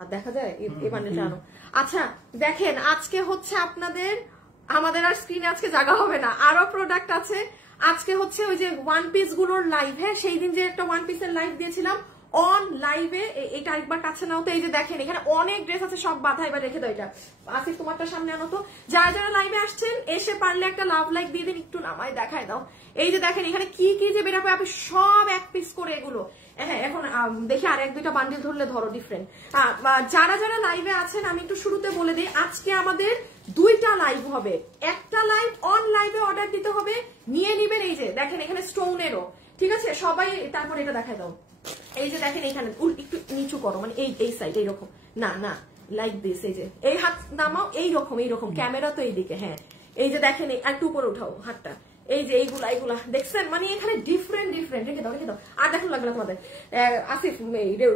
আর দেখা যায় এই বান্ডেলটা আনো। আচ্ছা দেখেন আজকে হচ্ছে আমাদের আর স্ক্রিনে আজকে জায়গা হবে না, আরো প্রোডাক্ট আছে আজকে। হচ্ছে ওই যে ওয়ান পিস গুলোর লাইভ, হ্যাঁ সেই দিন যে একটা ওয়ান পিসের লাইভ দিয়েছিলাম অন লাইভে, এটা একবার কাছে নাও তো। এই যে দেখেন এখানে অনেক ড্রেস আছে, সব বাধা এবার রেখে দাও। এটা আসিফ তোমারটা সামনে আনো তো। যারা যারা লাইভে আসছেন এসে পারলে একটা লাভ লাইক দিয়ে দিন, একটু নামায় দেখায় দাও। এই যে দেখেন এখানে কি কি যে বের হবে, আপনি সব এক পিস করে এগুলো। হ্যাঁ এখন দেখি আর এক দুইটা বান্ডিল ধরলে ধরো ডিফারেন্ট। যারা যারা লাইভে আছেন আমি একটু শুরুতে বলে দিই, আজকে আমাদের দুইটা লাইভ হবে। একটা লাইভ অন লাইভে অর্ডার দিতে হবে, নিয়ে নিবেন। এই যে দেখেন এখানে স্টোনেরও, ঠিক আছে সবাই। তারপর এটা দেখায় দাও। এই যে দেখেন এখানে একটু নিচু করো, মানে এই সাইড এইরকম না না লাইক দিস। এই যে এই হাত নামাও, এইরকম ক্যামেরা তো এইদিকে। হ্যাঁ এই যে দেখেন একটু উপরে উঠাও হাতটা। এই যে এইগুলা দেখছেন, মানে এখানে ডিফারেন্ট রেখে দাও। আর দেখুন লাগবে না তোমাদের। আসিফ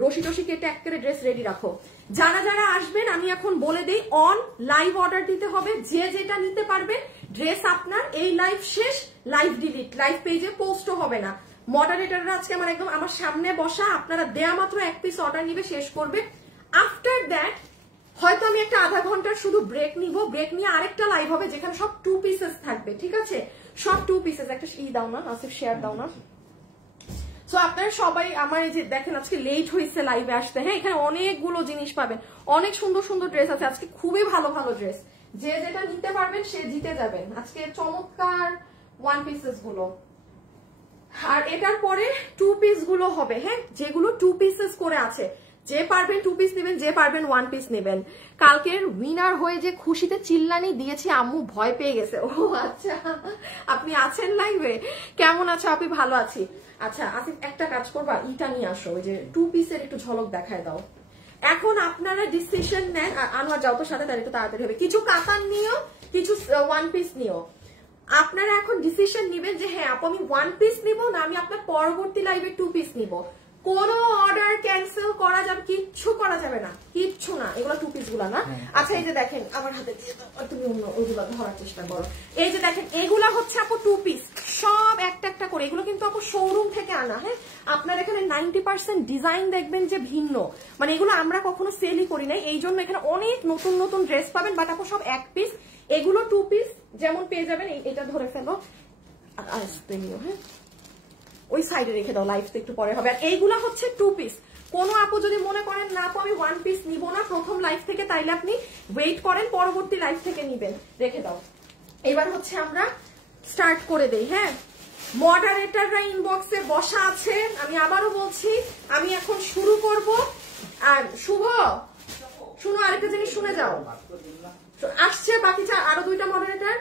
রশি টশি কেটে এক করে ড্রেস রেডি রাখো। যারা যারা আসবেন আমি এখন বলে দিই, অন লাইভ অর্ডার দিতে হবে। যে যেটা নিতে পারবে ড্রেস আপনার এই লাইভ শেষ, লাইভ ডিলিট, লাইভ পেজে পোস্টও হবে না। মডারেটররা আজকে আমার একদম আমার সামনে বসা, আপনারা দেয়া মাত্র এক পিস অর্ডার নিবে, শেষ করবে। আফটার দ্যাট হয়তো আমি একটা আধা ঘন্টার শুধু ব্রেক নিব, ব্রেক নিয়ে আরেকটা লাইভ হবে যেখানে সব 2 পিসেস থাকবে, ঠিক আছে সব 2 পিসেস। একটা দাও না আসিফ, শেয়ার দাও না। সো আপনারা সবাই আমার এই যে দেখেন আজকে লেট হয়েছে লাইভে আসতে, হ্যাঁ এখানে অনেকগুলো জিনিস পাবেন, অনেক সুন্দর সুন্দর ড্রেস আছে আজকে, খুবই ভালো ভালো ড্রেস। যে যেটা নিতে পারবেন সে জিতে যাবেন আজকে চমৎকার ওয়ান পিসেস গুলো। আর এটার পরে 2 পিস গুলো হবে, হ্যাঁ যেগুলো 2 পিসেস করে আছে। যে পারবেন 2 পিস নেবেন, যে পারবেন 1 পিস নেবেন। কালকের উইনার হয়ে যে খুশিতে চিল্লানি দিয়েছি, আম্মু ভয় পেয়ে গেছে। ও আচ্ছা আপনি আছেন লাইভে, কেমন আছো আপনি? ভালো আছি। আচ্ছা আসিফ একটা কাজ করবা, ইটা নিয়ে আসো, ওই যে 2 পিসের একটু ঝলক দেখায় দাও। এখন আপনারা ডিসিশন নেন। আনোয়ার যাও তো সাথে, তার একটু তাড়াতাড়ি হবে। কিছু কাতান নিও, কিছু 1 পিস নিও। আপনারা এখন ডিসিশন নেবেন যে হ্যাঁ আপু আমি 1 পিস নিব না আমি আপনার পরবর্তী লাইভে 2 পিস নিব। কোনো অর্ডার ক্যান্সেল করা যাবে, কিচ্ছু করা যাবে না, কিচ্ছু না। এগুলো 2 পিস গুলা না। আচ্ছা এই যে দেখেন আমার হাতে দিয়ে দাও, তুমি অন্য ওইগুলো ধরার চেষ্টা করো। এই যে দেখেন এগুলা হচ্ছে আপু 2 পিস, সব একটা একটা করে। এগুলো কিন্তু আপু শোরুম থেকে আনা। হ্যাঁ আপনার এখানে 90% ডিজাইন দেখবেন যে ভিন্ন, মানে এগুলো আমরা কখনো সেলই করি নাই, এই জন্য এখানে অনেক নতুন নতুন ড্রেস পাবেন। বাট আপু সব 1 পিস, এগুলো 2 পিস যেমন পেয়ে যাবেন। এটা ধরে ফেলো আসতে নিও, হ্যাঁ ওই সাইডে রেখে দাও, লাইভ তো একটু পরে হবে। আর এইগুলা হচ্ছে 2 পিস। কোন আপু যদি মনে করেন না আপু আমি 1 পিস নিব না প্রথম লাইভ থেকে, তাইলে আপনি ওয়েট করেন, পরবর্তী লাইভ থেকে নিবেন, রেখে দাও। এবার হচ্ছে আমরা স্টার্ট করে দেই। হ্যাঁ মডারেটররা ইনবক্সে বসা আছে, আমি আবারও বলছি আমি এখন শুরু করব। আর শুভ শুনো আরেকটা জিনিস শুনে যাও, আসছে বাকি আরো 2টা মডারেটর,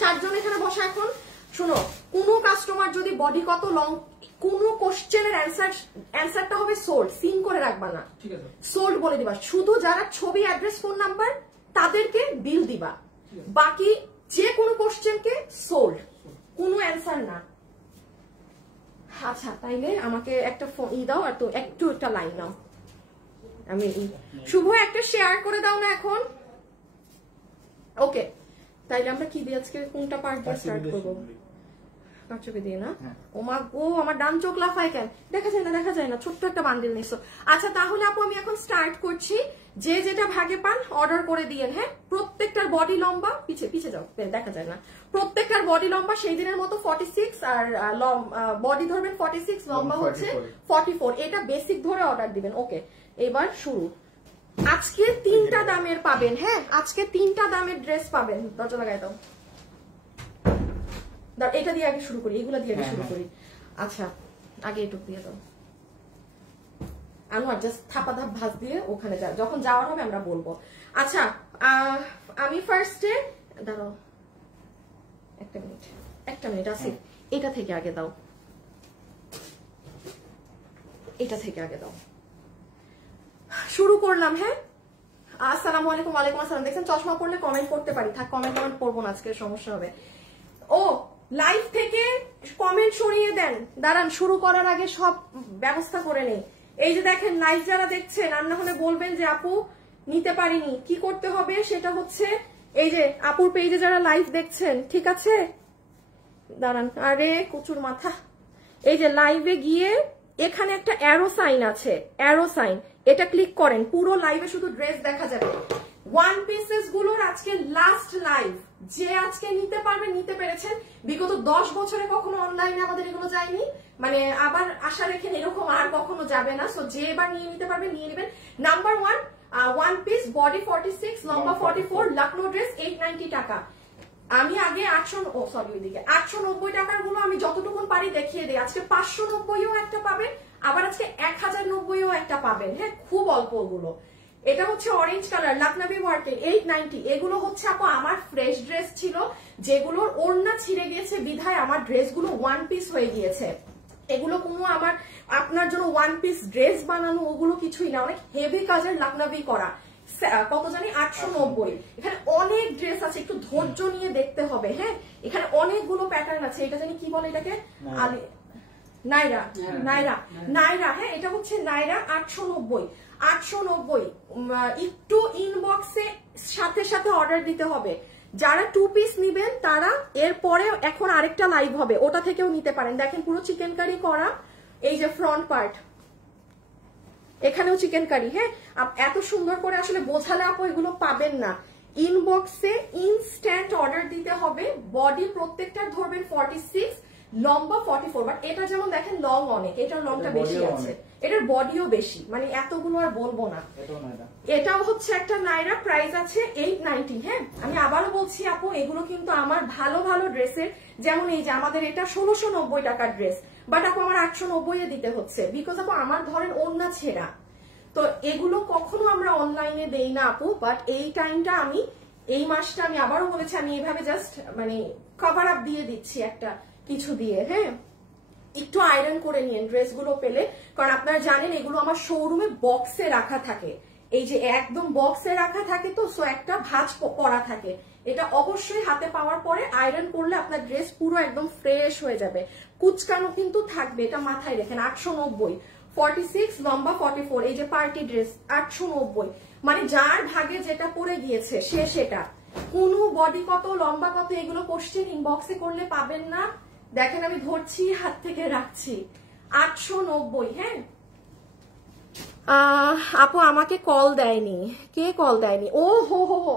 4 জন এখানে বসা। এখন শুনো, কোন কাস্টমার যদি বডি কত লং, কোন কোশ্চেনের অ্যান্সারটা হবে সোল্ড, সিন করে রাখবা না, সোল্ড বলে দিবা। শুধু যারা ছবি অ্যাড্রেস ফোন নাম্বার তাদেরকে বিল দিবা, বাকি যে কোনো কোশ্চেনকে সোল্ড, কোনো অ্যান্সার না। আচ্ছা তাইলে আমাকে একটা ফোন দাও, আর তো একটু একটা লাইন নাও। আমি শুভ একটা শেয়ার করে দাও না এখন। ওকে তাইলে আমরা কি দিয়ে আজকে কোনটা পার্ট দিয়ে স্টার্ট করবো? চোখে দিয়ে না, ও মা গো আমার ডান চোখ লাফায় কেন, দেখা যায় না, ছোট্ট একটা বান্ডিল নিছো। আচ্ছা তাহলে আপু আমি এখন স্টার্ট করছি। যে যেটা ভাগে পান অর্ডার করে দিয়েন। হ্যাঁ প্রত্যেকটার বডি লম্বা, পিছে যাও দেখা যায় না, প্রত্যেকটার বডি লম্বা সেই দিনের মতো 46, আর বডি ধরবেন 46, লম্বা হচ্ছে 44। এটা বেসিক ধরে অর্ডার দিবেন। ওকে এবার শুরু। আজকে 3টা দামের পাবেন, হ্যাঁ আজকে 3টা দামের ড্রেস পাবেন। দরজা লাগাই দাও, এটা দিয়ে আগে শুরু করি, এগুলা দিয়ে আগে শুরু করি। আচ্ছা আগে এটুক দিয়ে দাও আনোয়ার, জাস্ট থাপা ধাপ ভাজ দিয়ে ওখানে যা, যখন যাওয়ার হবে আমরা বলবো। আচ্ছা আমি ফার্স্টে দাঁড়াও একটা মিনিট আসি, এটা থেকে আগে দাও, এটা থেকে আগে দাও। শুরু করলাম। হ্যাঁ আসসালামু আলাইকুম। ওয়ালাইকুম আসসালাম। দেখছেন চশমা পড়লে কমেন্ট করতে পারি, থাক কমেন্ট পড়বো না আজকে, সমস্যা হবে। ও লাইভ থেকে কমেন্ট সরিয়ে দেন, দাঁড়ান শুরু করার আগে সব ব্যবস্থা করে নেই। এই যে দেখেন লাইভ যারা দেখছেন, আর না হলে বলবেন যে আপু নিতে পারিনি, কি করতে হবে সেটা হচ্ছে এই যে আপুর পেজে যারা লাইভ দেখছেন, ঠিক আছে দাঁড়ান, আরে কচুর মাথা, এই যে লাইভে গিয়ে এখানে একটা অ্যারো সাইন আছে, অ্যারো সাইন, এটা ক্লিক করেন, পুরো লাইভে শুধু ড্রেস দেখা যাবে। ওয়ান পিসেস গুলোর আজকে লাস্ট লাইভ, যে আজকে নিতে পারবে নিতে পেরেছেন। বিগত 10 বছরে কখনো অনলাইনে আমাদের এগুলো যায়নি, মানে আবার আশা রেখেন এরকম আর কখনো যাবে না। সো যে এবার নিয়ে নিতে পারবে নিয়ে নেবেন। নাম্বার 1 ওয়ান পিস, বডি 46, লম্বা 44, লখনৌ ড্রেস 890 টাকা। আমি আগে 890 টাকার গুলো আমি যতটুকু পারি দেখিয়ে দিই। আজকে 590ও একটা পাবেন, আবার আজকে 1090ও একটা পাবেন। হ্যাঁ, খুব অল্প গুলো। এটা হচ্ছে অরেঞ্জ কালার, লখনবী ওয়ার্কের 890। এগুলো হচ্ছে আপু আমার ফ্রেশ ড্রেস ছিল, যেগুলোর ওড়না ছিঁড়ে গিয়েছে বিধায় আমার ড্রেসগুলো ওয়ান পিস হয়ে গিয়েছে। এগুলো কোনো আমার আপনার জন্য ওয়ান পিস ড্রেস বানানো ওগুলো কিছুই না, অনেক হেভি কাজের লখনবী করা। কত জানি 890। এখানে অনেক ড্রেস আছে, একটু ধৈর্য নিয়ে দেখতে হবে। হ্যাঁ, এখানে অনেকগুলো প্যাটার্ন আছে। এটা জানি কি বলে এটাকে, নাইরা, নাইরা, নাইরা। হ্যাঁ, এটা হচ্ছে নাইরা 890। একটু ইনবক্সে সাথে সাথে অর্ডার দিতে হবে। যারা 2 পিস নিবেন তারা এরপরে এখন আরেকটা লাইভ হবে, ওটা থেকেও নিতে পারেন। দেখেন পুরো চিকেন কারি করা, এই যে ফ্রন্ট পার্ট, এখানেও চিকেন কারি। হ্যাঁ, এত সুন্দর করে আসলে বোঝালে আপু এগুলো পাবেন না। ইনবক্সে ইনস্ট্যান্ট অর্ডার দিতে হবে। বডি প্রত্যেকটা ধরবেন 46, লম্বা 44। বাট এটা যেমন দেখেন লং অনেক, এটার লংটা বেশি আছে, এটার বডিও বেশি, মানে এতগুলো আর বলবো না। এটাও হচ্ছে একটা নাইরা, প্রাইস আছে 890। হ্যাঁ, আমি আবারও বলছি আপু এগুলো কিন্তু আমার ভালো ভালো ড্রেসের, যেমন এই যে আমাদের এটা 1690 টাকার ড্রেস, বাট আপু আমার 890 এ দিতে হচ্ছে, বিকজ আপু আমার ধরেন ওড়না ছেঁড়া। তো এগুলো কখনো আমরা অনলাইনে দেই না আপু, বাট এই টাইমটা আমি, এই মাসটা আমি আবারও বলেছি, আমি এইভাবে জাস্ট মানে কভার আপ দিয়ে দিচ্ছি একটা কিছু দিয়ে। হ্যাঁ, একটু আয়রন করে নিন ড্রেসগুলো পেলে, কারণ আপনারা জানেন এগুলো আমার শোরুমে বক্সে রাখা থাকে, এই যে একদম বক্সে রাখা থাকে। তো সো একটা ভাঁজ করা থাকে, এটা অবশ্যই হাতে পাওয়ার পরে আয়রন করলে আপনার ড্রেস পুরো একদম ফ্রেশ হয়ে যাবে। কুচকানো কিন্তু থাকবে, এটা মাথায় রেখেন। 890, 46, লম্বা 44, এই যে পার্টি ড্রেস 890। মানে যার ভাগে যেটা পড়ে গিয়েছে সে সেটা, কোনো বডি কত লম্বা কত এগুলো কোশ্চেন ইনবক্সে করলে পাবেন না। দেখেন আমি ধরছি, হাত থেকে রাখছি, 890। হ্যাঁ, আপু আমাকে কল দেয়নি, কে কল দেয়নি? ও হো হো হো,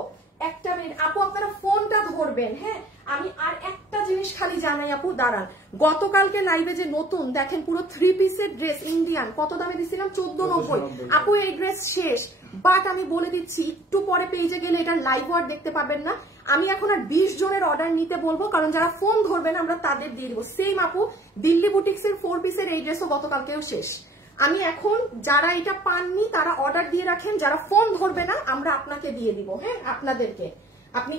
একটা মিনিট আপু, আপনারা ফোনটা ধরবেন। হ্যাঁ, আমি আর একটা জিনিস খালি জানাই আপু, দাঁড়ান। গতকালকে লাইভে যে নতুন দেখেন পুরো 3 পিসের ড্রেস ইন্ডিয়ান, কত দামে দিছিলাম? 1490। আপু এই ড্রেস শেষ, বাট আমি বলে দিচ্ছি একটু পরে পেজে গেলে এটার লাইভ ওয়ার দেখতে পাবেন না। আমি এখন আর 20 জনের অর্ডার নিতে বলবো, কারণ যারা ফোন ধরবেন আমরা তাদের দিয়ে দিব। সেম আপু দিল্লি বুটিক্স এর 4 পিসের এই ড্রেসও গতকালকেও শেষ। আমি এখন যারা এটা পাননি তারা অর্ডার দিয়ে রাখেন, যারা ফোন ধরবে না আমরা আপনাকে দিয়ে দিব। হ্যাঁ, আপনাদেরকে, আপনি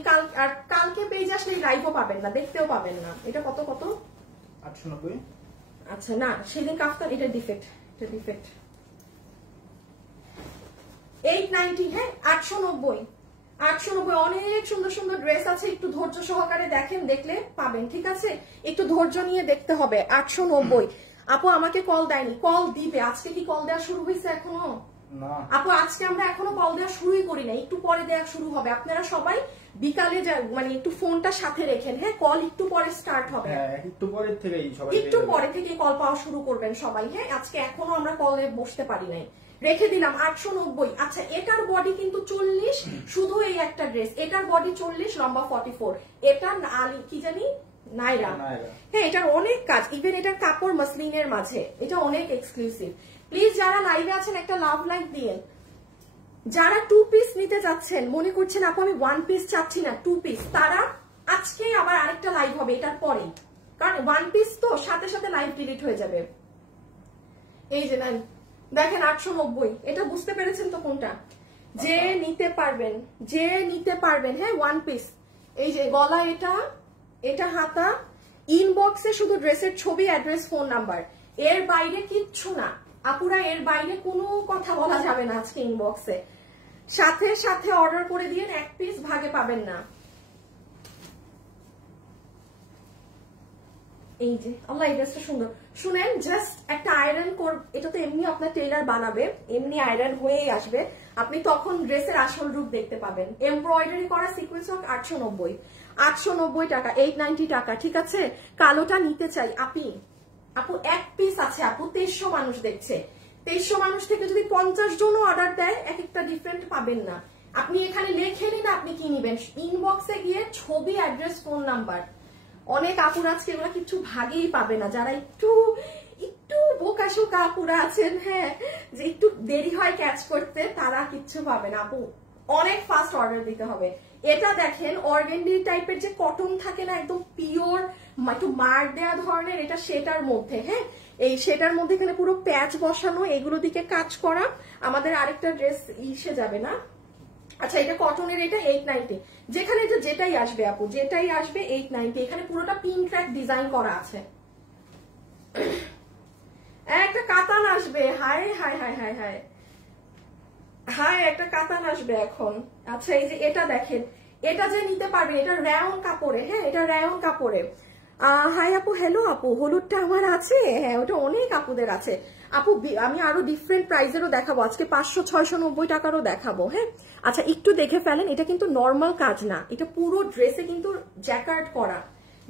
কালকে পেজে আসলে লাইভও পাবেন না, দেখতেও পাবেন না। এটা কত কত? 890। আচ্ছা না, সেদিন কাফতান, এটা ডিফেক্ট, এটা ডিফেক্ট। 890। হ্যাঁ, 890, 890। অনেক সুন্দর সুন্দর ড্রেস আছে, একটু ধৈর্য সহকারে দেখেন, দেখলে পাবেন। ঠিক আছে, একটু ধৈর্য নিয়ে দেখতে হবে। 890। আপু আমাকে কল দেয়নি, কল দিবে। আজকে কি কল দেওয়া শুরু হয়েছে এখনো? না আপু, আজকে আমরা এখনো কল দেওয়া শুরুই করি না, একটু পরে দেওয়া শুরু হবে। আপনারা সবাই বিকালে মানে একটু ফোনটা সাথে রেখেন। হ্যাঁ, কল একটু পরে স্টার্ট হবে, একটু পরে থেকেই সবাই, একটু পরে থেকে কল পাওয়া শুরু করবেন সবাই। হ্যাঁ, আজকে এখনো আমরা কলে বসতে পারি নাই, রেখে দিলাম। 890। আচ্ছা, এটার বডি কিন্তু 40, শুধু এই একটা ড্রেস, এটার বডি 40, লম্বা 44। এটা কি জানি, নাইরা। হ্যাঁ, এটার অনেক কাজ, ইভেন এটার কাপড় মসলিনের মাঝে, এটা অনেক এক্সক্লুসিভ। প্লিজ যারা লাইভে আছেন একটা লাভ লাইক দিন। যারা 2 পিস নিতে যাচ্ছেন, মনে করছেন আপু আমি 1 পিস চাচ্ছি না, 2 পিস, তারা আজকে আবার আরেকটা লাইভ হবে এটার পরেই, কারণ 1 পিস তো সাথে সাথে লাইভ ডিলিট হয়ে যাবে। এই যে দেখেন 890, এটা বুঝতে পেরেছেন তো কোনটা? যে নিতে পারবেন, যে নিতে পারবেন। হ্যাঁ, 1 পিস। এই যে গলা, এটা, এটা হাতা। ইনবক্সে শুধু ড্রেসের ছবি, অ্যাড্রেস, ফোন নাম্বার, এর বাইরে কিচ্ছু না আপুরা, এর বাইরে কোনো কথা বলা যাবে না আজকে ইনবক্সে। সাথে সাথে অর্ডার করে দিয়ে 1 পিস ভাগে পাবেন না। এই যে আল্লাহ, এই ড্রেসটা সুন্দর। শুনেন, জাস্ট একটা আয়রন এটা তো এমনি আপনার টেইলার বানাবে, এমনি আয়রন হয়েই আসবে, আপনি তখন ড্রেসের আসল রূপ দেখতে পাবেন। এমব্রয়ডারি করা সিকোয়েন্স ওয়ার্ক 890, 890 টাকা, 890 টাকা। ঠিক আছে, কালোটা নিতে চাই আপি, আপু এক পিস আছে আপু, 2300 মানুষ দেখছে। 2300 মানুষ থেকে যদি 50 জনও অর্ডার দেয়, এক একটা ডিফারেন্ট পাবেন না। আপনি এখানে লেখে নিন আপনি কি নিবেন, ইনবক্সে গিয়ে ছবি, অ্যাড্রেস, ফোন নাম্বার। অনেক আপুর আজকে এগুলো কিছু ভাগেই পাবে না, যারা একটু বোকাশোকা আপুরা আছেন, হ্যাঁ, যে একটু দেরি হয় ক্যাচ করতে, তারা কিচ্ছু পাবে না আপু। অনেক ফাস্ট অর্ডার দিতে হবে। এটা দেখেন অর্গানডি টাইপের যে কটন থাকে না, একদম পিওর, একটু মার দেওয়া ধরনের, এটা সেটার মধ্যে, হ্যাঁ, এই সেটার মধ্যে এখানে পুরো প্যাচ বসানো, এগুলো দিকে কাজ করা। আমাদের আরেকটা ড্রেস ইসে যাবে না। আচ্ছা, এটা কটনের, এটা 890, যেখানে যেটাই আসবে আপু, যেটাই আসবে 890। এখানে পুরোটা পিন ট্র্যাক ডিজাইন করা আছে। একটা কাতান আসবে, হায় হায় হায় হায় হায় হায়, একটা কাতান আসবে এখন। আচ্ছা, এই যে এটা দেখেন, এটা যে নিতে পারবে, এটা রায়ন কাপড়ে, হ্যাঁ, এটা রায়ন কাপড়ে। হাই আপু, হ্যালো আপু, হলুদটা আমার আছে, হ্যাঁ, ওটা অনেক আপুদের আছে আপু। আমি আরো ডিফারেন্ট প্রাইজেরও দেখাবো আজকে, 500, 690 টাকারও দেখাবো, হ্যাঁ। আচ্ছা, একটু দেখে ফেলেন, এটা কিন্তু নর্মাল কাজ না, এটা পুরো ড্রেসে কিন্তু জ্যাকার্ড করা।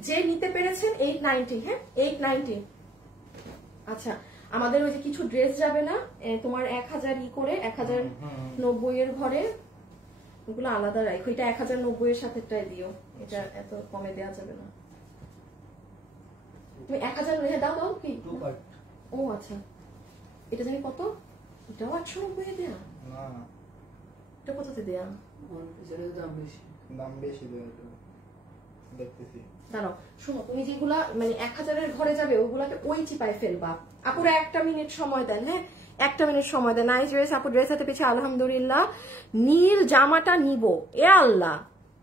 যে নিতে পেরেছেন 890, হ্যাঁ, 890। আচ্ছা, আমাদের ওই যে কিছু ড্রেস যাবে না তোমার 1000 করে, 1090 এর ঘরে, ওগুলো আলাদা রাখো। এটা 1090 এর সাথেটাই দিও, এটা এত কমে দেওয়া যাবে না। তুমি 1000 রেখে দাও, দাও কি? ও আচ্ছা, এটা জানি কত, এটাও 890 এ দেয়া না, এটা কততে দেয়া? দাম বেশি দেখতেছি। দাঁড়াও, শোনো, তুমি যেগুলা মানে 1000 এর ঘরে যাবে, ওগুলাকে ওই চিপায় ফেলবা। আপুরা 1 মিনিট সময় দেন, হ্যাঁ, 1 মিনিট সময় দেন। নাইস ড্রেস আপু, ড্রেস হাতে পেয়েছি আলহামদুলিল্লাহ। নীল জামাটা নিব, এ আল্লাহ,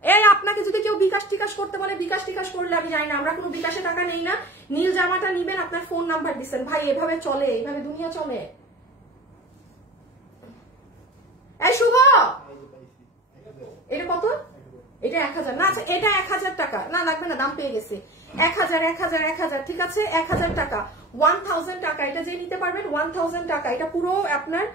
এই আপনাকে যদি কেউ বিকাশ টিকাশ করতে বলে, বিকাশ টিকাশ করলে আমি জানি না, আমরা কোনো বিকাশে টাকা নেই না। নীল জামাটা নিবেন, আপনার ফোন নাম্বার দিচ্ছেন। ভাই, এভাবে চলে, এইভাবে দুনিয়া চলে। এই শুভ, এটা কত? এটা 1000 না? আচ্ছা, এটা 1000 টাকা না, লাগবে না, দাম পেয়ে গেছে। 1000, ঠিক আছে, 1000 টাকা, 1000 টাকা। এটা যে নিতে পারবেন 1000 টাকা। এটা পুরো আপনার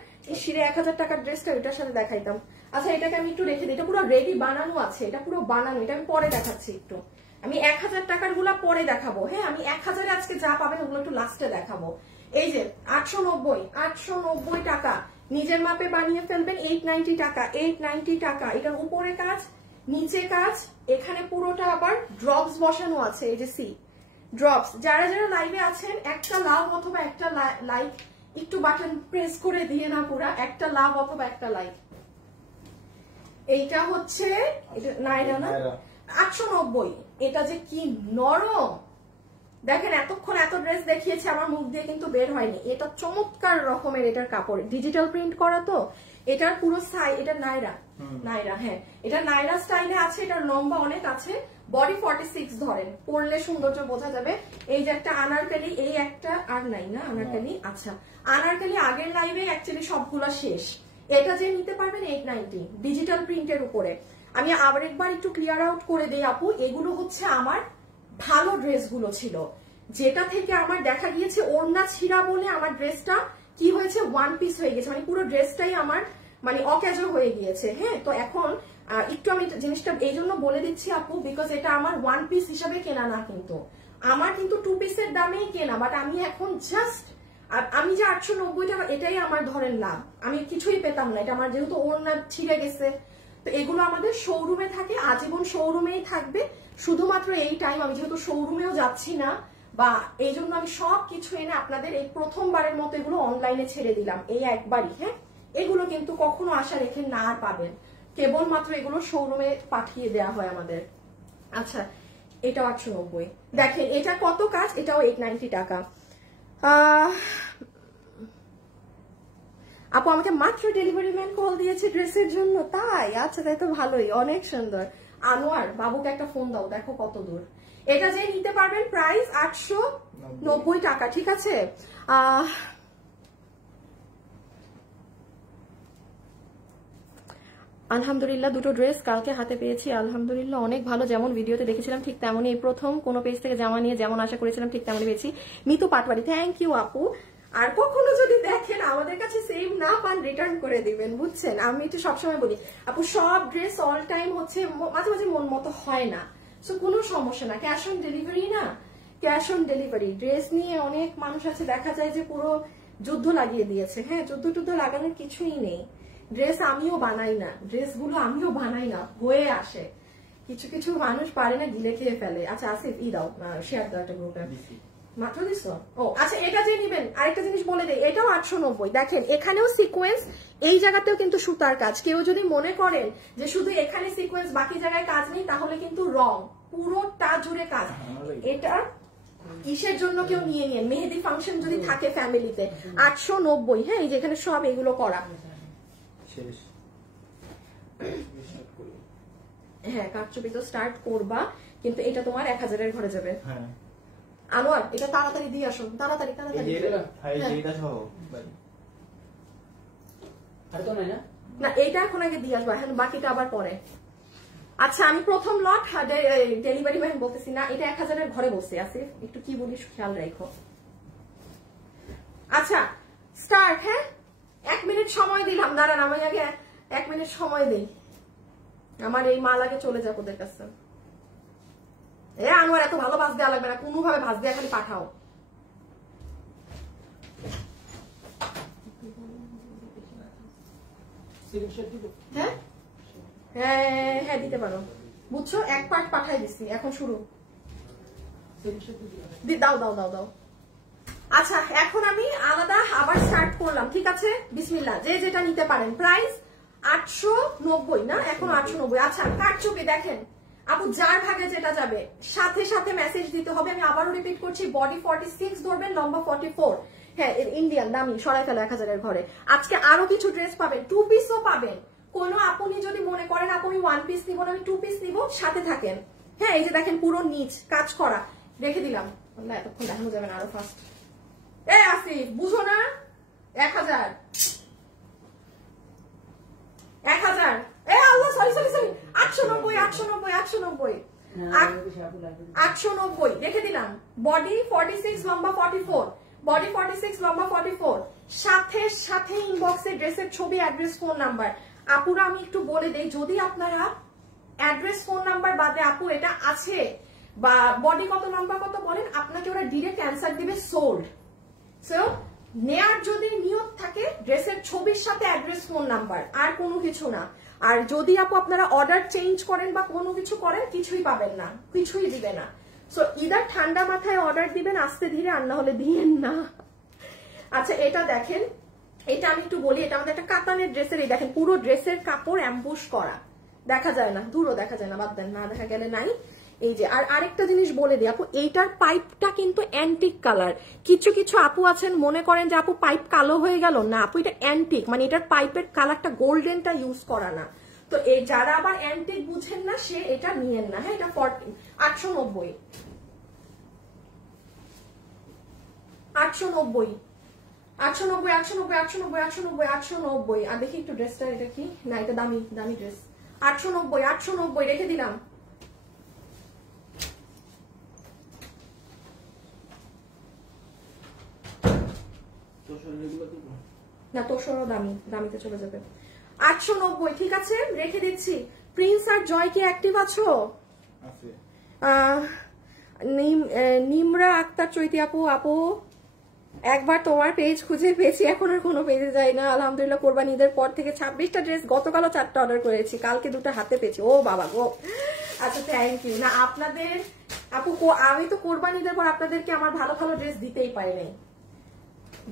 শিরে 1000 টাকার ড্রেসটা ওইটার সাথে দেখাইতাম। আচ্ছা, এটাকে আমি একটু রেখে দিই, এটা পুরো রেডি বানানো আছে, এটা পুরো বানানো, এটা আমি পরে দেখাচ্ছি একটু। আমি 1000 টাকার গুলা পরে দেখাবো, হ্যাঁ, আমি 1000 আজকে যা পাবেন ওগুলো একটু লাস্টে দেখাবো। এই যে 890 টাকা, নিজের মাপে বানিয়ে ফেলবেন। 890 টাকা, 890 টাকা। এটার উপরে কাজ, নিচে কাজ, এখানে পুরোটা আবার ড্রপস বসানো আছে, এই যে সি ড্রপস। যারা যারা লাইভে আছেন, একটা লাভ অথবা একটা লাইক, একটু বাটন প্রেস করে দিয়ে না, পুরা একটা লাভ অথবা একটা লাইক। এইটা হচ্ছে নাইরা না, 890। এটা যে কি নরম, দেখেন, এতক্ষণ এত ড্রেস দেখিয়েছে, আমার মুখ দিয়ে কিন্তু বের হয়নি। এটা চমৎকার রকমের, এটার কাপড় ডিজিটাল প্রিন্ট করা, তো এটার পুরো সাইজ, এটা নাইরা, হ্যাঁ, এটা নাইরা স্টাইলে আছে। এটার লম্বা অনেক আছে, বডি 46 ধরেন, পরলে সৌন্দর্য বোঝা যাবে। এই যে একটা আনারকালি, এই একটা আর নাই না আনারকালি। আচ্ছা, আনারকালি আগের লাইভে অ্যাকচুয়ালি সবগুলা শেষ। এটা যে নিতে পারবেন 890 ডিজিটাল প্রিন্টের উপরে। আমি আরেকবার একটু ক্লিয়ার আউট করে দিই আপু, এগুলো হচ্ছে আমার ভালো ড্রেসগুলো ছিল, যেটা থেকে আমার দেখা গিয়েছে ওড়না ছিঁড়া বলে আমার ড্রেসটা কি হয়েছে, 1 পিস হয়ে গেছে, মানে পুরো ড্রেসটাই আমার মানে অকেজো হয়ে গিয়েছে, হ্যাঁ। তো এখন একটু আমি জিনিসটা এই জন্য বলে দিচ্ছি আপু, বিকজ এটা আমার 1 পিস হিসাবে কেনা না, কিন্তু আমার কিন্তু 2 পিসের দামেই কেনা। বাট আমি এখন জাস্ট, আমি যে 890 টাকা, এটাই আমার ধরেন লাভ, আমি কিছুই পেতাম না। এটা আমার যেহেতু ওড়না ছিঁড়ে গেছে, তো এগুলো আমাদের শোরুমে থাকে, আজীবন শোরুমেই থাকবে। শুধুমাত্র এই টাইম আমি যেহেতু শোরুমেও যাচ্ছি না, বা এই জন্য আমি সবকিছু এনে আপনাদের এই প্রথমবারের মতো এগুলো অনলাইনে ছেড়ে দিলাম, এই একবারই, হ্যাঁ। এগুলো কিন্তু কখনো আশা রেখে না পাবেন, কেবলমাত্র এগুলো শোরুমে পাঠিয়ে দেওয়া হয় আমাদের। আচ্ছা, এটাও 890। দেখেন এটা কত কাজ, এটাও 890 টাকা। আপু, আমাকে মাত্র ডেলিভারি ম্যান কল দিয়েছে ড্রেসের জন্য, তাই? আচ্ছা, তাই তো ভালোই, অনেক সুন্দর। আনোয়ার বাবুকে একটা ফোন দাও, দেখো কত দূর। এটা যে নিতে পারবেন, প্রাইস 890 টাকা, ঠিক আছে। আলহামদুলিল্লাহ, দুটো ড্রেস কালকে হাতে পেয়েছি, আলহামদুলিল্লাহ অনেক ভালো। যেমন ভিডিওতে দেখেছিলাম ঠিক তেমনই, এই প্রথম কোনো পেজ থেকে জামা নিয়ে যেমন আশা করেছিলাম ঠিক তেমনই পেয়েছি। মিতু পাটওয়ারি, থ্যাংক ইউ আপু। আর কখনো যদি দেখেন আমাদের কাছে সেম না পান, রিটার্ন করে দিবেন, বুঝছেন। আমি এটা সবসময় বলি আপু, সব ড্রেস অল টাইম হচ্ছে মাঝে মাঝে মন মতো হয় না, তো কোনো সমস্যা না, ক্যাশ অন ডেলিভারি না, ক্যাশ অন ডেলিভারি। ড্রেস নিয়ে অনেক মানুষ আছে দেখা যায় যে পুরো যুদ্ধ লাগিয়ে দিয়েছে। হ্যাঁ, যুদ্ধ লাগানোর কিছুই নেই। ড্রেস আমিও বানাই না, ড্রেসগুলো আমিও বানাই না, হয়ে আসে। কিছু কিছু মানুষ পারে না, গিলে খেয়ে ফেলে। আচ্ছা আসিফ দাও, শেয়ার দাও একটা গ্রুপে। মাত্র দিছো? ও আচ্ছা, এটা যে নিবেন আরেকটা জিনিস বলে দেই, এটাও 890। দেখেন এখানেও সিকোয়েন্স, এই জায়গাতেও কিন্তু সুতার কাজ। কেউ যদি মনে করেন যে শুধু এখানে সিকোয়েন্স বাকি জায়গায় কাজ নেই, তাহলে কিন্তু রং, পুরোটা জুড়ে কাজ। এটা কিসের জন্য কেউ নিয়ে নিয়ে মেহেদি ফাংশন যদি থাকে ফ্যামিলিতে, 890। হ্যাঁ, এই যে এখানে সব এগুলো করা। হ্যাঁ, কারচুপি তো স্টার্ট করবা, কিন্তু এটা তোমার 1000-এর ঘরে যাবে। আনোয়ার এটা তাড়াতাড়ি দিয়ে আসো, তাড়াতাড়ি তাড়াতাড়ি। না, এইটা এখন আগে দিয়ে আসবো, এখন বাকিটা আবার পরে। আচ্ছা, আমি প্রথম লট ডেলিভারি ম্যান বলতেছি না, এটা 1000-এর ঘরে বসে আছে। একটু কি বলিস খেয়াল রাখো। আচ্ছা স্টার্ট। হ্যাঁ, 1 মিনিট সময় দিলাম। দাঁড়ান, আমি আগে 1 মিনিট সময় দিই, আমার এই মাল আগে চলে যাক ওদের কাছে। আনোয়ার এত ভালো ভাজ দেওয়া লাগবে না, কোনোভাবে ভাজ দেওয়া খালি পাঠাও। হ্যাঁ হ্যাঁ হ্যাঁ দিতে পারো, বুঝছো? 1 পার্ট পাঠাই দিচ্ছি, এখন শুরু। দাও দাও দাও দাও। আচ্ছা, এখন আমি আলাদা আবার স্টার্ট করলাম, ঠিক আছে? বিসমিল্লাহ। যে যেটা নিতে পারেন। প্রাইস 890 না, এখন 890। আচ্ছা, কারচুপি দেখেন আপু, যার ভাগে যেটা যাবে সাথে সাথে মেসেজ দিতে হবে। আমি আবারও রিপিট করছি, বডি 46 ধরবেন, লম্বা 44। হ্যাঁ, ইন্ডিয়ান দামি, সরাই ফেলো 1000-এর ঘরে। আজকে আরো কিছু ড্রেস পাবেন, 2 পিসও পাবেন। কোনো আপনি যদি মনে করেন আপু আমি 1 পিস নিব না, আমি 2 পিস নিব, সাথে থাকেন। হ্যাঁ, এই যে দেখেন পুরো নিচ কাজ করা, রেখে দিলাম। এতক্ষণ দেখানো যাবে না, আরো ফাস্ট। আসিফ বুঝো না, 1000 1000। আল্লাহ, সরি সরি সরি, 890 890 890 890 রেখে দিলাম। বডি 46, লম্বা 44। বডি 46, লম্বা 44। সাথে সাথে ইনবক্সে ড্রেসের ছবি, অ্যাড্রেস, ফোন নাম্বার। আপুরা আমি একটু বলে দেই, যদি আপনারা অ্যাড্রেস ফোন নাম্বার বাদে আপু এটা আছে বা বডি কত লম্বা কত বলেন, আপনাকে ওরা ডিরেক্ট অ্যান্সার দিবে সোল্ড। সো নেয়ার যদি নিয়ত থাকে, ড্রেসের ছবির সাথে অ্যাড্রেস, ফোন নাম্বার, আর কোনো কিছু না। আর যদি আপু আপনারা অর্ডার চেঞ্জ করেন বা কোনো কিছু করেন, কিছুই পাবেন না, কিছুই দিবে না। সো ইদার ঠান্ডা মাথায় অর্ডার দিবেন আস্তে ধীরে, আর না হলে দিয়েন না। আচ্ছা, এটা দেখেন, এটা আমি একটু বলি, এটা আমাদের একটা কাতানের ড্রেসের। এই দেখেন পুরো ড্রেসের কাপড় অ্যাম্বুশ করা, দেখা যায় না, দূরও দেখা যায় না, বাদ দেন, না দেখা গেলে নাই। এই যে, আর আরেকটা জিনিস বলে দিই আপু, এইটার পাইপটা কিন্তু অ্যান্টিক কালার। কিছু কিছু আপু আছেন মনে করেন যে আপু পাইপ কালো হয়ে গেল, না আপু এটা অ্যান্টিক, মানে এটার পাইপের কালারটা গোল্ডেনটা ইউজ করা না। তো এই যারা আবার অ্যান্টিক বুঝেন না, সে এটা নিয়েন না। হ্যাঁ, এটা 890 890 890 890 890 890 890। আর দেখি একটু ড্রেসটা, এটা কি না, এটা দামি দামি ড্রেস। 890 890 রেখে দিলাম। না, তোষরও দামি, দামিতে চলে যাবে। 890, ঠিক আছে, রেখে দিচ্ছি। প্রিন্স আর জয় কি অ্যাক্টিভ আছো? নিমরা আক্তার চৈতি আপু, আপু একবার তোমার পেজ খুঁজে পেয়েছি, এখন আর কোনো পেজে যাই না। আলহামদুলিল্লাহ, কোরবানি ঈদের পর থেকে 26টা ড্রেস, গতকালও 4টা অর্ডার করেছি, কালকে 2টা হাতে পেয়েছি। ও বাবা গো, আচ্ছা থ্যাংক ইউ। না আপনাদের আপু, আমি তো কোরবানি ঈদের পর আপনাদেরকে আমার ভালো ভালো ড্রেস দিতেই পারি নাই।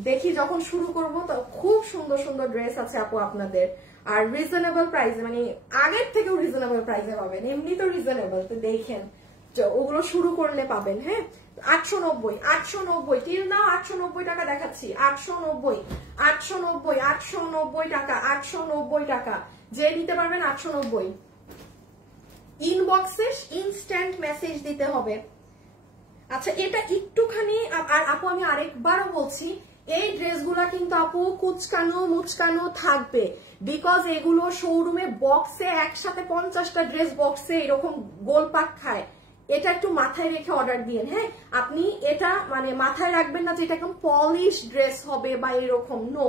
দেখি যখন শুরু করব, তো খুব সুন্দর সুন্দর ড্রেস আছে আপু আপনাদের, আর রিজনেবল প্রাইসে, মানে আগের থেকেও রিজনেবল প্রাইসে পাবেন, এমনি তো রিজনেবল। তো দেখেন ওগুলো শুরু করলে পাবেন। হ্যাঁ, 890 890 টিল না, 890 টাকা দেখাচ্ছি। 890 890 890 টাকা, 890 টাকা। যে নিতে পারবেন 890। ইনবক্সে ইনস্ট্যান্ট মেসেজ দিতে হবে। আচ্ছা, এটা একটুখানি, আর আপু আমি আরেকবারও বলছি, এই ড্রেসগুলা কিন্তু আপু কুচকানো মুচকানো থাকবে, বিকজ এগুলো শোরুমে বক্সে একসাথে 50টা ড্রেস বক্সে এরকম গোলপাক খায়। এটা একটু মাথায় রেখে অর্ডার দিন। হ্যাঁ, আপনি এটা মানে মাথায় রাখবেন না যে এটা একদম পলিশ ড্রেস হবে বা এরকম, নো।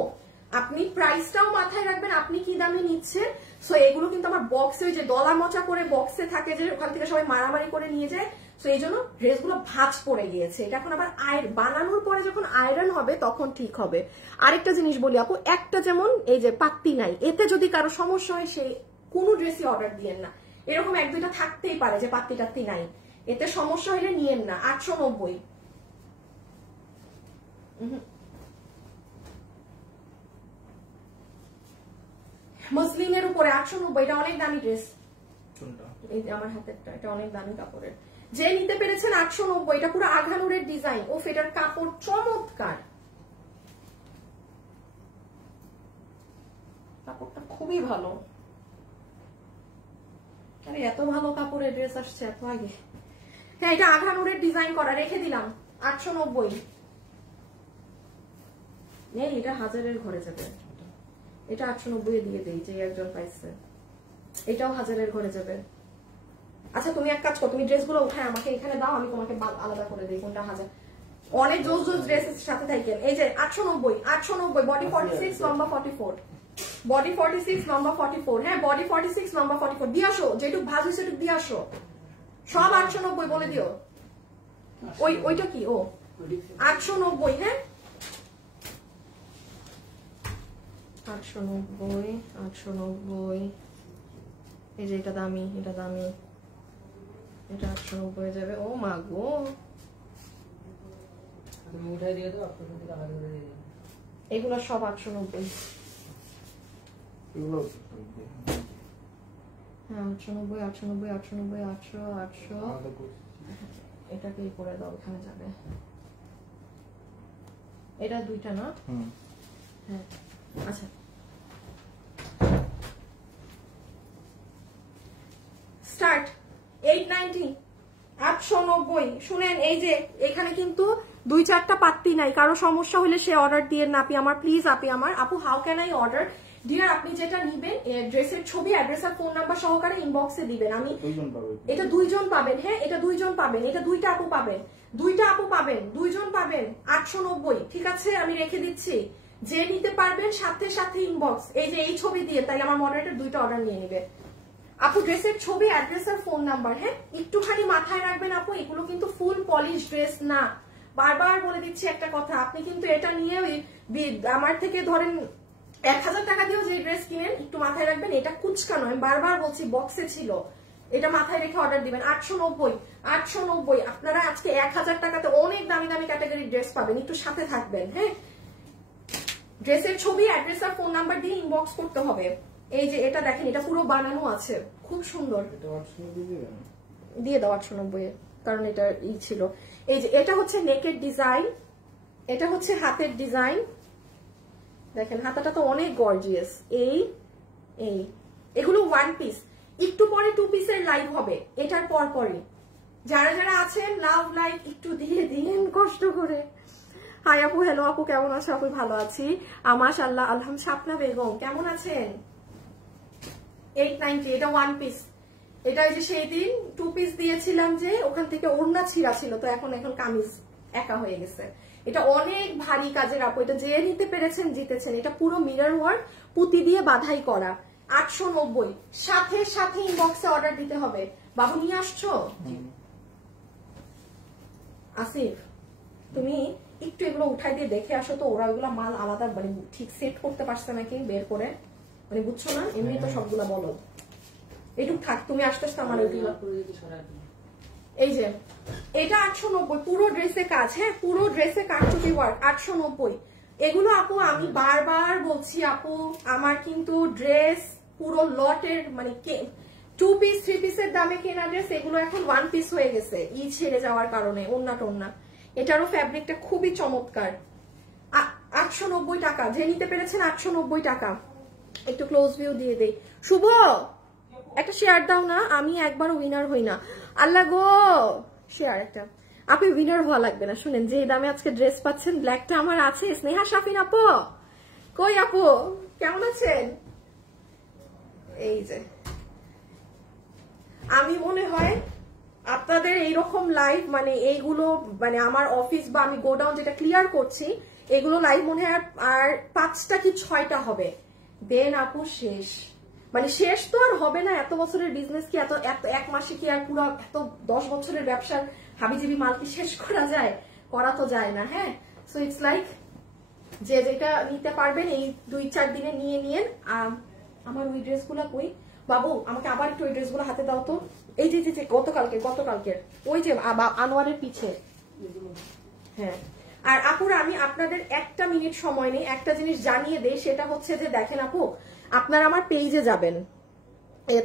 আপনি প্রাইসটাও মাথায় রাখবেন, আপনি কি দামে নিচ্ছেন। সো এগুলো কিন্তু আমার বক্সে, ওই যে ডলার মচা করে বক্সে থাকে, যে ওখান থেকে সবাই মারামারি করে নিয়ে যায়, তো এই জন্য ড্রেসগুলো ভাঁজ পড়ে গিয়েছে। এটা এখন আবার বানানোর পরে যখন আয়রন হবে তখন ঠিক হবে। আরেকটা জিনিস বলি আপু, একটা যেমন এই যে পাত্তি নাই, এতে যদি কারো সমস্যা হয় সেই কোনো ড্রেসই অর্ডার দিয়েন না। এরকম এক দুইটা থাকতেই পারে যে পাত্তি টাত্তি নাই, এতে সমস্যা হলে নিয়েন না। 890। মসলিনের উপরে 890, এটা অনেক দামি ড্রেস। এই যে আমার হাতেরটা, এটা অনেক দামি কাপড়ের। যে নিতে পেরেছেন 890, এটা পুরো আঘানুরের ডিজাইন। ও এটার কাপড় চমৎকার, কাপড়টা খুবই ভালো। আরে এত ভালো কাপড়ের ড্রেস আসছে এত আগে। হ্যাঁ এটা আঘানুরের ডিজাইন করা, রেখে দিলাম 890। নেই, এটা 1000-এর ঘরে যাবে। এটা 890 দিয়ে দেই, যে একজন পাইছে। এটাও 1000-এর ঘরে যাবে। আচ্ছা তুমি এক কাজ করো, তুমি ড্রেসগুলো উঠায় আমাকে এখানে দাও, আমি তোমাকে আলাদা করে দিই কোনটা 1000। অনেক জোস জোস ড্রেসের সাথে থাকেন। এই যে 890, 890, বডি 46, লম্বা 44, বডি 46, লম্বা 44। হ্যাঁ বডি 46, লম্বা 44 দিয়ে আসো, যেটুক ভাজ হয়েছে সেটুক দিয়ে আসো। সব 890 বলে দিও। ওইটা কি? ও 890। হ্যাঁ 890, 890। এই যে এটা দামি, এটা দামি, এটা 890 যাবে। ও মা গো, এগুলো সব 890। হ্যাঁ 890, 890, 890, 800, 800। এটাকে করে দাও, এখানে যাবে। এটা দুইটা না? হ্যাঁ আচ্ছা। স্টার্ট 890, 890। শুনেন এই যে এখানে কিন্তু 2-4টা পাত্তি নাই, কারো সমস্যা হলে সে অর্ডার দিয়ে না। আপি আমার প্লিজ, আপি আমার আপু, how can I order? Dear আপনি যেটা নিবেন ড্রেসের ছবি, অ্যাড্রেস আর ফোন নাম্বার সহকারে ইনবক্সে দিবেন। আমি এটা 2 জন পাবেন। হ্যাঁ এটা 2 জন পাবেন, এটা 2টা আপু পাবেন, 2টা আপু পাবেন, 2 জন পাবেন। 890 ঠিক আছে, আমি রেখে দিচ্ছি। যে নিতে পারবেন সাথে সাথে ইনবক্স, এই যে এই ছবি দিয়ে, তাইলে আমার মডারেটর 2টা অর্ডার নিয়ে নেবে। আপু ড্রেসের ছবি, অ্যাড্রেস আর ফোন নাম্বার। হ্যাঁ একটুখানি মাথায় রাখবেন আপু, এগুলো কিন্তু ফুল পলিশ ড্রেস না। বারবার বলে দিচ্ছি একটা কথা, আপনি কিন্তু এটা নিয়ে আমার থেকে ধরেন 1000 টাকা দিয়েও যে ড্রেস কিনেন, একটু মাথায় রাখবেন এটা কুচকা নয়। বারবার বলছি বক্সে ছিল, এটা মাথায় রেখে অর্ডার দিবেন। 890, 890। আপনারা আজকে 1000 টাকাতে অনেক দামি দামি ক্যাটাগরির ড্রেস পাবেন, একটু সাথে থাকবেন। হ্যাঁ ড্রেসের ছবি, অ্যাড্রেস আর ফোন নাম্বার দিয়ে ইনবক্স করতে হবে। এই যে এটা দেখেন, এটা পুরো বানানো আছে, খুব সুন্দর। দিয়ে দাও 890, কারণ এটা ছিল। এই যে এটা হচ্ছে নেকের ডিজাইন, এটা হচ্ছে হাতের ডিজাইন। দেখেন হাতাটা তো অনেক গর্জিয়াস। এই এই এগুলো 1 পিস, একটু পরে 2 পিসের লাইভ হবে এটার পর পরই। যারা যারা আছেন লাভ লাইক একটু দিয়ে দিন কষ্ট করে। হাই আপু, হ্যালো আপু, কেমন আছো আপু? ভালো আছি মাশাআল্লাহ, আলহামদুলিল্লাহ। শাপনা বেগম কেমন আছেন? 890, এটা 1 পিস। এটা যে সেই দিন 2 পিস দিয়েছিলাম, যে ওখান থেকে ওড়না ছিঁড়া ছিল, তো এখন কামিজ একা হয়ে গেছে। এটা অনেক ভারী কাজের আপু, এটা যে নিতে পেরেছেন জিতেছেন। এটা পুরো মিরর ওয়ার্ক, পুঁতি দিয়ে বাধাই করা। 890, সাথে সাথে ইনবক্সে অর্ডার দিতে হবে। বাবু নিয়ে আসছো? আসিফ তুমি একটু এগুলো উঠাই দিয়ে দেখে আসো তো, ওরা ওগুলো মাল আলাদা মানে ঠিক সেট করতে পারছে নাকি বের করে, মানে বুঝছো না? এমনি তো সবগুলা বলো, এইটুক থাক, তুমি আসতে আসতে আমার ওইগুলো। এই যে এটা 890, পুরো ড্রেসে কাজ। হ্যাঁ পুরো ড্রেসে কাটছুটি ওয়ার্ক, 890। এগুলো আপু আমি বারবার বলছি আপু, আমার কিন্তু ড্রেস পুরো লটের মানে 2 পিস 3 পিসের দামে কেনা ড্রেস, এগুলো এখন 1 পিস হয়ে গেছে ছেড়ে যাওয়ার কারণে। ওন্না টোন্না, এটারও ফ্যাব্রিকটা খুবই চমৎকার। 890 টাকা, যে নিতে পেরেছেন 890 টাকা। একটু ক্লোজ ভিউ দিয়ে দেই। শুভ একটা শেয়ার দাও না, আমি একবার উইনার হই না। আল্লাহ গো, শেয়ার একটা। আপনি উইনার হওয়া লাগবে না, শুনেন যে দামে আজকে ড্রেস পাচ্ছেন, ব্ল্যাকটা আমার আছে। স্নেহা শাফিন আপু, কই আপু কেমন আছেন? এই যে আমি মনে হয় আপনাদের এইরকম লাইভ মানে এইগুলো মানে আমার অফিস বা আমি গোডাউন যেটা ক্লিয়ার করছি, এগুলো লাইভ মনে হয় আর 5টা কি 6টা হবে, দেন আপু শেষ। মানে শেষ তো আর হবে না, এত বছরের বিজনেস কি এত এক মাসে কি আর পুরো এত 10 বছরের ব্যবসার হাবিজাবি মাল কি শেষ করা যায়? করা তো যায় না। হ্যাঁ, সো ইটস লাইক যে যেটা নিতে পারবেন এই 2-4 দিনে নিয়ে নিয়েন। আমার ওই ড্রেসগুলো কই বাবু, আমাকে আবার একটু ওই ড্রেসগুলো হাতে দাও তো। এই যে যে গতকালকের ওই যে আনোয়ারের পিছে। হ্যাঁ, আর আপুরা আমি আপনাদের 1 মিনিট সময় নেই, একটা জিনিস জানিয়ে দেই, সেটা হচ্ছে যে দেখেন আপু, আপনারা আমার পেজে যাবেন,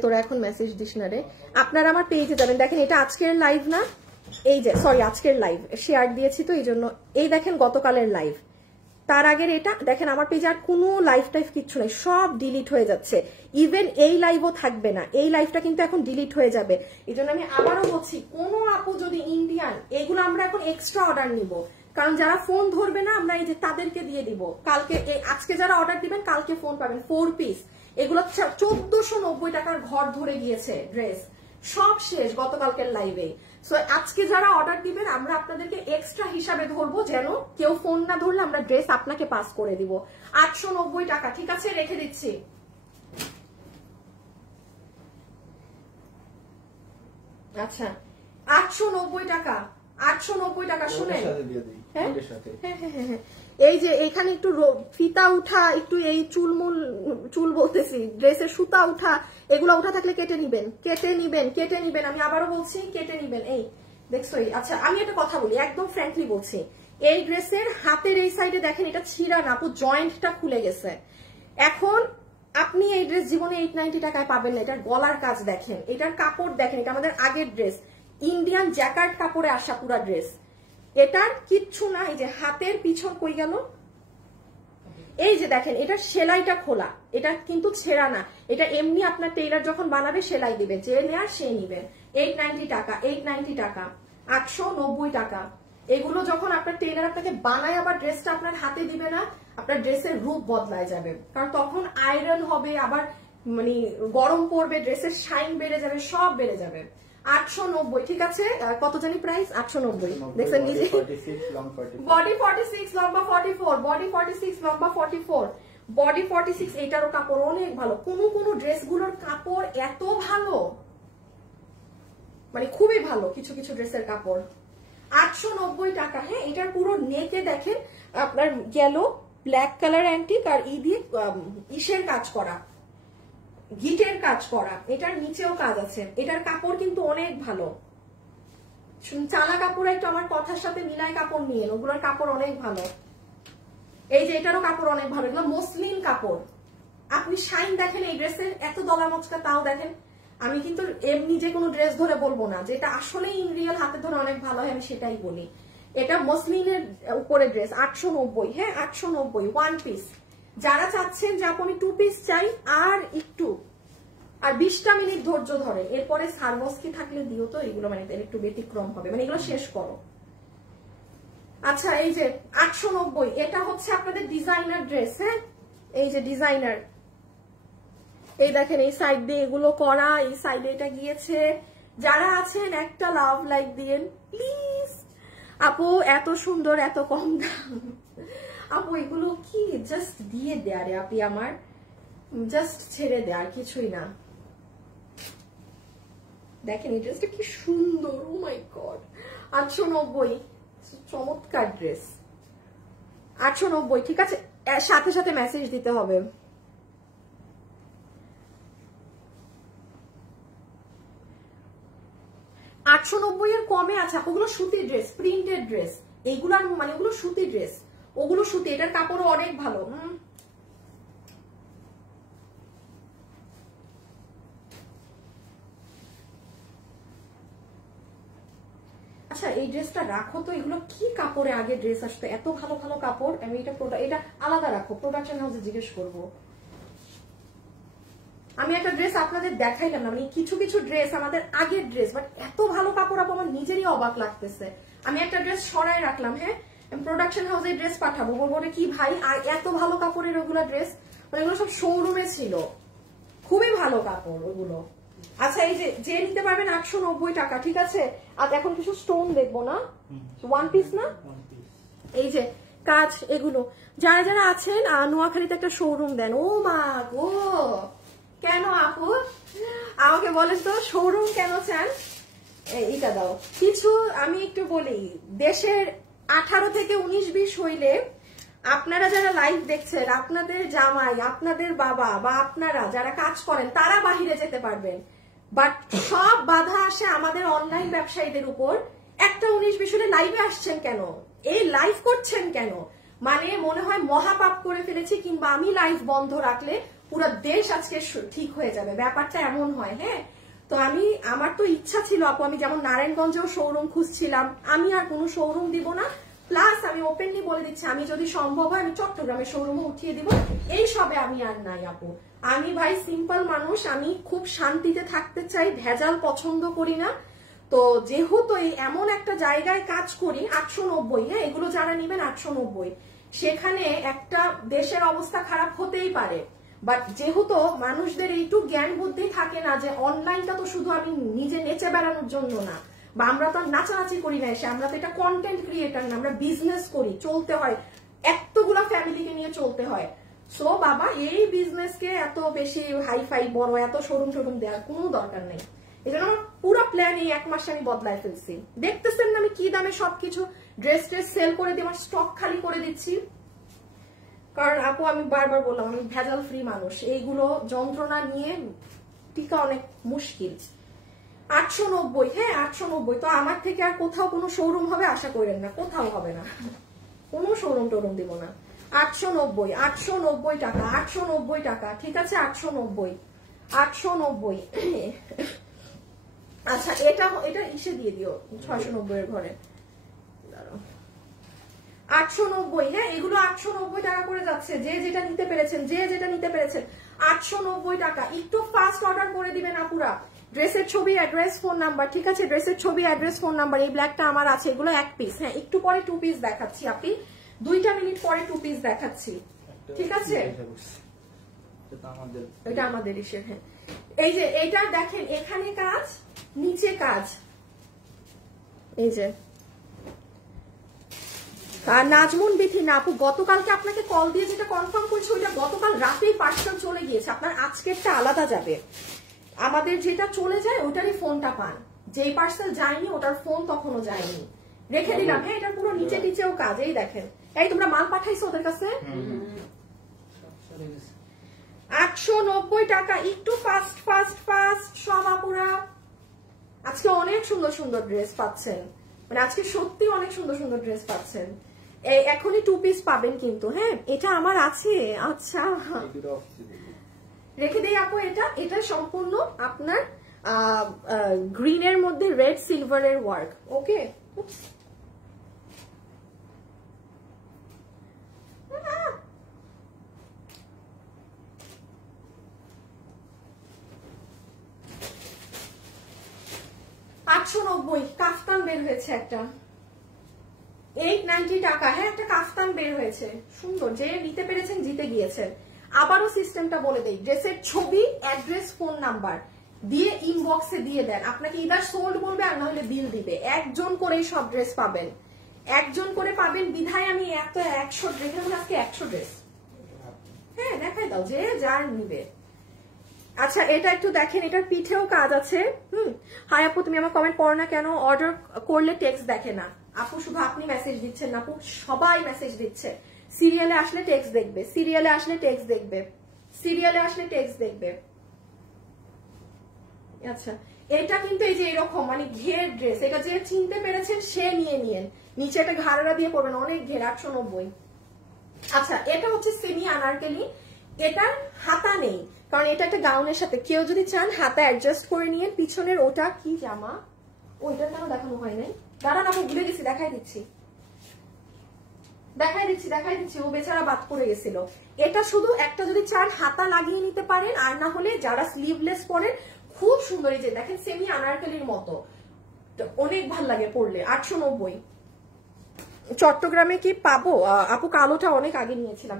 তোরা এখন মেসেজ দিস না রে, আপনারা আমার পেজে যাবেন। দেখেন এটা আজকের লাইভ না, এই যে সরি আজকের লাইভ শেয়ার দিয়েছি তো এই জন্য। এই দেখেন গতকালের লাইভ, তার আগের এটা দেখেন। আমার পেজে আর কোনো লাইভ টাইভ কিচ্ছু নাই, সব ডিলিট হয়ে যাচ্ছে। ইভেন এই লাইভও থাকবে না, এই লাইভটা কিন্তু এখন ডিলিট হয়ে যাবে। এই জন্য আমি আবারও বলছি, কোনো আপু যদি ইন্ডিয়ান, এগুলো আমরা এখন এক্সট্রা অর্ডার নিব, কারণ যারা ফোন ধরবে না আমরা এই যে তাদেরকে দিয়ে দিব। কালকে আজকে যারা অর্ডার দিবেন কালকে ফোন পাবেন। 4 পিস এগুলো 1490 টাকার ঘর ধরে গিয়েছে ড্রেস, সব শেষ গতকালকের লাইভে। সো আজকে যারা অর্ডার দিবেন আমরা আপনাদেরকে এক্সট্রা হিসাবে ধরবো, যেন কেউ ফোন না ধরলে আমরা ড্রেস আপনাকে পাস করে দিব। 890 টাকা, ঠিক আছে, রেখে দিচ্ছি। আচ্ছা 890 টাকা, 890 টাকা শুনেন। এই যে এখানে একটু ফিতা উঠা, একটু এই চুল বলতেছি, ড্রেসের সুতা উঠা, এগুলো উঠা থাকলে কেটে নিবেন, কেটে নিবেন। আমি আবারও বলছি কেটে নিবেন। এই দেখছো, আচ্ছা আমি একটা কথা বলি, একদম ফ্র্যাঙ্কলি বলছি, এই ড্রেসের হাতের এই সাইডে দেখেন এটা ছিঁড়া না আপু, জয়েন্টটা খুলে গেছে। এখন আপনি এই ড্রেস জীবনে 890 টাকায় পাবেন না। এটার গলার কাজ দেখেন, এটার কাপড় দেখেন, এটা আমাদের আগের ড্রেস, ইন্ডিয়ান জ্যাকার্ড কাপড়ে আসা পুরা ড্রেস। এটার কিচ্ছু না, এই যে হাতের পিছন কই গেল, এই যে দেখেন এটার সেলাইটা খোলা, এটা কিন্তু ছেঁড়া না। এটা এমনি আপনার টেইলার যখন বানাবে সেলাই দিবে, যে নেয়ার সে নিবেন। 890 টাকা, 890 টাকা, 890 টাকা। এগুলো যখন আপনার টেইলার আপনাকে বানায় আবার ড্রেসটা আপনার হাতে দিবে না, আপনার ড্রেসের রূপ বদলায় যাবে, কারণ তখন আয়রন হবে, আবার মানে গরম পড়বে, ড্রেসের শাইন বেড়ে যাবে, সব বেড়ে যাবে। 890, ঠিক আছে, কত জানি প্রাইস 890। দেখছেন নিজে, বডি 46, লম্বা 44, বডি 46, লম্বা 44, বডি 46। এটারও কাপড় অনেক ভালো, কোন ড্রেসগুলোর কাপড় এত ভালো, মানে খুবই ভালো কিছু কিছু ড্রেসের কাপড়। 890 টাকা। হ্যাঁ, এটার পুরো নেকে দেখেন আপনার গেলো ব্ল্যাক কালার অ্যান্টিক আর দিয়ে ইসের কাজ করা, গিটের কাজ করা, এটার নিচেও কাজ আছে। এটার কাপড় কিন্তু অনেক ভালো, চালা কাপড় একটু আমার কথার সাথে মিলাই কাপড় নিয়ে, ওগুলোর কাপড় অনেক ভালো। এই যে এটারও কাপড় অনেক ভালো, এগুলো মসলিন কাপড়। আপনি শাইন দেখেন এই ড্রেসের, এত দলা মচকা তাও দেখেন। আমি কিন্তু এমনি যে কোনো ড্রেস ধরে বলবো না, যেটা আসলে ইন রিয়েল হাতে ধরে অনেক ভালো হয় আমি সেটাই বলি। এটা মসলিনের উপরে ড্রেস, 890। হ্যাঁ 890, 1 পিস। যারা চাচ্ছেন যে আপনি 2 পিস চাই, আর একটু আর 20টা মিনিট ধৈর্য ধরে, এরপরে সার্ভসকি থাকলে দিও তো, এগুলো মানে একটু ব্যতিক্রম হবে, মানে এগুলো শেষ করো। আচ্ছা এই যে 890, এটা হচ্ছে আপনাদের ডিজাইনার ড্রেস। হ্যাঁ, এই যে ডিজাইনার, এই দেখেন এই সাইড দিয়ে এগুলো করা, এই সাইডে এটা গিয়েছে। যারা আছেন একটা লাভ লাইক দিয়েন প্লিজ। আপু এত সুন্দর, এত কম দাম আপু, এগুলো কি জাস্ট দিয়ে দেয়া রে আপনি, আমার জাস্ট ছেড়ে দেয়, আর কিছুই না। দেখেন এই ড্রেসটা কি সুন্দর, ও মাই গড। 890, চমৎকার ড্রেস। 890, ঠিক আছে, সাথে সাথে মেসেজ দিতে হবে। এর কমে আছে, ওগুলো সুতির ড্রেস, প্রিন্টেড ড্রেস, এইগুলার মানে ওগুলো সুতি ড্রেস, ওগুলো সুতি, এটার কাপড়ও অনেক ভালো। আচ্ছা এই ড্রেসটা রাখো তো, এগুলো কি কাপড়ে আগে ড্রেস আসতো, এত ভালো ভালো কাপড়। আমি এটা আলাদা রাখো, প্রোডাকশন হাউসে জিজ্ঞেস করবো। আমি একটা ড্রেস আপনাদের দেখাইলাম না, মানে কিছু কিছু ড্রেস আমাদের আগের ড্রেস, বাট এত ভালো কাপড় আপু, আমার নিজেরই অবাক লাগতেছে। আমি একটা ড্রেস সরাই রাখলাম। হ্যাঁ, প্রোডাকশন হাউসে ড্রেস পাঠাবো, বলবো কি ভাই আর এত ভালো কাপড়ের ওগুলো ড্রেস, মানে এগুলো সব শোরুমে ছিল, খুবই ভালো কাপড় ওগুলো। আচ্ছা এই যে নিতে পারবেন 890 টাকা, ঠিক আছে। আর এখন কিছু স্টোন দেখবো না, 1 পিস না, এই যে কাজ এগুলো। যারা যারা আছেন নোয়াখালীতে একটা শোরুম দেন, ও মা গো কেন আপু আমাকে বলেন তো, শোরুম কেন চান? এটা দাও কিছু, আমি একটু বলি, দেশের 18 থেকে 19-20 হইলে আপনারা যারা লাইভ দেখছেন, আপনাদের জামাই, আপনাদের বাবা বা আপনারা যারা কাজ করেন তারা বাহিরে যেতে পারবেন, বাট সব বাধা আসে আমাদের অনলাইন ব্যবসায়ীদের উপর। একটা 19-20 হলে লাইভে আসছেন কেন, এই লাইভ করছেন কেন, মানে মনে হয় মহাপাপ করে ফেলেছি, কিংবা আমি লাইভ বন্ধ রাখলে পুরো দেশ আজকে ঠিক হয়ে যাবে, ব্যাপারটা এমন হয়। হ্যাঁ, তো আমার তো ইচ্ছা ছিল আপু, আমি যেমন নারায়ণগঞ্জেও শোরুম খুঁজছিলাম, আমি আর কোনো শোরুম দিব না, প্লাস আমি ওপেনলি বলে দিচ্ছি আমি যদি সম্ভব হয় আমি চট্টগ্রামে শোরুমও উঠিয়ে দিব, এই সবে আমি আর নাই আপু। আমি ভাই সিম্পল মানুষ, আমি খুব শান্তিতে থাকতে চাই, ভেজাল পছন্দ করি না। তো যেহেতু এমন একটা জায়গায় কাজ করি, 890, হ্যাঁ এগুলো যারা নেবেন 890, সেখানে একটা দেশের অবস্থা খারাপ হতেই পারে, বাট যেহেতু মানুষদের এইটুকু জ্ঞান বুদ্ধি থাকে না যে অনলাইনটা তো শুধু আমি নিজে নেচে বেড়ানোর জন্য না, বা আমরা তো নাচানাচি করি না এসে, আমরা তো এটা কন্টেন্ট ক্রিয়েটার না, আমরা বিজনেস করি, চলতে হয়, এতগুলা ফ্যামিলিকে নিয়ে চলতে হয়। সো বাবা, এই বিজনেসকে এত বেশি হাইফাই বড় এত শোরুম টোরুম দেওয়ার কোনো দরকার নেই। এই জন্য আমার পুরো প্ল্যান এই 1 মাসে আমি বদলায় ফেলছি। দেখতেছেন না আমি কি দামে সবকিছু ড্রেস সেল করে দিয়ে আমার স্টক খালি করে দিচ্ছি, কারণ আপু আমি বারবার বললাম আমি ভেজাল ফ্রি মানুষ, এইগুলো যন্ত্রণা নিয়ে টিকা অনেক মুশকিল। 890, হ্যাঁ 890, তো আমার থেকে আর কোথাও কোনো শোরুম হবে আশা করেন না, কোথাও হবে না, কোনো শোরুম টোরুম দিব না। 890, 890 টাকা, 890 টাকা, ঠিক আছে 890, 890। আচ্ছা এটা ইসে দিয়ে দিও 690 এর ঘরে, 890, হ্যাঁ এগুলো 890 টাকা করে যাচ্ছে, যে যেটা নিতে পেরেছেন, 890 টাকা। একটু ফাস্ট অর্ডার করে দিবেন আপুরা। ড্রেসের ছবি, অ্যাড্রেস, ফোন নাম্বার, ঠিক আছে, ড্রেসের ছবি, অ্যাড্রেস, ফোন নাম্বার, এই ব্ল্যাকটা আমার আছে, এগুলো 1 পিস, হ্যাঁ একটু পরে 2 পিস দেখাচ্ছি, আপনি 2 মিনিট পরে 2 পিস দেখাচ্ছি, ঠিক আছে, এটা আমাদের ইসের। হ্যাঁ এই যে এইটা দেখেন, এখানে কাজ, নিচে কাজ, এই যে। আর নাজমুন বিথি না আপু, গতকালকে আপনাকে কল দিয়ে যেটা কনফার্ম করছি ওইটা গতকাল রাতেই পার্সেল চলে গিয়েছে, আপনার আজকেরটা আলাদা যাবে, আমাদের যেটা চলে যায় ওটারই ফোনটা পান, যেই পার্সেল যায়নি ওটার ফোন তখনও যায়নি, রেখে দিলাম। হ্যাঁ এটার পুরো নিচে টিচেও কাজ, এই দেখেন। এই তোমরা মাল পাঠাইছো ওদের কাছে? 890 টাকা, একটু ফাস্ট ফাস্ট ফাস্ট সব আপুরা। আজকে অনেক সুন্দর সুন্দর ড্রেস পাচ্ছেন, মানে আজকে সত্যি অনেক সুন্দর সুন্দর ড্রেস পাচ্ছেন। এখনই 2 পিস পাবেন কিন্তু, হ্যাঁ এটা আমার আছে। আচ্ছা রেখে দেই আপু, এটা সম্পূর্ণ আপনার গ্রিনের মধ্যে রেড সিলভারের ওয়ার্ক, ওকে। $890 কাফতান বের হয়েছে একটা, 890 টাকা, হ্যাঁ একটা কাফতান বের হয়েছে সুন্দর, যে নিতে পেরেছেন জিতে গিয়েছেন। আবারও সিস্টেমটা বলে দেই, ড্রেসের ছবি, অ্যাড্রেস, ফোন নাম্বার দিয়ে ইনবক্সে দিয়ে দেন, আপনাকে ইদার সোল্ড বলবে আর না হলে বিল দিবে, একজন করেই সব ড্রেস পাবেন, একজন করে পাবেন, বিধায় আমি এত 100 ড্রেস, আজকে 100 ড্রেস, হ্যাঁ দেখাই দাও যে যার নিবে। আচ্ছা এটা একটু দেখেন, এটার পিঠেও কাজ আছে। হাই আপু তুমি আমার কমেন্ট পড়ো না কেন, অর্ডার করলে টেক্সট দেখে না আপু, শুধু আপনি মেসেজ দিচ্ছেন না আপু, সবাই মেসেজ দিচ্ছে, সিরিয়ালে আসলে টেক্সট দেখবে, সিরিয়ালে আসলে টেক্সট দেখবে, সিরিয়ালে আসলে টেক্সট দেখবে। আচ্ছা এটা কিন্তু এই যে এরকম মানে ঘের ড্রেস, এটা যে চিনতে পেরেছেন সে নিয়ে নিয়েন, নিচে একটা ঘাড়া দিয়ে পড়বেন, অনেক ঘের, 890। আচ্ছা এটা হচ্ছে সেমি আনারকলি, এটার হাতা নেই, কারণ এটা একটা গাউনের সাথে, কেউ যদি চান হাতা অ্যাডজাস্ট করে নিয়ে, পিছনের ওটা কি জামা, ওইটা কেন দেখানো হয় নাই, দাঁড়ান আপু ভুলে গেছি, দেখাই দিচ্ছি, ও বেচারা বাদ পড়ে গেছিল। এটা শুধু একটা যদি চান হাতা লাগিয়ে নিতে পারেন, আর না হলে যারা স্লিভলেস পরেন খুব সুন্দর, এই যে দেখেন সেমি আনারকলির মতো, অনেক ভাল লাগে পরলে। 890। চট্টগ্রামে কি পাবো আপু? কালোটা অনেক আগে নিয়েছিলাম।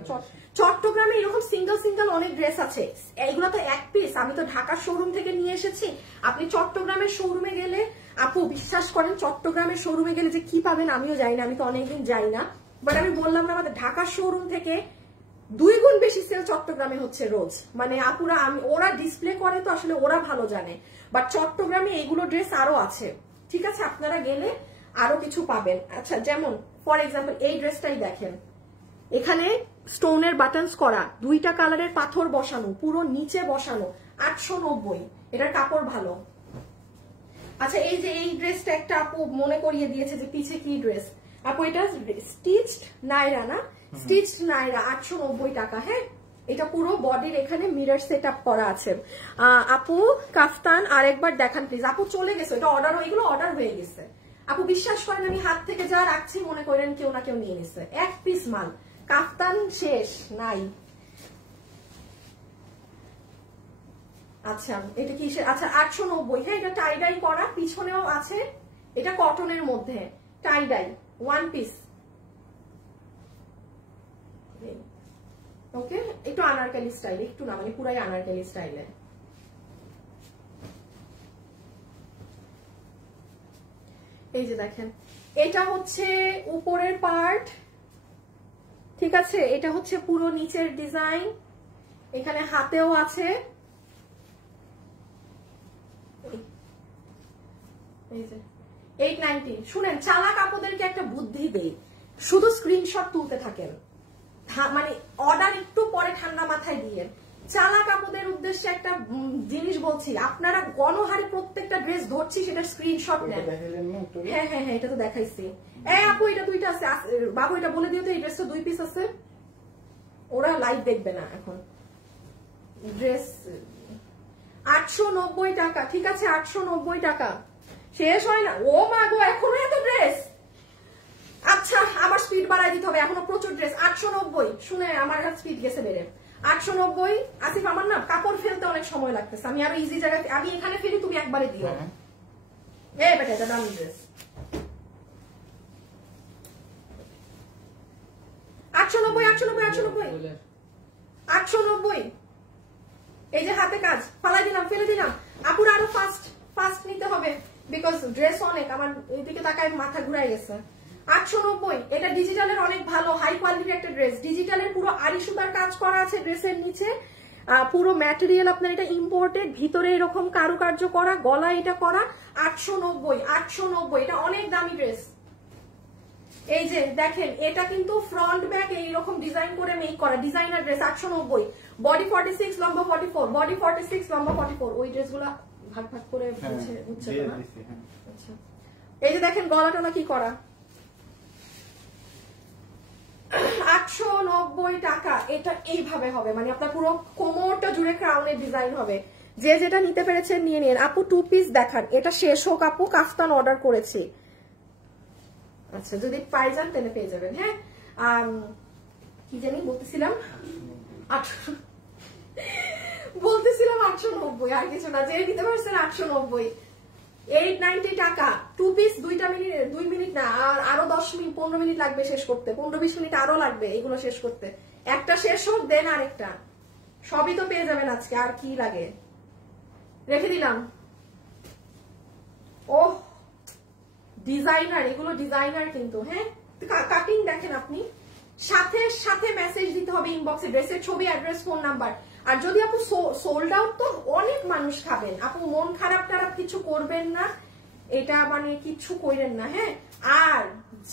চট্টগ্রামে এরকম সিঙ্গেল সিঙ্গেল অনেক ড্রেস আছে, এইগুলো তো 1 পিস, আমি তো ঢাকার শোরুম থেকে নিয়ে এসেছি। আপনি চট্টগ্রামের শোরুমে গেলে আপু বিশ্বাস করেন, চট্টগ্রামের শোরুমে গেলে যে কি পাবেন আমিও জানি না, আমি তো অনেকদিন যাই না, বাট আমি বললাম না আমাদের ঢাকার শোরুম থেকে 2 গুণ বেশি সেল চট্টগ্রামে হচ্ছে রোজ, মানে আপুরা ওরা ডিসপ্লে করে তো আসলে ওরা ভালো জানে, বাট চট্টগ্রামে এইগুলো ড্রেস আরো আছে, ঠিক আছে, আপনারা গেলে আরো কিছু পাবেন। আচ্ছা যেমন ফর এক্সাম্পল এই ড্রেসটাই দেখেন, এখানে স্টোনের বাটনস করা, 2টা কালারের পাথর বসানো, পুরো নিচে বসানো, 890, এটার কাপড় ভালো। আচ্ছা এই যে এই ড্রেসটা একটা আপু মনে করিয়ে দিয়েছে যে পিছে কি ড্রেস, আপু এটা স্টিচড নাইরা না, স্টিচড নাইরা 890 টাকা। হ্যাঁ এটা পুরো বডির এখানে মিরর সেট আপ করা আছে। আপু কাফতান আরেকবার দেখান প্লিজ। আপু চলে গেছে, এটা অর্ডার, এগুলো অর্ডার হয়ে গেছে। আপু বিশ্বাস করেন আমি হাত থেকে যা রাখছি মনে করেন কেউ না কেউ নিয়ে নিচ্ছে, 1 পিস মাল, কাফতান শেষ নাই। আচ্ছা এটা কি, আচ্ছা 890, হ্যাঁ এটা টাই ডাই করা, পিছনেও আছে, এটা কটনের মধ্যে টাই ডাই 1 পিস। ওকে একটু আনারকলি স্টাইল, একটু না মানে পুরাই আনারকলি স্টাইলে। এই যে দেখেন এটা হচ্ছে উপরের পার্ট, ঠিক আছে, এটা হচ্ছে পুরো নিচের ডিজাইন, এখানে হাতেও আছে। এই যে 890। শুনেন চালাক আপুদেরকে একটা বুদ্ধি দেই, শুধু স্ক্রিনশট তুলতে থাকেন, মানে অর্ডার একটু পরে ঠান্ডা মাথায় দিয়ে। চালাক আপুদের উদ্দেশ্যে একটা জিনিস বলছি, আপনারা গণহারে প্রত্যেকটা ড্রেস ধরছি সেটা স্ক্রিনশট নেন। হ্যাঁ হ্যাঁ হ্যাঁ এটা তো দেখাইছি। আপু এটা 2টা আছে, বাবু এটা বলে দিও তো এই ড্রেসটা 2 পিস আছে, ওরা লাইভ দেখবে না এখন। ড্রেস 890 টাকা, ঠিক আছে 890 টাকা, শেষ হয় না। ও মা গো এখনো এত ড্রেস, আচ্ছা আমার স্পিড বাড়াই দিতে হবে, এখনো প্রচুর ড্রেস। 890, শুনে আমার স্পিড গেছে বেড়ে। 890 আসিফ, আমার না কাপড় ফেলতে অনেক সময় লাগতেছে, আমি আরো ইজি জায়গায়, আমি এখানে ফেলি তুমি একবারে দিও। বেটা এটা দামি ড্রেস। 890 890 890 890, এই যে হাতে কাজ, ফালাই দিলাম, ফেলে দিলাম। আপুর আরো ফাস্ট নিতে হবে, বিকজ ড্রেস অনেক, আমার এইদিকে তাকায় মাথা ঘুরাই গেছে। 890, এটা ডিজিটালের অনেক ভালো হাই কোয়ালিটির একটা ড্রেস, ডিজিটালের পুরো আড়ি সুতার কাজ করা আছে ড্রেসের নিচে, পুরো ম্যাটেরিয়াল আপনার এটা ইম্পোর্টেড, ভিতরে এরকম কারুকার্য করা, গলা এটা করা। 890 এটা অনেক দামি ড্রেস। এই যে দেখেন এটা কিন্তু ফ্রন্ট ব্যাক এইরকম ডিজাইন করে মেক করা ডিজাইনার ড্রেস। 890, বডি 46, লম্বা 44, বডি 46, লম্বা 44। ওই ড্রেসগুলো ভাগ ভাগ করে বুঝছে না। আচ্ছা এই যে দেখেন গলাটা কি করা, 890 টাকা। এটা এইভাবে হবে, মানে আপনার পুরো কোমরটা জুড়ে ক্রাউনের ডিজাইন হবে। যে যেটা নিতে পেরেছেন নিয়ে নিন। আপু 2 পিস দেখান, এটা শেষ হোক আপু, কাফতান অর্ডার করেছি। আচ্ছা যদি পাই যান তাহলে পেয়ে যাবেন। হ্যাঁ কি জানি বলতেছিলাম, 890 আর কিছু না, যে নিতে পারছেন 890। 890 টাকা 2 পিস, 2 মিনিট না, আরো 10 মিনিট 15 মিনিট লাগবে শেষ করতে, 15-20 মিনিট আরো লাগবে এগুলো শেষ করতে। একটা শেষ হোক দেন আরেকটা, সবই তো পেয়ে যাবেন আজকে, আর কি লাগে। রেখে দিলাম। ওহ ডিজাইনার, এগুলো ডিজাইনার কিন্তু। হ্যাঁ কাটিং দেখেন আপনি, সাথে মেসেজ দিতে হবে ইনবক্সে, ড্রেসের ছবি, অ্যাড্রেস, ফোন নাম্বার। আর যদি আপু সোল্ড আউট তো অনেক মানুষ খাবেন, আপু মন খারাপ টারাপ কিছু করবেন না, এটা মানে কিছু করেন না। হ্যাঁ আর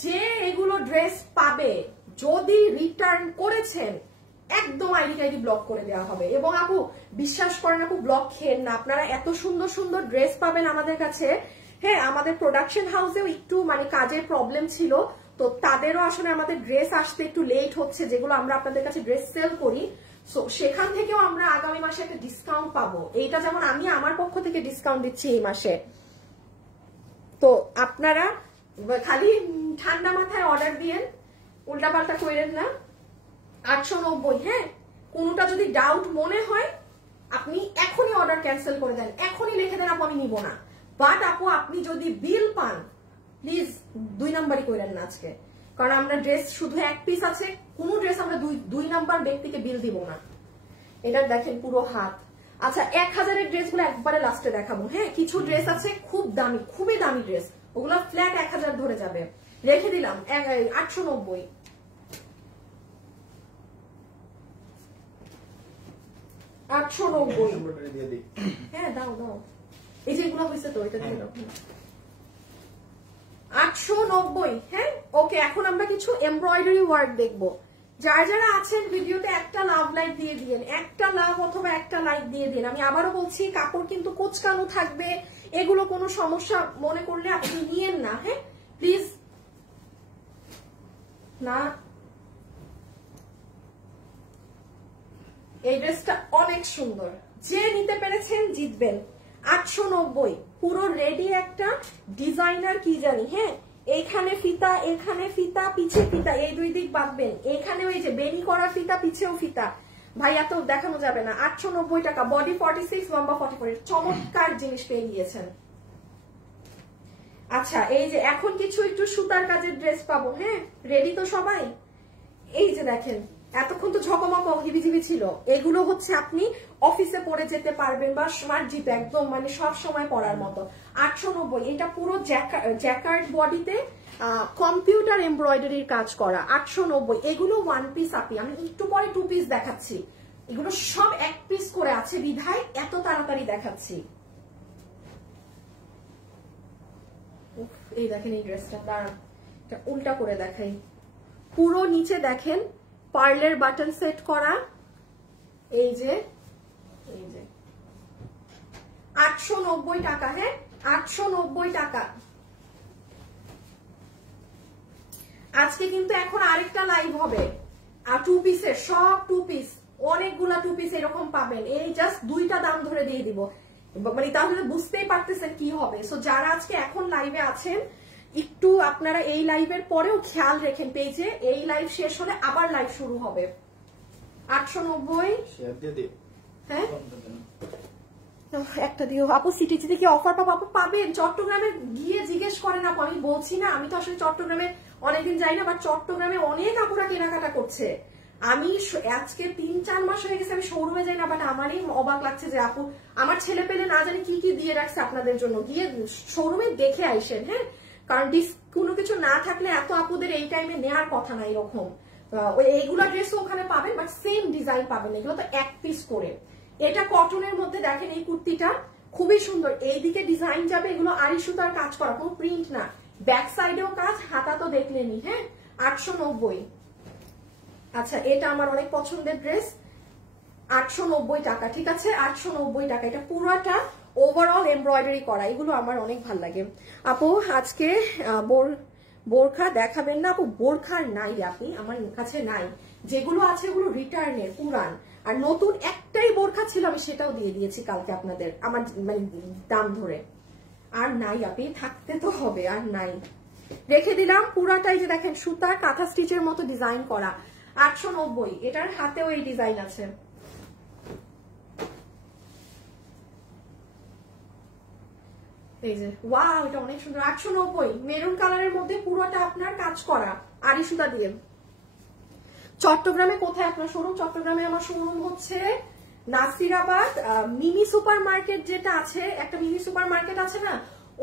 যে এগুলো ড্রেস পাবে যদি রিটার্ন করেছেন একদম আইডি ব্লক করে দেওয়া হবে। এবং আপু বিশ্বাস করেন আপু ব্লক খেয়েন না, আপনারা এত সুন্দর সুন্দর ড্রেস পাবেন আমাদের কাছে। হ্যাঁ আমাদের প্রোডাকশন হাউসেও একটু মানে কাজের প্রবলেম ছিল, তো তাদেরও আসলে আমাদের ড্রেস আসতে একটু লেট হচ্ছে, যেগুলো আমরা আপনাদের কাছে ড্রেস সেল করি। সো সেখান থেকেও আমরা আগামী মাসে একটা ডিসকাউন্ট পাবো। এইটা যেমন আমি আমার পক্ষ থেকে ডিসকাউন্ট দিচ্ছি এই মাসে, তো আপনারা খালি ঠান্ডা মাথায় অর্ডার দিয়েন, উল্টাপাল্টা করেন না। 890। হ্যাঁ কোনটা যদি ডাউট মনে হয় আপনি এখনই অর্ডার ক্যান্সেল করে দেন, এখনই লিখে দেন আপু আমি নিব না। বাট আপু আপনি যদি বিল পান প্লিজ 2 নাম্বারই করেন না আজকে, কারণ আমরা ড্রেস শুধু 1 পিস আছে, কোন ড্রেস আমরা 2 নাম্বার ব্যক্তিকে বিল দিব না। এটা দেখেন পুরো হাত। আচ্ছা 1000-এর ড্রেসগুলো একবারে লাস্টে দেখাবো। হ্যাঁ কিছু ড্রেস আছে খুব দামি, খুবই দামি ড্রেস, ওগুলো ফ্ল্যাট 1000 ধরে যাবে। রেখে দিলাম 890। 890। এমব্রয়ডারি দিয়ে দিই। হ্যাঁ দাও দাও, এই যে এগুলো হয়েছে তো, এটা দিয়ে দাও। 890। হ্যাঁ ওকে, এখন আমরা কিছু এমব্রয়ডারি ওয়ার্ক দেখবো। যারা যারা আছেন ভিডিওতে একটা লাভ লাইক দিয়ে দিন, একটা লাভ অথবা একটা লাইক দিয়ে দিন। আমি আবারও বলছি, কাপড় কিন্তু কোচকানো থাকবে, এগুলো কোনো সমস্যা মনে করলে আপনি নিয়েন না। হ্যাঁ প্লিজ না। এই ড্রেসটা অনেক সুন্দর, যে নিতে পেরেছেন জিতবেন। 890 পুরো রেডি একটা ডিজাইনার কি জানি। হ্যাঁ এইখানে ফিতা, এখানে ফিতা, পিছে ফিতা, এই দুই দিক বাঁধবেন। এখানে ওই যে বেনি করা ফিতা, পিছেও ফিতা। ভাই এত দেখানো যাবে না। 890 টাকা, বডি 46, লম্বা 44। চমৎকার জিনিস পেয়ে গিয়েছেন। আচ্ছা এই যে এখন কিছু একটু সুতার কাজের ড্রেস পাবো। হ্যাঁ রেডি তো সবাই? এই যে দেখেন, এতক্ষণ তো ঝকমক হিবিজিবি ছিল, এগুলো হচ্ছে আপনি অফিসে পরে যেতে পারবেন বা স্মার্ট জিপে একদম মানে সব সময় পরার মতো। 890, এটা পুরো জ্যাকার্ড বডিতে কম্পিউটার এমব্রয়ডারির কাজ করা। 890, এগুলো ওয়ান পিস আপি, আমি একটু পরে টু পিস দেখাচ্ছি। এগুলো সব এক পিস করে আছে বিধায় এত তাড়াতাড়ি দেখাচ্ছি। এই দেখেন এই ড্রেসটা, দাঁড়ান এটা উল্টা করে দেখাই। পুরো নিচে দেখেন পার্লের বাটন সেট করা। এই যে 890 টাকা। হ্যাঁ 890 টাকা। আজকে কিন্তু এখন আরেকটা লাইভ হবে, আর টু পিসের সব টু পিস, অনেকগুলা টু পিস এরকম পাবেন। এই জাস্ট দুইটা দাম ধরে দিয়ে দিব, মানে তাহলে বুঝতেই পারতেছেন কি হবে। সো যারা আজকে এখন লাইভে আছেন, একটু আপনারা এই লাইভের পরেও খেয়াল রেখেন পেজে, এই লাইভ শেষ হলে আবার লাইভ শুরু হবে। 890। হ্যাঁ একটা দিও আপু। সিটিজিতে কি অফার পাবেন? চট্টগ্রামে গিয়ে জিজ্ঞেস করেন আপু, আমি বলছি না, আমি তো আসলে চট্টগ্রামে অনেকদিন যাই না, বাট চট্টগ্রামে অনেক আপুরা কেনাকাটা করছে। আমি আজকে 3-4 মাস হয়ে গেছে আমি শোরুমে যাই না, বাট আমারই অবাক লাগছে যে আপু আমার ছেলে পেলে না জানি কি কি দিয়ে রাখছে আপনাদের জন্য। গিয়ে শোরুমে দেখে আইসেন। হ্যাঁ কারণ কোনো কিছু না থাকলে এত আপুদের এই টাইমে নেওয়ার কথা না। এরকম এইগুলা ড্রেসও ওখানে পাবেন, বাট সেম ডিজাইন পাবেন, এগুলো তো এক পিস করে। এটা কটনের মধ্যে দেখেন, এই কুর্তিটা খুবই সুন্দর। এইদিকে ডিজাইন যাবে, এগুলো আড়ি সুতার কাজ করা, কোনো প্রিন্ট না। ব্যাক সাইডেও কাজ, হাতা তো দেখলেনি। হ্যাঁ 890। আচ্ছা এটা আমার অনেক পছন্দের ড্রেস। 890 টাকা, ঠিক আছে 890 টাকা। এটা পুরোটা ওভারঅল এমব্রয়ডারি করা, এগুলো আমার অনেক ভালো লাগে। আপু আজকে বোরখা দেখাবেন না? আপু বোরখা নাই আপনি, আমার কাছে নাই। যেগুলো আছে ওগুলো রিটার্নের পুরান, আর নতুন একটাই বোরখা ছিল, আমি সেটাও দিয়ে দিয়েছি কালকে আপনাদের, আমার মানে দাম ধরে। আর নাই আপনি, থাকতে তো হবে, আর নাই, রেখে দিলাম। পুরাটাই যে দেখেন সুতা কাঁথা স্টিচের মতো ডিজাইন করা। 890, এটার হাতেও এই ডিজাইন আছে। এই যে ওয়াও, এটা অনেক সুন্দর। 890, মেরুন কালারের মধ্যে পুরোটা আপনার কাজ করা আড়ি সুতা দিয়ে। চট্টগ্রামে কোথায় আপনার শোরুম? চট্টগ্রামে আমার শোরুম হচ্ছে নাসিরাবাদ মিনি সুপার মার্কেট, যেটা আছে একটা মিনি সুপার মার্কেট আছে না,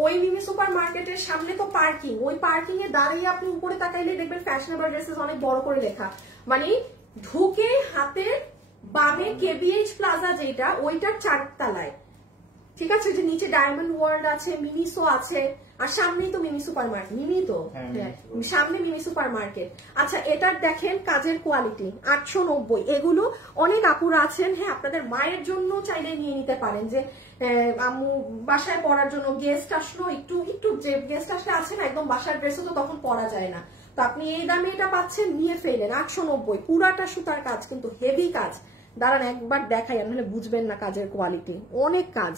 ওই মিনি সুপার মার্কেটের সামনে তো পার্কিং, ওই পার্কিং এ দাঁড়িয়ে আপনি উপরে তাকাইলে দেখবেন ফ্যাশনেবল ড্রেসেস অনেক বড় করে লেখা। মানে ঢুকে হাতের বামে কেবিএইচ প্লাজা যেটা, ওইটার 4 তলায়, ঠিক আছে। যে নিচে ডায়মন্ড ওয়ার্ল্ড আছে, মিনিসো আছে, আর সামনেই তো মিনি সুপার মার্কেট। মিনি তো সামনে মিনি সুপার মার্কেট। আচ্ছা এটার দেখেন কাজের কোয়ালিটি। 890, এগুলো অনেক আপুরা আছেন। হ্যাঁ আপনাদের মায়ের জন্য চাইলে নিয়ে নিতে পারেন, যে আম্মু বাসায় পরার জন্য, গেস্ট আসলো, একটু যে গেস্ট আসলে আছে না একদম বাসার ড্রেসও তো তখন পরা যায় না, তো আপনি এই দামে এটা পাচ্ছেন, নিয়ে ফেলেন। 890, পুরাটা সুতার কাজ, কিন্তু হেভি কাজ। দাঁড়ান একবার দেখাই, নাহলে বুঝবেন না কাজের কোয়ালিটি, অনেক কাজ।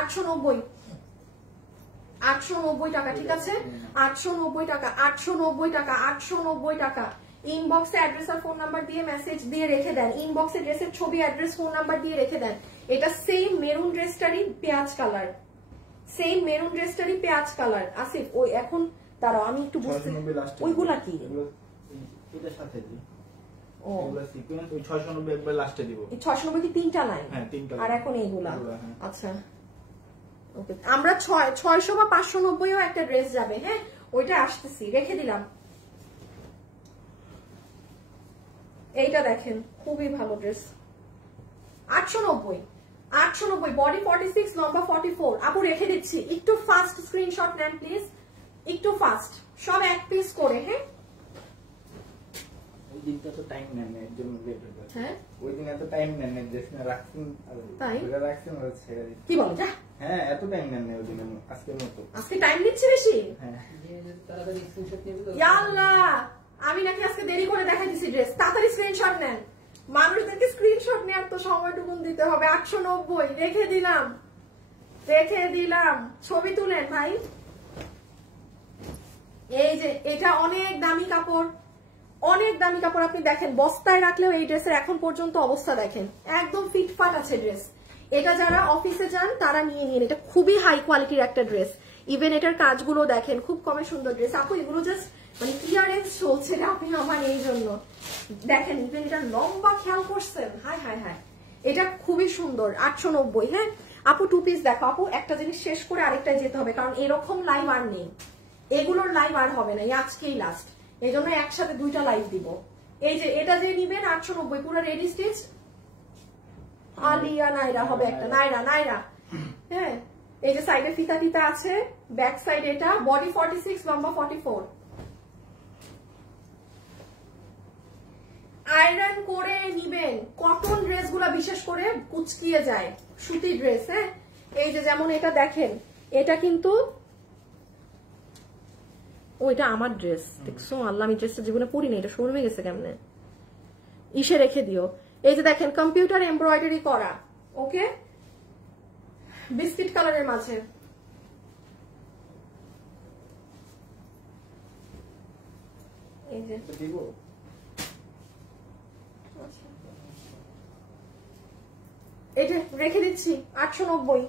890 টাকা, ঠিক আছে 890 টাকা, 890 টাকা, 890 টাকা। ইনবক্সে অ্যাড্রেস আর ফোন নাম্বার দিয়ে মেসেজ দিয়ে রেখে দেন, ইনবক্সে ড্রেসের ছবি, অ্যাড্রেস, ফোন নাম্বার দিয়ে রেখে দেন। এটা সেম মেরুন ড্রেসটারই পেঁয়াজ কালার, সেম মেরুন ড্রেসটারই পেঁয়াজ কালার। আসিফ ওই এখন তারা আমি একটু বুঝতে, ওইগুলা কি এটার সাথে দি ও এগুলা সিকোয়েন্স, ওই 690 একবার লাস্টে দিব। এই 690 কি তিনটা লাইন? হ্যাঁ তিনটা। আর এখন এইগুলা, আচ্ছা ওকে। আমরা 600 বা 590ও একটা ড্রেস যাবে। হ্যাঁ ওইটা আসতেছি, রেখে দিলাম। এইটা দেখেন খুবই ভালো ড্রেস, 890, 890, বডি 46, লম্বা 44। আপু রেখে দিচ্ছি, একটু ফাস্ট স্ক্রিনশট নেন প্লিজ, একটু ফাস্ট, সব এক পিস করে। হ্যাঁ ওই দিনটা তো টাইম নেন না, এর জন্য লেট হয়ে গেছে। হ্যাঁ ওই দিন এত টাইম নেন না, ড্রেস না রাখছেন তাই? ধরে রাখছেন আর ছেড়ে দিচ্ছেন। কি বল যা, হ্যাঁ এত টাইম নেন না ওই দিন, আজকের মতো। আজকে টাইম নিচ্ছে বেশি। হ্যাঁ ইয়া আল্লাহ, আমি নাকি আজকে দেরি করে দেখাই দিছি ড্রেস। তাড়াতাড়ি স্ক্রিনশট নেন, মানুষদেরকে স্ক্রিনশট নেওয়ার তো সময়টুকুন দিতে হবে। 890 রেখে দিলাম, রেখে দিলাম, ছবি তুলেন ভাই। এই যে এটা অনেক দামি কাপড়, অনেক দামি কাপড়। আপনি দেখেন বস্তায় রাখলেও এই ড্রেসের এখন পর্যন্ত অবস্থা দেখেন, একদম ফিটফাট আছে ড্রেস। এটা যারা অফিসে যান তারা নিয়ে নিন, এটা খুবই হাই কোয়ালিটির একটা ড্রেস। ইভেন এটার কাজগুলো দেখেন, খুব কমে সুন্দর ড্রেস। আপু এগুলো জাস্ট মানে ক্লিয়ারেন্স চলছে আপনি আমার এই জন্য দেখেন। ইভেন এটা লম্বা খেয়াল করছেন, হাই হাই হাই, এটা খুবই সুন্দর। 890। হ্যাঁ আপু টু পিস দেখো। আপু একটা জিনিস শেষ করে আরেকটাই যেতে হবে, কারণ এরকম লাইভ আর নেই, এগুলোর লাইভ আর হবে না, এই আজকেই লাস্ট। এই জন্য একসাথে দুইটা লাইভ দিব। এই যে এটা যে নিবেন 890, পুরো রেডি স্টিচ আলিয়া নাইরা হবে একটা, নাইরা নাইরা। হ্যাঁ এই যে সাইডে ফিতা টিতা আছে, ব্যাক সাইড এটা, বডি 46, লম্বা 44। আয়রন করে নিবেন, কটন ড্রেস গুলা বিশেষ করে কুচকিয়ে যায়, সুতি ড্রেস। হ্যাঁ এই যে যেমন এটা দেখেন, এটা কিন্তু ওইটা আমার ড্রেস, দেখছো আল্লাহ, আমি ড্রেসটা জীবনে পরিনি, এটা শোরুমে গেছে কেমনে, ইসে রেখে দিও। এই যে দেখেন কম্পিউটার এমব্রয়ডারি করা, ওকে, বিস্কিট কালারের মাঝে। এই যে দিব এটা রেখে দিচ্ছি 890।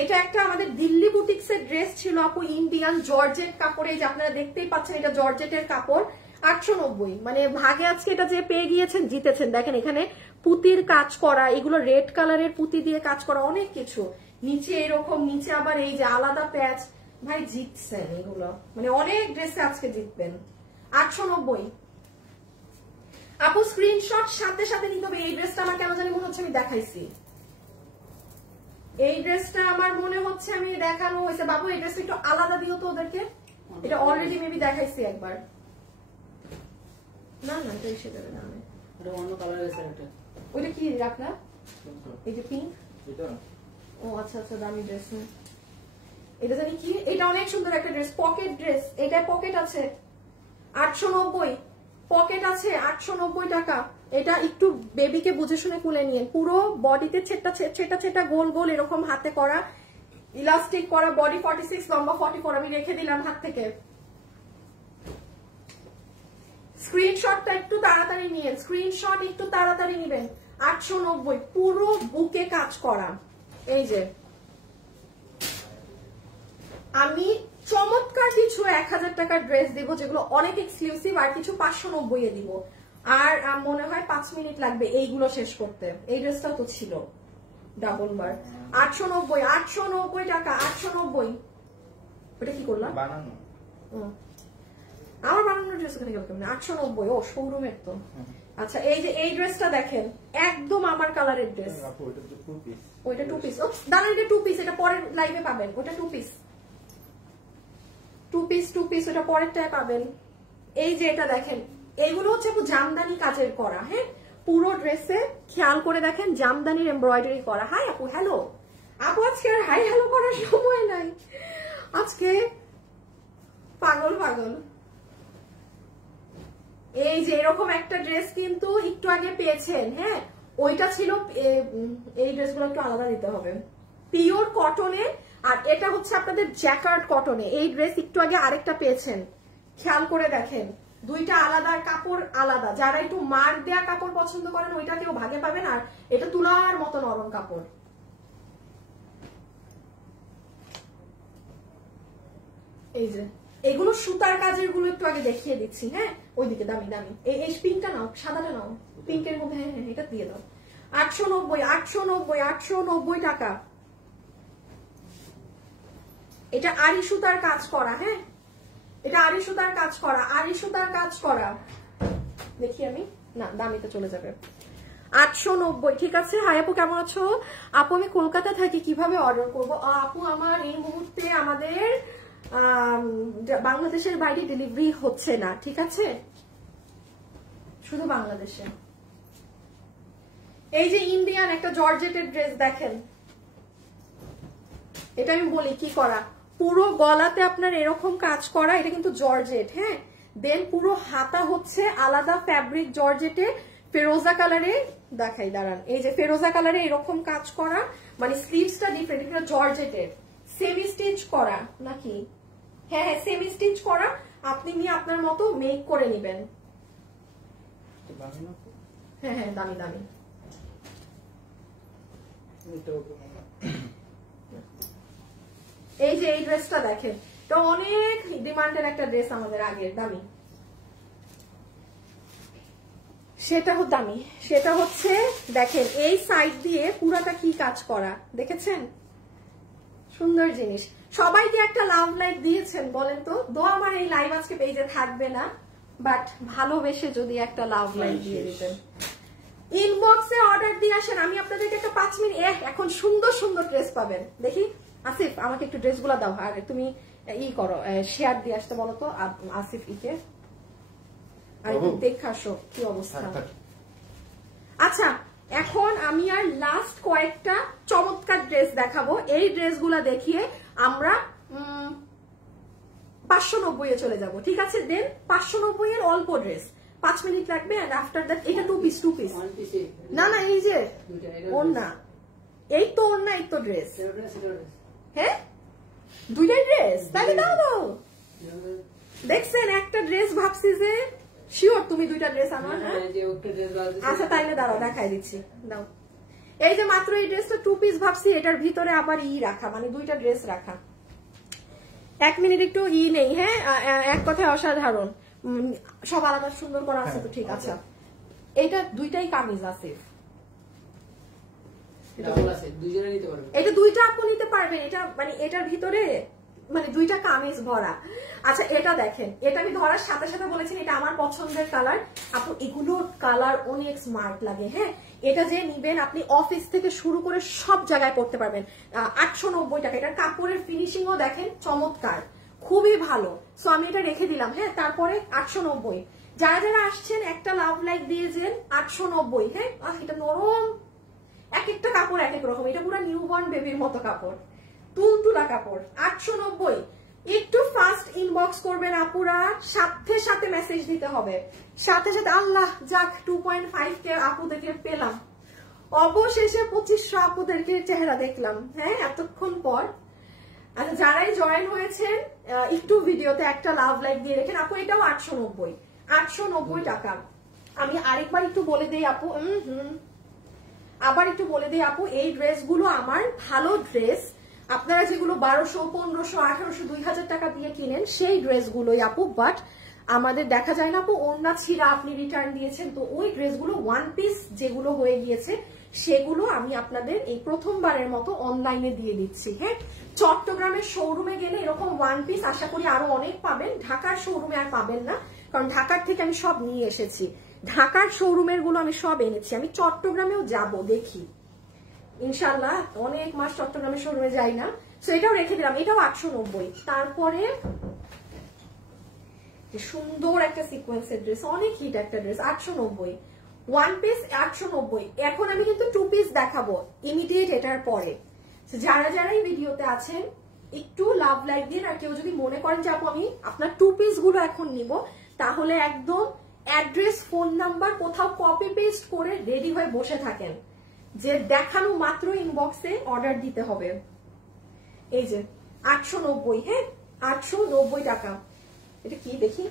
এটা একটা আমাদের দিল্লি বুটিক্সের ড্রেস ছিল আপু, ইন্ডিয়ান জর্জেট কাপড়ে। এই যে আপনারা দেখতেই পাচ্ছেন, এটা জর্জেটের কাপড়, 890। মানে ভাগে আজকে এটা যে পেয়ে গিয়েছেন জিতেছেন। দেখেন এখানে পুতির কাজ করা, এগুলো রেড কালারের পুতি দিয়ে কাজ করা, অনেক কিছু। নিচে এরকম, নিচে আবার এই যে আলাদা প্যাচ, ভাই জিতছেন এগুলো, মানে অনেক ড্রেসে আজকে জিতবেন। 890 আপু স্ক্রিনশট সাথে সাথে নিতে হবে। এই ড্রেসটা আমার কেন জানি মনে হচ্ছে আমি দেখাইছি, এই ড্রেসটা আমার মনে হচ্ছে আমি দেখানো হয়েছে। বাবু এই ড্রেসটা একটু আলাদা দিও তো ওদেরকে, এটা অলরেডি মেবি দেখাইছি একবার। না না এটা এসে যাবে না, এটা অন্য কালারের আছে এটা। ওইটা কি রাখলা, এই যে পিঙ্ক, এটা ও আচ্ছা আচ্ছা দামি ড্রেস। এটা জানি কি, এটা অনেক সুন্দর একটা ড্রেস, পকেট ড্রেস। এটা পকেট আছে 890, পকেট আছে 890 টাকা। এটা একটু বেবিকে বুঝে শুনে খুলে নিয়ে, পুরো বডিতে ছেটা ছেটা ছেটা গোল গোল এরকম হাতে করা, ইলাস্টিক করা, বডি 46, লম্বা 44। আমি রেখে দিলাম হাত থেকে। স্ক্রিনশটটা একটু তাড়াতাড়ি নিয়েন, স্ক্রিনশট একটু তাড়াতাড়ি নিবেন। 890 পুরো বুকে কাজ করা। এই যে আমি চমৎকার কিছু 1000 টাকার ড্রেস দিব, যেগুলো অনেক এক্সক্লুসিভ, আর কিছু 590 এ দিব। আর মনে হয় 5 মিনিট লাগবে এইগুলো শেষ করতে। এই ড্রেসটাও তো ছিল ডাবল বার। 890, 890 টাকা, 890। ওটা কি করলাম, বানানো আমার বানানোর ড্রেস ওখানে গেল কেমন? 890, ও শোরুমের তো। আচ্ছা এই যে এই ড্রেসটা দেখেন, একদম আমার কালারের ড্রেস। ওইটা টু পিস, ও দাঁড়ান এটা টু পিস, এটা পরের লাইভে পাবেন। ওটা two piece, two piece, two piece, ওটা পরেরটায় পাবেন। এই যে এটা দেখেন, এইগুলো হচ্ছে জামদানি কাজের করা। হ্যাঁ পুরো ড্রেসে খেয়াল করে দেখেন জামদানির এমব্রয়ডারি করা। হাই আপু, হ্যালো আপু, আজকে আর হাই হ্যালো করার সময় নাই, আজকে পাগল পাগল। এই যে এরকম একটা ড্রেস কিন্তু একটু আগে পেয়েছেন। হ্যাঁ ওইটা ছিল, এই ড্রেসগুলো একটু আলাদা দিতে হবে, পিওর কটনে। আর এটা হচ্ছে আপনাদের জ্যাকার্ড কটনে। এই ড্রেস একটু আগে আরেকটা পেয়েছেন, খেয়াল করে দেখেন, দুইটা আলাদা কাপড় আলাদা। যারা একটু মার দেয়া কাপড় পছন্দ করেন ওইটা কেউ ভাগে পাবেন, আর এটা তুলার মতো নরম কাপড়। এই যে এগুলো সুতার কাজের গুলো একটু আগে দেখিয়ে দিচ্ছি। হ্যাঁ ওইদিকে দামি দামি, এই পিঙ্কটা নাও, সাদাটা নাও, পিঙ্কের মধ্যে। হ্যাঁ হ্যাঁ এটা দিয়ে দাও। 890, 890, 890 টাকা। এটা আড়ি সুতার কাজ করা, হ্যাঁ এটা আড়ি সুতার কাজ করা, আড়ি সুতার কাজ করা। দেখি আমি, না দামিতে চলে যাবে। 890, ঠিক আছে। হাই আপু কেমন আছো? আপু আমি কলকাতা থাকি, কিভাবে অর্ডার করবো? আপু আমার এই মুহূর্তে আমাদের বাংলাদেশের বাইরে ডেলিভারি হচ্ছে না, ঠিক আছে, শুধু বাংলাদেশে। এই যে ইন্ডিয়ান একটা জর্জেটের ড্রেস দেখেন, এটা আমি বলি কি করা, পুরো গলাতে আপনার এরকম কাজ করা, এটা কিন্তু জর্জেট, হ্যাঁ। দেন পুরো হাতা হচ্ছে আলাদা ফ্যাব্রিক জর্জেটে, ফেরোজা কালারে দেখাই, দাঁড়ান, এই যে ফেরোজা কালারে এরকম কাজ করা, মানে স্লিভসটা ডিফারেন্ট, এটা জর্জেটের, সেমি স্টিচ করা নাকি, হ্যাঁ হ্যাঁ সেমি স্টিচ করা, আপনি নিয়ে আপনার মতো মেক করে নেবেন। হ্যাঁ হ্যাঁ দামি দামি। এই যে এই ড্রেসটা দেখেন, তো অনেক ডিমান্ডের একটা ড্রেস আমাদের আগের, দামি, সেটা হচ্ছে দেখেন এই সাইড দিয়ে পুরাটা কি কাজ করা, দেখেছেন, সুন্দর জিনিস। সবাইকে একটা লাভ লাইক দিয়েছেন বলেন তো? আমার এই লাইভ আজকে পেজে থাকবে না, বাট ভালোবেসে যদি একটা লাভ লাইক দিয়ে দিতেন। ইনবক্সে অর্ডার দিয়ে আসেন, আমি আপনাদেরকে একটা 5 মিনিট, এখন সুন্দর সুন্দর ড্রেস পাবেন। দেখি আসিফ আমাকে একটু ড্রেসগুলো দাও, আর তুমি ই করো, শেয়ার দিয়ে আসতে বলো তো আসিফ ইকে, আর দেখে আসো কি অবস্থা। আচ্ছা এখন আমি আর লাস্ট কয়েকটা চমৎকার ড্রেস দেখাবো, এই ড্রেসগুলা দেখিয়ে আমরা 590 চলে যাব, ঠিক আছে। দেন 590 এর অল্প ড্রেস, 5 মিনিট লাগবে, এন্ড আফটার দ্যাট এটা 2 পিস না না, এই যে ওড়না, এই তো ওড়না, এই তো ড্রেস, হ্যাঁ দুইটাই ড্রেস, তাহলে দাও দাও। দেখছেন একটা ড্রেস ভাবছি যে শিওর তুমি দুইটা ড্রেস আমার, আচ্ছা তাইলে দাঁড়াও দেখাই দিচ্ছি, দাও। এই যে মাত্র এই ড্রেসটা 2 পিস ভাবছি, এটার ভিতরে আবার রাখা, মানে দুইটা ড্রেস রাখা। 1 মিনিট একটু নেই, হ্যাঁ এক কথায় অসাধারণ, সব আলাদা সুন্দর করা আছে তো, ঠিক আছে। এইটা দুইটাই কামিজ আছে, এটা দুইটা আপু নিতে পারবেন, এটা মানে এটার ভিতরে মানে দুইটা কামিজ ভরা। আচ্ছা এটা দেখেন, এটা আমি ধরার সাথে সাথে বলেছি এটা আমার পছন্দের কালার, আপু এগুলো কালার অনেক স্মার্ট লাগে, হ্যাঁ এটা যে নিবেন আপনি অফিস থেকে শুরু করে সব জায়গায় পড়তে পারবেন। 890 টাকা, এটার কাপড়ের ফিনিশিংও দেখেন চমৎকার, খুবই ভালো। সো আমি এটা রেখে দিলাম, হ্যাঁ তারপরে 890, যারা যারা আসছেন একটা লাভ লাইক দিয়ে যেন 890, হ্যাঁ এটা নরম, এক একটা কাপড় এক এক রকম, এটা পুরো নিউবর্ন বেবির মতো কাপড়, তুলতুলা কাপড়। 890, একটু ফাস্ট ইনবক্স করবেন আপুরা, সাথে সাথে মেসেজ দিতে হবে, সাথে সাথে। আল্লাহ যাক 2.5 কে আপুদেরকে পেলাম, অবশেষে 2500 আপুদেরকে চেহারা দেখলাম, হ্যাঁ এতক্ষণ পর। আচ্ছা যারাই জয়েন হয়েছেন একটু ভিডিওতে একটা লাভ লাইক দিয়ে রেখেন আপু, এটাও 890 টাকা। আমি আরেকবার একটু বলে দিই আপু, আবার একটু বলে দিই আপু, এই ড্রেসগুলো আমার ভালো ড্রেস, আপনারা যেগুলো 1200, 1500, 1800, 2000 টাকা দিয়ে কিনেন সেই ড্রেসগুলোই আপু, বাট আমাদের দেখা যায় না আপু, ওড়না ছিঁড়া আপনি রিটার্ন দিয়েছেন, তো ওই ড্রেসগুলো 1 পিস যেগুলো হয়ে গিয়েছে সেগুলো আমি আপনাদের এই প্রথমবারের মতো অনলাইনে দিয়ে দিচ্ছি, হ্যাঁ। চট্টগ্রামের শোরুমে গেলে এরকম 1 পিস আশা করি আরো অনেক পাবেন, ঢাকার শোরুমে আর পাবেন না, কারণ ঢাকার থেকে আমি সব নিয়ে এসেছি, ঢাকার শোরুমের গুলো আমি সব এনেছি। আমি চট্টগ্রামেও যাব, দেখি ইনশাল্লাহ, অনেক মাস চট্টগ্রামের শোরুমে যাই না, তো এটাও রেখে দিলাম, এটাও 890। তারপরে সুন্দর একটা সিকোয়েন্সের ড্রেস, অনেক হিট একটা ড্রেস, 890, 1 পিস 890। এখন আমি কিন্তু 2 পিস দেখাবো ইমিডিয়েট এটার পরে, যারা যারা এই ভিডিওতে আছেন একটু লাভ লাইক দিন, আর কেউ যদি মনে করেন যে আপু আমি আপনার 2 পিস গুলো এখন নিব, তাহলে একদম অ্যাড্রেস ফোন নাম্বার কোথাও কপি পেস্ট করে রেডি হয়ে বসে থাকেন, যে দেখানো মাত্র ইনবক্সে অর্ডার দিতে হবে। এই যে 890, হ্যাঁ 890 টাকা। এটা কি দেখি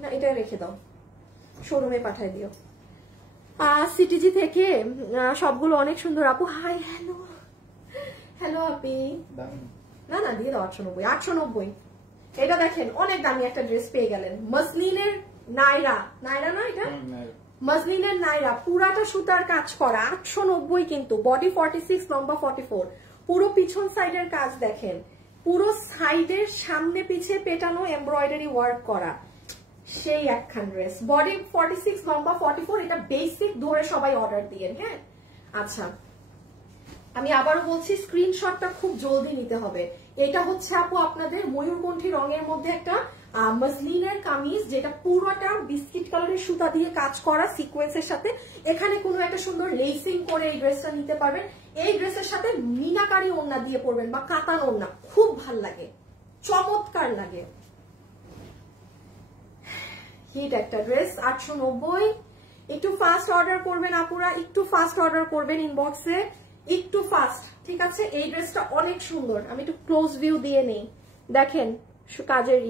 না, এটা রেখে দাও, শোরুমে পাঠাই দিও। সিটিজি থেকে সবগুলো অনেক সুন্দর আপু। হাই হ্যালো হ্যালো আপি, না না দিয়ে দাও 890, 890। এটা দেখেন অনেক দামি একটা ড্রেস পেয়ে গেলেন, মসলিনের নাইরা, নাইরা না এটা, মসলিনের নাইরা, পুরাটা সুতার কাজ করা, 890 কিন্তু, বডি 46, লম্বা 44, পুরো পিছন সাইডের কাজ দেখেন, পুরো সাইডের সামনে পিছে পেটানো এমব্রয়ডারি ওয়ার্ক করা, সেই একখান ড্রেস। বডি 46, লম্বা 44, এটা বেসিক ধরে সবাই অর্ডার দিয়ে। হ্যাঁ আচ্ছা, আমি আবারও বলছি স্ক্রিনশটটা খুব জলদি নিতে হবে। এটা হচ্ছে আপু আপনাদের ময়ূরকণ্ঠী রঙের মধ্যে একটা মসলিনের কামিজ, যেটা পুরোটা বিস্কিট কালারের সুতা দিয়ে কাজ করা সিকোয়েন্সের সাথে। এখানে কোনো একটা সুন্দর লেসিং করে এই ড্রেসটা নিতে পারবেন। এই ড্রেসের সাথে মিনাকারি ওড়না দিয়ে পরবেন বা কাতান ওড়না, খুব ভাল লাগে, চমৎকার লাগে। হিট একটা ড্রেস, 890। একটু ফাস্ট অর্ডার করবেন আপুরা, একটু ফাস্ট অর্ডার করবেন ইনবক্সে, একটু ফাস্ট, ঠিক আছে? এই ড্রেসটা অনেক সুন্দর। আমি একটু ক্লোজ ভিউ দিয়ে নেই, দেখেন কাজের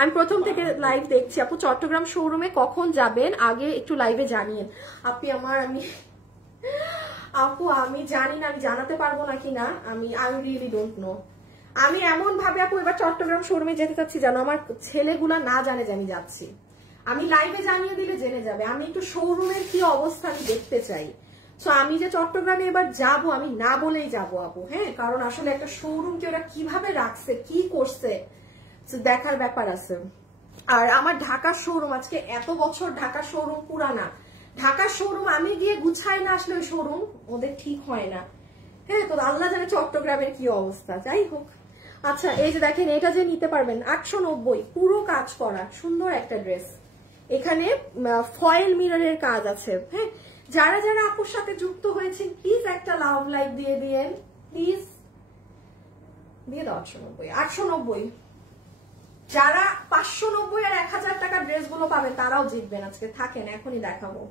আমি প্রথম থেকে লাইভ দেখছি। আপু চট্টগ্রাম শোরুমে কখন যাবেন আগে একটু লাইভে জানিয়েন। আপু আমি জানি না, আমি জানাতে পারবো না কিনা, আই রিয়েলি ডোন্ট নো। আমি এমন ভাবে আপু এবার চট্টগ্রাম শোরুমে যেতে চাচ্ছি যেন আমার ছেলেগুলা না জানে যে আমি যাচ্ছি। আমি লাইভে জানিয়ে দিলে জেনে যাবে। আমি একটু শোরুমের কি অবস্থা আমি দেখতে চাই। সো আমি যে চট্টগ্রামে এবার যাব, আমি না বলেই যাবো আপু। হ্যাঁ, কারণ আসলে একটা শোরুমকে ওরা কিভাবে রাখছে, কি করছে দেখার ব্যাপার আছে। আর আমার ঢাকার শোরুম, আজকে এত বছর ঢাকার শোরুম পুরানা, ঢাকার শোরুম আমি গিয়ে গুছাই না আসলে ওই শোরুম ওদের ঠিক হয় না। হ্যাঁ, তো আল্লাহ জানে চট্টগ্রামের কি অবস্থা। যাই হোক, আচ্ছা এই যে দেখেন, এটা যে নিতে পারবেন 890, পুরো কাজ করা সুন্দর একটা ড্রেস। এখানে ফয়েল মিররের কাজ আছে। হ্যাঁ, যারা যারা আপুর সাথে যুক্ত হয়েছেন প্লিজ একটা লাভ লাইক দিয়ে দিয়েন, প্লিজ দিয়ে দাও। 890। যারা 590 আর 1000 টাকার ড্রেসগুলো পাবেন তারাও জিতবেন আজকে। থাকেন, এখনই দেখাবো।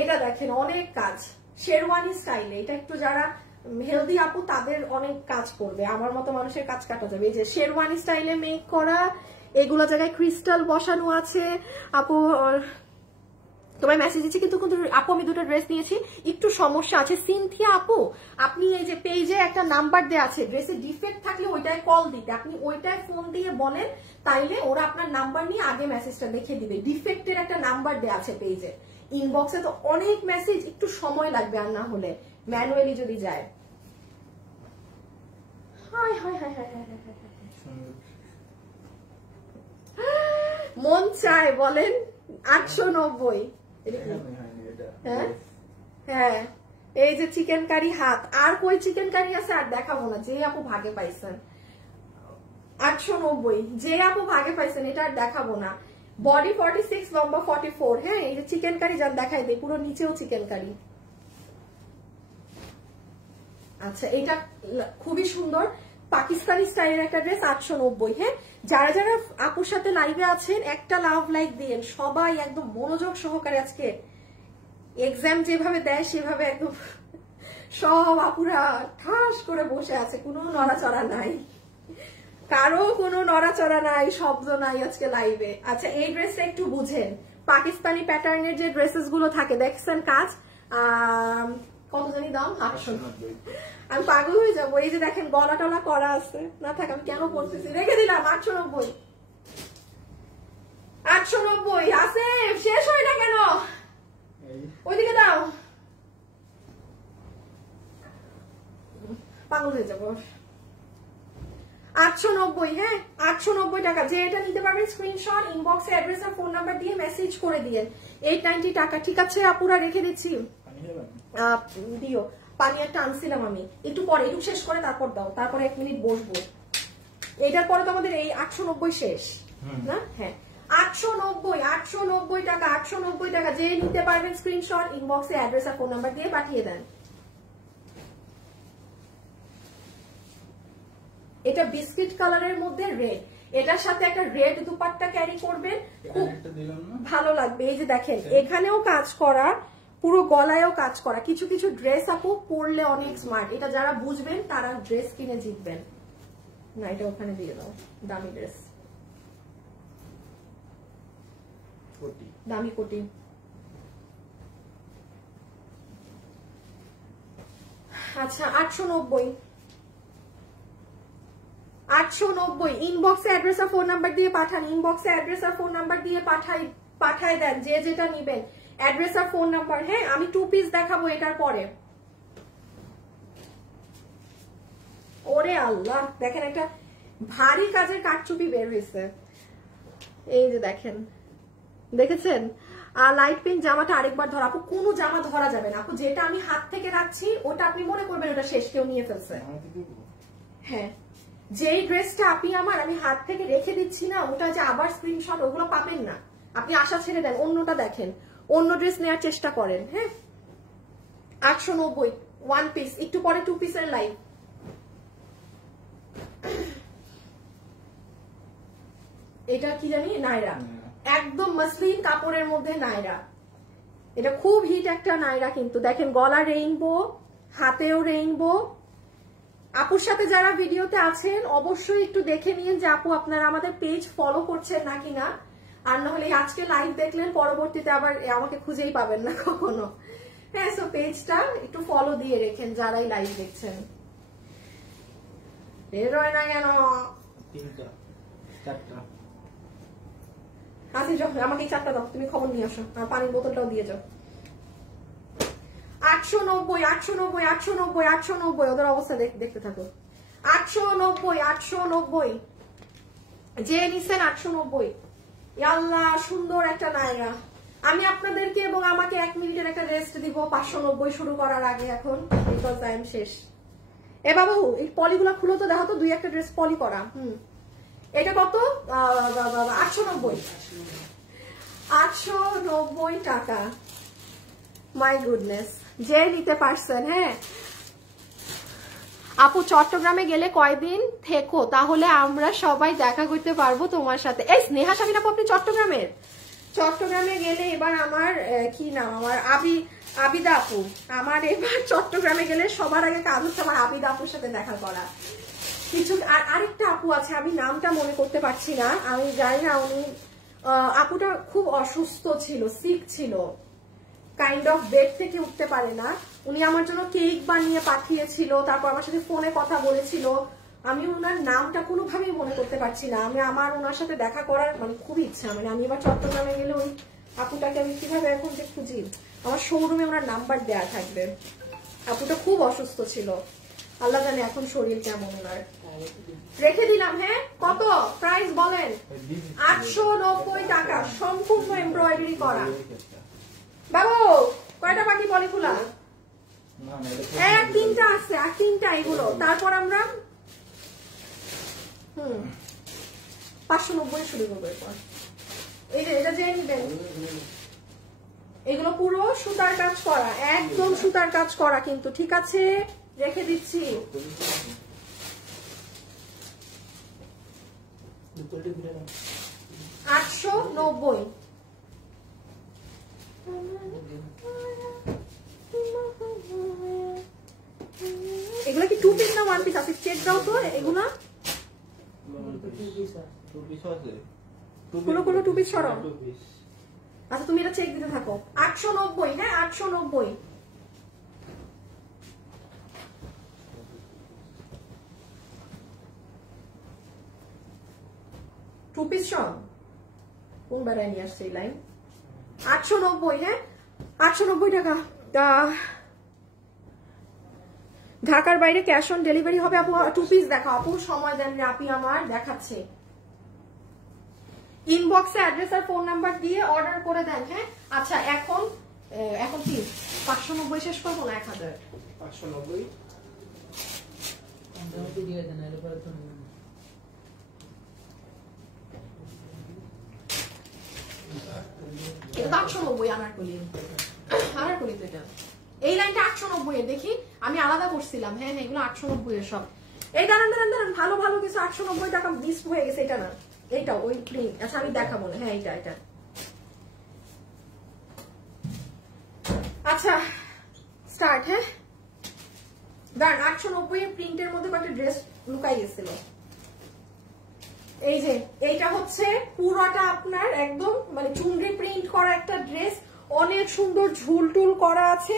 এটা দেখেন, অনেক কাজ শেরওয়ানি স্টাইলে। এটা একটু যারা হেলদি আপু তাদের অনেক কাজ করবে, আমার মতো মানুষের কাজ কাটা যাবে। এই যে শেরওয়ানি স্টাইলে মেক করা, এগুলো জায়গায় ক্রিস্টাল বসানো আছে। আপু তোমার মেসেজ দিচ্ছি, কিন্তু আপু আমি দুটো ড্রেস নিয়েছি, একটু সমস্যা আছে। সিনথিয়া আপু, আপনি এই যে পেজে একটা নাম্বার দেওয়া আছে, ড্রেসে ডিফেক্ট থাকলে ওইটায় কল দিতে, আপনি ওইটায় ফোন দিয়ে বলেন, তাইলে ওরা আপনার নাম্বার নিয়ে আগে মেসেজটা দেখে দিবে। ডিফেক্টের একটা নাম্বার দেওয়া আছে পেজে। ইনবক্সে তো অনেক মেসেজ, একটু সময় লাগবে, আর না হলে ম্যানুয়ালি যদি যায়। হায় হায় হায় হায় হায় হায় হায়। মন চায় বলেন 890। হ্যাঁ হ্যাঁ, এই যে চিকেন কারি হাত, আর কই চিকেন কারি আছে আর দেখাবো না, যে আপু ভাগে পাইছেন 890, যে আপু ভাগে পাইছেন এটা আর দেখাবো না। বডি 46, লম্বা 44। হ্যাঁ, এই যে চিকেন কারি যার দেখাই দেয়, পুরো নিচেও চিকেন কারি। আচ্ছা, এটা খুবই সুন্দর পাকিস্তানি স্টাইলের একটা ড্রেস, 890। হ্যাঁ, যারা যারা আপুর সাথে লাইভে আছেন একটা লাভ লাইক দিয়েন সবাই, একদম মনোযোগ সহকারে। আজকে এক্সাম যেভাবে দেয় সেভাবে একদম সব আপুরা ঠাস করে বসে আছে, কোনো নড়াচড়া নাই, কারো কোনো নড়াচড়া নাই, শব্দ নাই আজকে লাইভে। আচ্ছা, এই ড্রেসটা একটু বুঝেন, পাকিস্তানি প্যাটার্নের যে ড্রেসেস গুলো থাকে দেখছেন কাজ, কত জানি দাম? 890। আমি পাগল হয়ে যাবো। এই যে দেখেন গলা টলা করা আছে, না থাক আমি কেন বলতেছি, রেখে দিলাম 890। 890 আছে, শেষ হয় না কেন? ওইদিকে দাও, পাগল হয়ে যাবো। 890। হ্যাঁ, 890 টাকা। যে এটা নিতে পারবেন স্ক্রিনশট ইনবক্সে অ্যাড্রেস আর ফোন নাম্বার দিয়ে মেসেজ করে দিয়েন। 890 টাকা। ঠিক আছে আপুরা, রেখে দিচ্ছি। দিও পানি, একটা আনছিলাম আমি, একটু পরে, একটু শেষ করে তারপর দাও, তারপরে 1 মিনিট বসবো। এটার পরে তো আমাদের এই 890 শেষ না? হ্যাঁ, 890 টাকা। 890 টাকা। যে নিতে পারবেন স্ক্রিনশট ইনবক্সে অ্যাড্রেস আর ফোন নাম্বার দিয়ে পাঠিয়ে দেন। এটা বিস্কিট কালারের মধ্যে রেড, এটার সাথে একটা রেড দুপাট্টা ক্যারি করবেন, খুব ভালো লাগবে। এই যে দেখেন, এখানেও কাজ করা, পুরো গলায়ও কাজ করা। কিছু কিছু ড্রেস আপু পরলে অনেক স্মার্ট, এটা যারা বুঝবেন তারা ড্রেস কিনে জিতবেন। না, এটা ওখানে দিয়ে দাও, দামি ড্রেস, দামি কোটি। আচ্ছা, 890। 890 ইনবক্সে অ্যাড্রেস আর ফোন নাম্বার দিয়ে পাঠান। ইনবক্সে অ্যাড্রেস আর ফোন নাম্বার দিয়ে পাঠায় দেন, যে যেটা নিবেন অ্যাড্রেস আর ফোন নাম্বার। হ্যাঁ, আমি 2 পিস দেখাবো এটার পরে। ওরে আল্লাহ, দেখেন একটা ভারী কাজের কারচুপি বের হয়েছে। এই যে দেখেন, দেখেছেন? আর লাইট পিঙ্ক জামাটা আরেকবার ধরা। আপু কোনো জামা ধরা যাবে না আপু, যেটা আমি হাত থেকে রাখছি ওটা আপনি মনে করবেন ওটা শেষ কেউ নিয়ে ফেলছে। হ্যাঁ, যেই ড্রেসটা আপনি আমি হাত থেকে রেখে দিচ্ছি না, ওটা যে আবার স্ক্রিনশট ওগুলো পাবেন না। আপনি আশা ছেড়ে দেন, অন্যটা দেখেন, অন্য ড্রেস নেওয়ার চেষ্টা করেন। হ্যাঁ, 890 ওয়ান পিস, একটু পরে 2 পিসের লাইভ। এটা কি জানি, নায়রা, একদম মসলিন কাপড়ের মধ্যে নায়রা। এটা খুব হিট একটা নায়রা, কিন্তু দেখেন গলা রেইনবো, হাতেও রেইনবো। আপুর সাথে যারা ভিডিওতে আছেন অবশ্যই একটু দেখে নিন যে আপু আপনারা আমাদের পেজ ফলো করছেন নাকি না, আর নাহলে আজকে লাইভ দেখলেন পরবর্তীতে আবার আমাকে খুঁজেই পাবেন না কখনো। হ্যাঁ, সো পেজটা একটু ফলো দিয়ে রেখেন যারাই লাইভ দেখছেন। বের হয় না কেন? 3টা 4টা। আসি যাও, আমাকে 4টা দাও, তুমি খবর নিয়ে আসো, আর পানির বোতলটাও দিয়ে যাও। 890 890 890 890, ওদের অবস্থা দেখতে থাকো। 890 890, যে নিছেন 890। আল্লাহ, সুন্দর একটা নায়রা। আমি আপনাদেরকে এবং আমাকে 1 মিনিটের একটা রেস্ট দিব 590 শুরু করার আগে এখন, বিকজ টাইম শেষ। এ বাবু, এই পলিগুলো খুলো তো, দেখো তো 2-1টা ড্রেস পলি করা। এটা কত? 890 890 টাকা। মাই গুডনেস, যে নিতে পারছেন। হ্যাঁ আপু, চট্টগ্রামে গেলে কয়দিন থেকো, তাহলে আমরা সবাই দেখা করতে পারবো তোমার সাথে। এই স্নেহা শামিন আপু, আপনি চট্টগ্রামের? চট্টগ্রামে গেলে এবার আমার কি নাম, আমার আবিদা আপু, আমার এবার চট্টগ্রামে গেলে সবার আগে কাজ হচ্ছে আমার আবিদা আপুর সাথে দেখা করা। কিছু আরেকটা আপু আছে, আমি নামটা মনে করতে পারছি না, আমি জানি না, উনি আপুটা খুব অসুস্থ ছিল, সিক ছিল, কাইন্ড অফ বেড থেকে উঠতে পারে না। উনি আমার জন্য কেক বানিয়ে পাঠিয়েছিল, তারপর আমার সাথে ফোনে কথা বলেছিল। আমি ওনার নামটা কোনোভাবেই মনে করতে পারছি না। আমার ওনার সাথে দেখা করার মানে খুবই ইচ্ছা। মানে আমি এবার চট্টগ্রামে গেলে ওই আপুটাকে আমি কিভাবে এখন যে খুঁজি, আমার শোরুমে ওনার নাম্বার দেয়া থাকবে। আপুটা খুব অসুস্থ ছিল, আল্লাহ জানে এখন শরীর কেমন ওনার। রেখে দিলাম। হ্যাঁ, কত প্রাইস বলেন? 890 টাকা, সম্পূর্ণ এমব্রয়ডারি করা। বাবু, কয়টা বাকি বলি খোলা? 3টা আছে, আর 3টা এগুলো। তারপর আমরা 590 শুরু করবো এরপর। এই যে এটা যে নিবেন, এগুলো পুরো সুতার কাজ করা, একদম সুতার কাজ করা কিন্তু, ঠিক আছে? রেখে দিচ্ছি। 890। এগুলো কি 2 পিস না 1 পিস আছে? চেক দাও তো এগুলা। কোনো 2 পিস সরো। আচ্ছা, তুমি এটা চেক দিতে থাকো। 890। হ্যাঁ, 890। টু পিস সব কোন বেড়ায় নিয়ে আসছে এই লাইন? 890। হ্যাঁ, 890 টাকা। ঢাকার বাইরে ক্যাশ অন ডেলিভারি হবে। আপু 2 পিস দেখাও। আপু সময় দেন রে, আপনি আমার দেখাচ্ছে। ইনবক্সে অ্যাড্রেস আর ফোন নাম্বার দিয়ে অর্ডার করে দেন। হ্যাঁ, আচ্ছা, এখন কি 590 শেষ করবো না 1000? 590 দিয়ে দেন, এর পরে তো এটা 890 আনারকলি তো এটা। এই লাইনটা 890 এর, দেখি আমি আলাদা করছিলাম। হ্যাঁ হ্যাঁ, এগুলো 890 এর সব। এই দাঁড়ান দাঁড়ান দাঁড়ান, ভালো ভালো কিছু 890 টাকা মিস হয়ে গেছে। এটা না, এইটা ওই প্রিন্ট। আচ্ছা, আমি দেখাবো না। হ্যাঁ, এটা আচ্ছা, স্টার্ট। হ্যাঁ, দাঁড়ান, 890 এর প্রিন্টের মধ্যে কয়েকটা ড্রেস লুকাই গেছিল। এই যে এইটা হচ্ছে পুরোটা আপনার একদম মানে চুনরি প্রিন্ট করা একটা ড্রেস, অনেক সুন্দর ঝুলটুল করা আছে।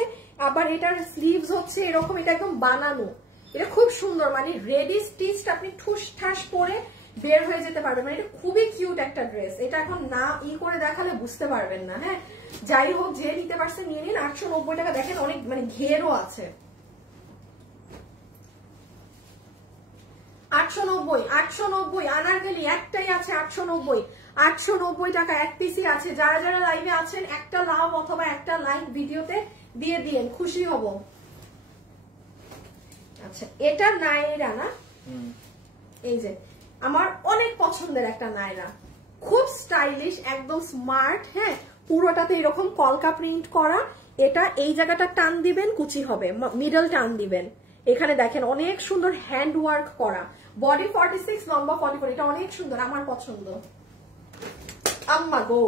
আবার এটার স্লিভস হচ্ছে এরকম, এটা একদম বানানো, এটা খুব সুন্দর, মানে রেডি স্টিচড, আপনি ঠুস ঠাস করে বের হয়ে যেতে পারবেন। মানে এটা খুবই কিউট একটা ড্রেস। এটা এখন না করে দেখালে বুঝতে পারবেন না। হ্যাঁ, যাই হোক, যে নিতে পারছেন নিয়ে নিন। 890 টাকা। দেখেন অনেক মানে ঘেরও আছে। 890 890 আনারকলি একটাই আছে 890 890 টাকা এক পিসি আছে। যারা যারা লাইভে আছেন একটা লাভ অথবা একটা লাইক ভিডিওতে দিয়ে দিয়েন, খুশি হব। আচ্ছা এটা নায়রা না, এই যে আমার অনেক পছন্দের একটা নায়রা, খুব স্টাইলিশ, একদম স্মার্ট। হ্যাঁ পুরোটাতে এরকম কলকা প্রিন্ট করা। এটা এই জায়গাটা টান দিবেন কুচি হবে, মিডল টান দিবেন। এখানে দেখেন অনেক সুন্দর হ্যান্ড ওয়ার্ক করা, বডি 46 লম্বা 44, এটা অনেক সুন্দর, আমার পছন্দ। আম্মা গো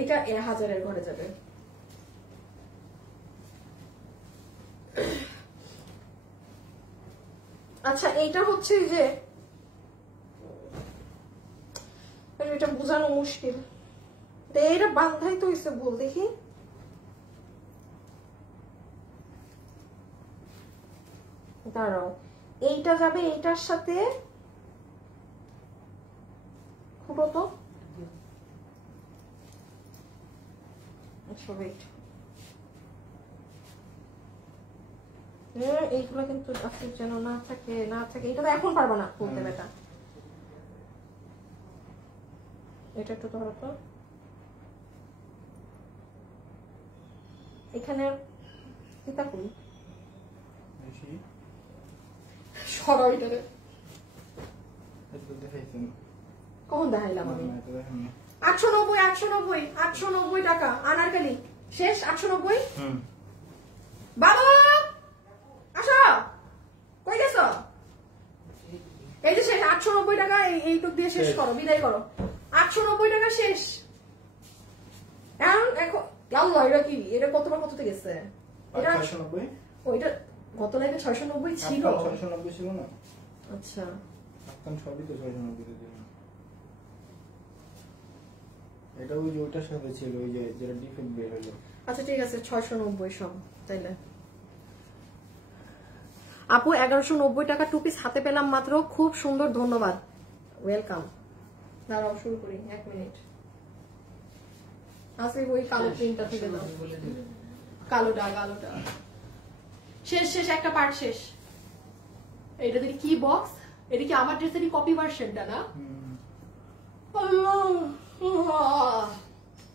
এটা 1000-এর ঘরে যাবে। আচ্ছা এইটা হচ্ছে যে এটা বোঝানো মুশকিল, এটা বান্ধাই তো হইছে বল দেখি। দাঁড়াও এইটা যাবে এইটার সাথে, খুঁটো তো। আচ্ছা ওয়েট, এইগুলো কিন্তু যেন না থাকে না থাকে, এটা তো এখন পারবা না বলতে বেটা। এটা একটু ধরো তো, এখানে এটা কই সরাও এটারে, কখন দেখাইলাম আমি? 890 890 890 টাকা আনারকলি শেষ। 890 বাবা আসো, কই গেছো? এই যে শেষ 890 টাকা, এইটুক দিয়ে শেষ করো, বিদায় করো। 890 টাকা শেষ। এখন আল্লাহ এটা কি, এটা কতবার কততে গেছে? এটা 690, ওইটা গত লাইভে 690 ছিল। 690 ছিল না? আচ্ছা এখন সবই তো 690 তে দিলাম। এটা ওই যে ওটার সাথে ছিল, ওই যে যেটা ডিফেক্ট বের হলো। আচ্ছা ঠিক আছে 690 সব তাইলে। আপু 1190 টাকা টু পিস হাতে পেলাম মাত্র, খুব সুন্দর, ধন্যবাদ, ওয়েলকাম। দাঁড়াও শুরু করি, 1 মিনিট। আসলে ওই কালো প্রিন্টটা থেকে দাও, কালোটা কালোটা শেষ শেষ, একটা পার্ট শেষ। এটা দেখি কি বক্স, এটা কি আমার ড্রেসেরই কপি ভার্সনটা না?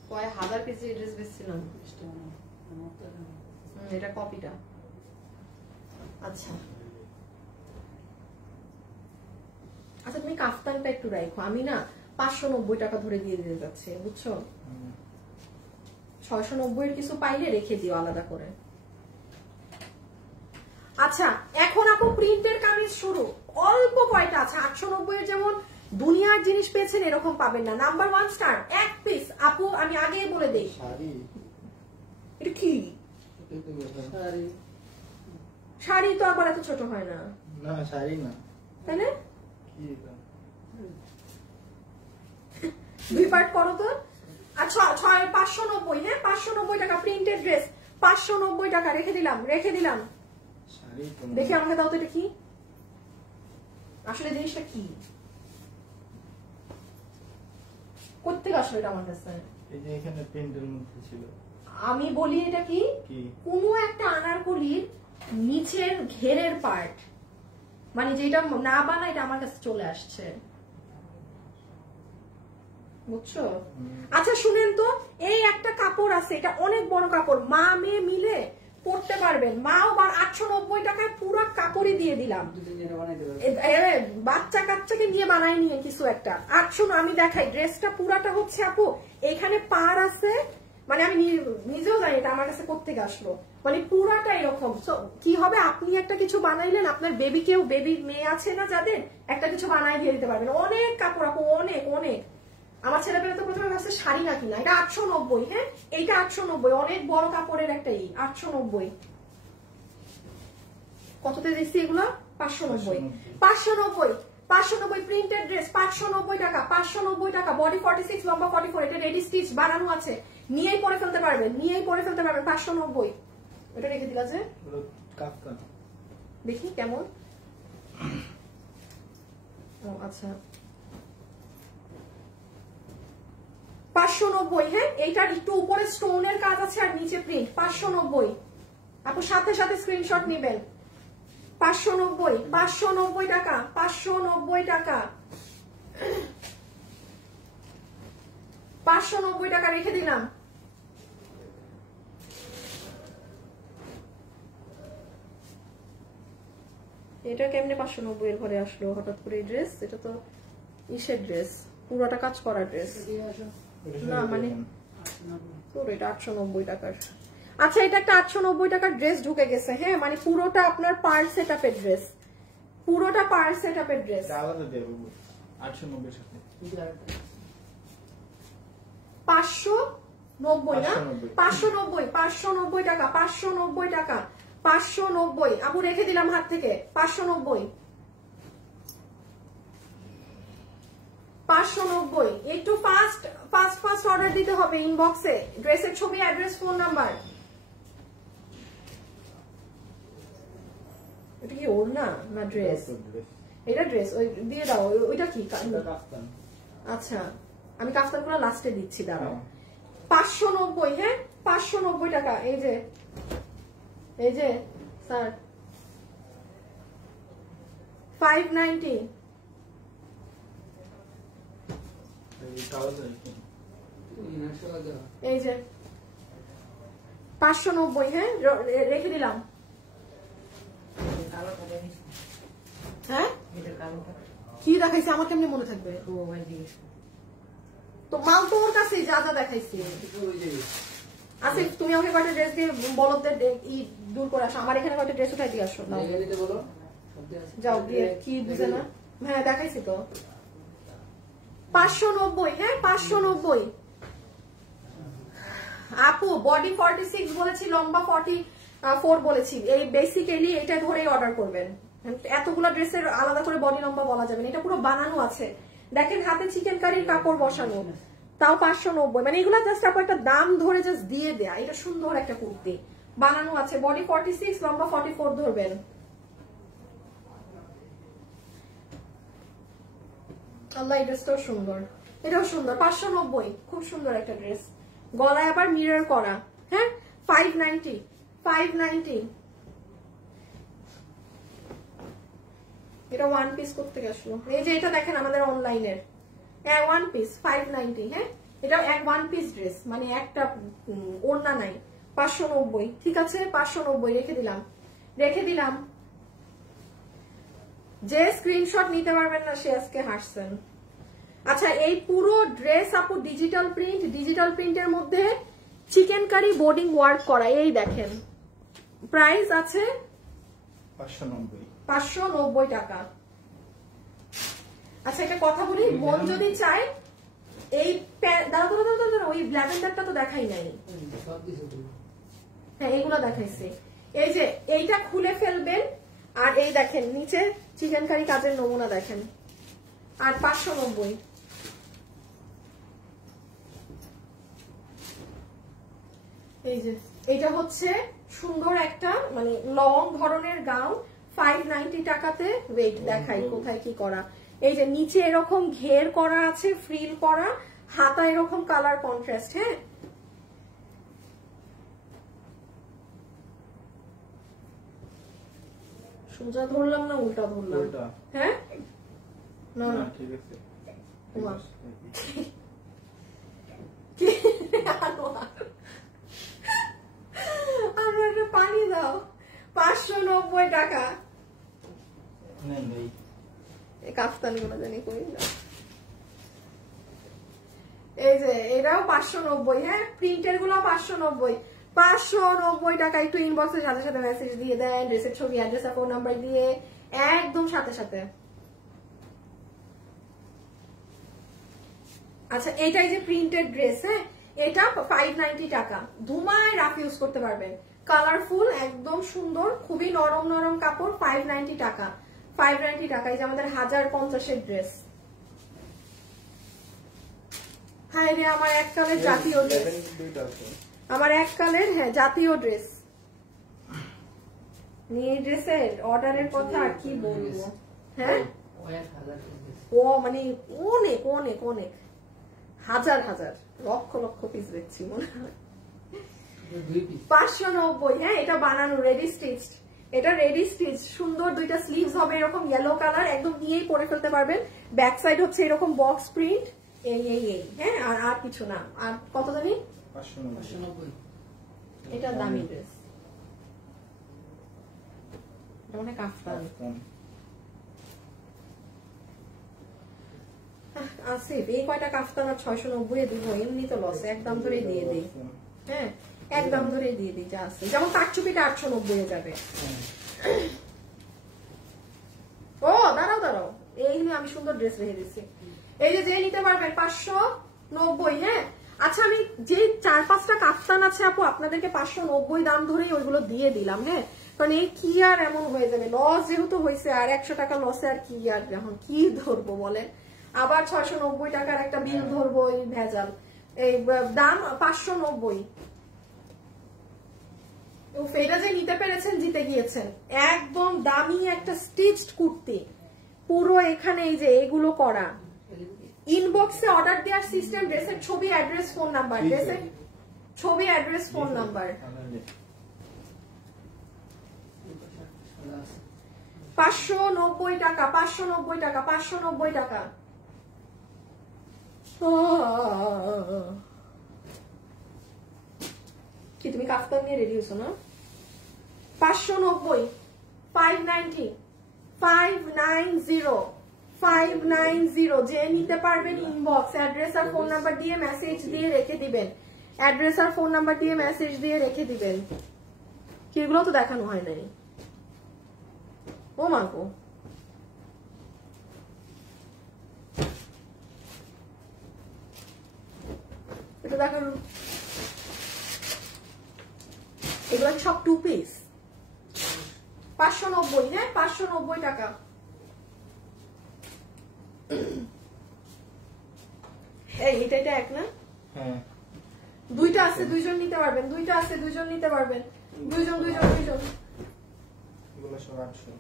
কয় হাজার পিস ড্রেস বেচছিলাম, এটা কপিটা। আচ্ছা আচ্ছা তুমি কাফতানটা একটু রাখো, আমি না 590 টাকা ধরে দিয়ে দিতে যাচ্ছি, বুঝছো? 690 এর কিছু পাইলে রেখে দিও আলাদা করে। আচ্ছা এখন আপু প্রিন্টের কামিজ শুরু, অল্প কয়টা আছে। 890 এর যেমন দুনিয়ার জিনিস পেয়েছেন এরকম পাবেন না। নাম্বার 1 স্টার এক পিস আপু, আমি আগেই বলে দেই। শাড়ি, এটা কি শাড়ি? তো আবার এত ছোট হয় না। না শাড়ি না, তাই না? কি এটা? 2 পার্ট করো তো। আচ্ছা 590, হ্যাঁ 590 টাকা প্রিন্টেড ড্রেস, 590 টাকা রেখে দিলাম, রেখে দিলাম। শাড়ি তো দেখি আমাকে দাও তো, এটা কি আসলে জিনিসটা কি, কোত্থেকে আসলো এটা আমার কাছে? এই যে এখানে প্রিন্টের মধ্যে ছিল। আমি বলি এটা কি, কোনো একটা আনারকলির নিচের ঘেরের পার্ট, মানে যেটা না বানা এটা আমার কাছে চলে আসছে, বুঝছো? আচ্ছা শুনেন তো, এই একটা কাপড় আছে, এটা অনেক বড় কাপড়, মা মেয়ে মিলে পড়তে পারবেন। মাও 890 টাকায় পুরো কাপড়ই দিয়ে দিলাম, বাচ্চা কাচ্চাকে নিয়ে বানাই নিয়ে কিছু একটা। 800, আমি দেখাই ড্রেসটা পুরাটা হচ্ছে আপু, এখানে পার আছে, মানে আমি নিজেও জানি এটা আমার কাছে কোত্থেকে আসলো, মানে পুরাটা এরকম। কি হবে, আপনি একটা কিছু বানাইলেন, আপনার বেবিকেও, বেবির মেয়ে আছে না যাদের, একটা কিছু বানাই দিয়ে দিতে পারবেন। অনেক কাপড় আপু, অনেক অনেক। আমার ছেলেপেলে তো প্রথমে ভাবছে শাড়ি না কিনা, এটা 890, হ্যাঁ এইটা 890, অনেক বড় কাপড়ের একটা 890। কততে দিচ্ছি এগুলো? 590 590 590 প্রিন্টেড ড্রেস 590 টাকা, 590 টাকা, বডি 46 লম্বা 44, এটা রেডি স্টিচ বানানো আছে, নিয়েই পরে ফেলতে পারবেন, নিয়েই পরে ফেলতে পারবেন। 590 এটা রেখে দিলা যে, দেখি কেমন। ও আচ্ছা 590, হ্যাঁ এইটার একটু উপরে স্টোনের কাজ আছে আর নিচে প্রিন্ট। 590 আপু, সাথে সাথে স্ক্রিনশট নেবেন। 590, 590 টাকা, 590 টাকা, 590 টাকা রেখে দিলাম। এটা কেমনে 590 এর ঘরে আসলো হঠাৎ করে? ড্রেস এটা তো ইসের ড্রেস, পুরোটা কাজ করা ড্রেস না, মানে পুরো এটা 890 টাকার। আচ্ছা এটা একটা 890 টাকার ড্রেস ঢুকে গেছে, হ্যাঁ মানে পুরোটা আপনার পার সেটআপের ড্রেস, পুরোটা পার সেটআপের ড্রেস। আলাদা দেব 890 সাথে 590 না, 590, 590 টাকা, 590 টাকা, 590। আপু রেখে দিলাম হাত থেকে, 590, 590। একটু ফাস্ট অর্ডার দিতে হবে ইনবক্সে, ড্রেসের ছবি, অ্যাড্রেস, ফোন নাম্বার। এটা কি ওড়না না ড্রেস? এটা ড্রেস, ওই দিয়ে দাও। ওইটা কি? আচ্ছা আমি কাফতানগুলো লাস্টে দিচ্ছি, দাঁড়াও। 590, হ্যাঁ 590 টাকা। এই যে স্যার 590। এই যে 590, হ্যাঁ রেখে দিলাম। হ্যাঁ কি দেখাইছে আমার কেমনি মনে থাকবে? তো মাল তো ওর কাছেই যা যা দেখাইছি। আচ্ছা তুমি আমাকে কয়টা ড্রেস দিয়ে বলদের দূর করে আসো, আমার এখানে কয়টা ড্রেস উঠাই দিয়ে আসো। যাও গিয়ে, কি বুঝে না? হ্যাঁ দেখাইছি তো। 590, হ্যাঁ 590। আপু বডি 46 বলেছি, লম্বা 44 বলেছি। এই বেসিক্যালি এটা ধরেই অর্ডার করবেন। এতগুলো ড্রেসের আলাদা করে বডি লম্বা বলা যাবে না, এটা পুরো বানানো আছে। দেখেন হাতে চিকেন কারির কাপড় বসানো, তাও 590। মানে এগুলা জাস্ট আপনার একটা দাম ধরে জাস্ট দিয়ে দেয়া। এটা সুন্দর একটা কুর্তি বানানো আছে, বডি 46, লম্বা 44 ধরবেন। আল্লাহ এই ড্রেসটাও সুন্দর, এটাও সুন্দর। 590, খুব সুন্দর একটা ড্রেস, গলায় আবার মিরর করা। হ্যাঁ 590, 590। এটা ওয়ান পিস করতে গেছিল। এই যে এটা দেখেন আমাদের অনলাইনের ওয়ান পিস 590, হ্যাঁ এটা এক ওয়ান পিস ড্রেস, মানে একটা ওড়না নাই। 590, ঠিক আছে 590 রেখে দিলাম। যে স্ক্রিনশট নিতে পারবেন না সে আজকে হাসছেন। আচ্ছা এই পুরো ড্রেস আপু ডিজিটাল প্রিন্টের মধ্যে চিকেন কারি বোর্ডিং ওয়ার্ক করা। এই দেখেন প্রাইস আছে 590 টাকা। আচ্ছা একটা কথা বলি, মন যদি চায় এই দাঁড়া ওই ল্যাভেন্ডারটা তো দেখাই নাই। হ্যাঁ এইগুলো দেখাইছি। এই যে এইটা খুলে ফেলবেন, আর এই দেখেন নিচে চিকেন কারি কাজের নমুনা দেখেন, আর 590। এই যে এটা হচ্ছে সুন্দর একটা মানে লং ধরনের গাউন, 590 টাকাতে। ওয়েট দেখাই কোথায় কি করা। এই যে নিচে এরকম ঘের করা আছে, ফ্রিল করা, হাতা এরকম কালার কন্ট্রাস্ট। হ্যাঁ সোজা ধরলাম না উল্টা ধরলাম? হ্যাঁ না ঠিক আছে। পানি দাও। 590 টাকা। কাফতান গুলো জানি করি না। এই যে এটাও 590, হ্যাঁ প্রিন্টের গুলো 590, 590 টাকা। একটু ইনবক্সের সাথে সাথে মেসেজ দিয়ে দেন, ড্রেসের ছবি, অ্যাড্রেস, ফোন নাম্বার দিয়ে একদম সাথে সাথে। আচ্ছা এটাই যে প্রিন্টেড ড্রেস, হ্যাঁ এটা 590 টাকা। ধুমায় রাফ ইউজ করতে পারবেন, কালারফুল, একদম সুন্দর, খুবই নরম নরম কাপড়। 590 টাকা, 590 টাকা। এই যে আমাদের 1050-এর ড্রেস। হ্যাঁ রে আমার এক কালের জাতীয় ড্রেস, আমার এক কালের হ্যাঁ জাতীয় ড্রেস। নিয়ে ড্রেসের অর্ডারের কথা আর কি বলবো। হ্যাঁ ও মানে অনেক অনেক অনেক হাজার হাজার লক্ষ লক্ষ পিস দেখছি মনে হয়। 590, হ্যাঁ এটা বানানো রেডি স্টিচড। এটা রেডি স্টিচ, সুন্দর দুইটা স্লিভস হবে এরকম ইয়েলো কালার, একদম নিয়েই পরে ফেলতে পারবেন। ব্যাক সাইড হচ্ছে এরকম বক্স প্রিন্ট, এই হ্যাঁ, আর কিছু না। আর কত জানি 590 এটা দামি ড্রেস, এটা মানে কাফতান। আসিফ এই কয়টা কাফতান আর 690 দিব, এমনি তো লস, একদম ধরে দিয়ে দিই। হ্যাঁ একদম ধরে দিয়ে দিই যা আছে, যেমন কাটচুপিটা 890 এ যাবে। ও দাঁড়াও, এই আমি সুন্দর ড্রেস রেখে দিচ্ছি, এই যে নিতে পারবেন 590। হ্যাঁ আচ্ছা, আমি যে 4-5টা কাফতান আছে আপু আপনাদেরকে 590 দাম ধরেই ওইগুলো দিয়ে দিলাম। হ্যাঁ কারণ এই কি আর এমন হয়ে যাবে, লস যেহেতু হয়েছে, আর 100 টাকা লসে আর কি, আর এখন কি ধরবো বলেন, আবার 690 টাকার একটা বিল ধরবো, এই ভেজাল। এই দাম 590। এটা যে নিতে পেরেছেন জিতে গিয়েছেন, একদম দামি একটা স্টিচড কুর্তি, পুরো এখানে এই যে এগুলো করা। ইনবক্সে অর্ডার দেওয়ার সিস্টেম, ড্রেসের ছবি, অ্যাড্রেস, ফোন নাম্বার, ড্রেসের ছবি, অ্যাড্রেস, ফোন নাম্বার। 590 টাকা, 590 টাকা, 590 টাকা। কি তুমি কাফতান নিয়ে রেডি হয়েছো না? 590, 590, 590 যে নিতে পারবেন ইনবক্স, অ্যাড্রেস আর ফোন নাম্বার দিয়ে মেসেজ দিয়ে রেখে দিবেন, অ্যাড্রেস আর ফোন নাম্বার দিয়ে মেসেজ দিয়ে রেখে দিবেন। কি এগুলো তো দেখানো হয় নাই, ও মাগো। এটা দেখানো, এগুলো সব 2 পিস, 590। হ্যাঁ 590 টাকা। এটা এক না? হ্যাঁ দুইটা আছে, দুইজন নিতে পারবেন, দুইটা আছে, দুইজন নিতে পারবেন, দুইজন। এগুলো সব 800।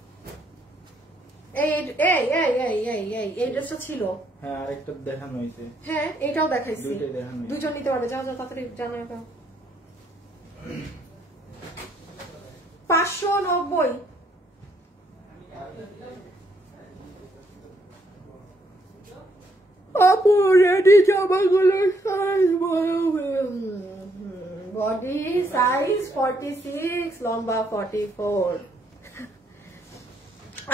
এই ড্রেসটা ছিল। হ্যাঁ আরেকটা দেখানো হয়েছে। হ্যাঁ এটাও দেখাইছি, দুইটাই দেখানো হয়েছে। দুইজন নিতে পারবে, যাও তাড়াতাড়ি জানাই দাও। 590। আপু রেডি জামাগুলো সাইজ বডি সাইজ 46, লম্বা 44।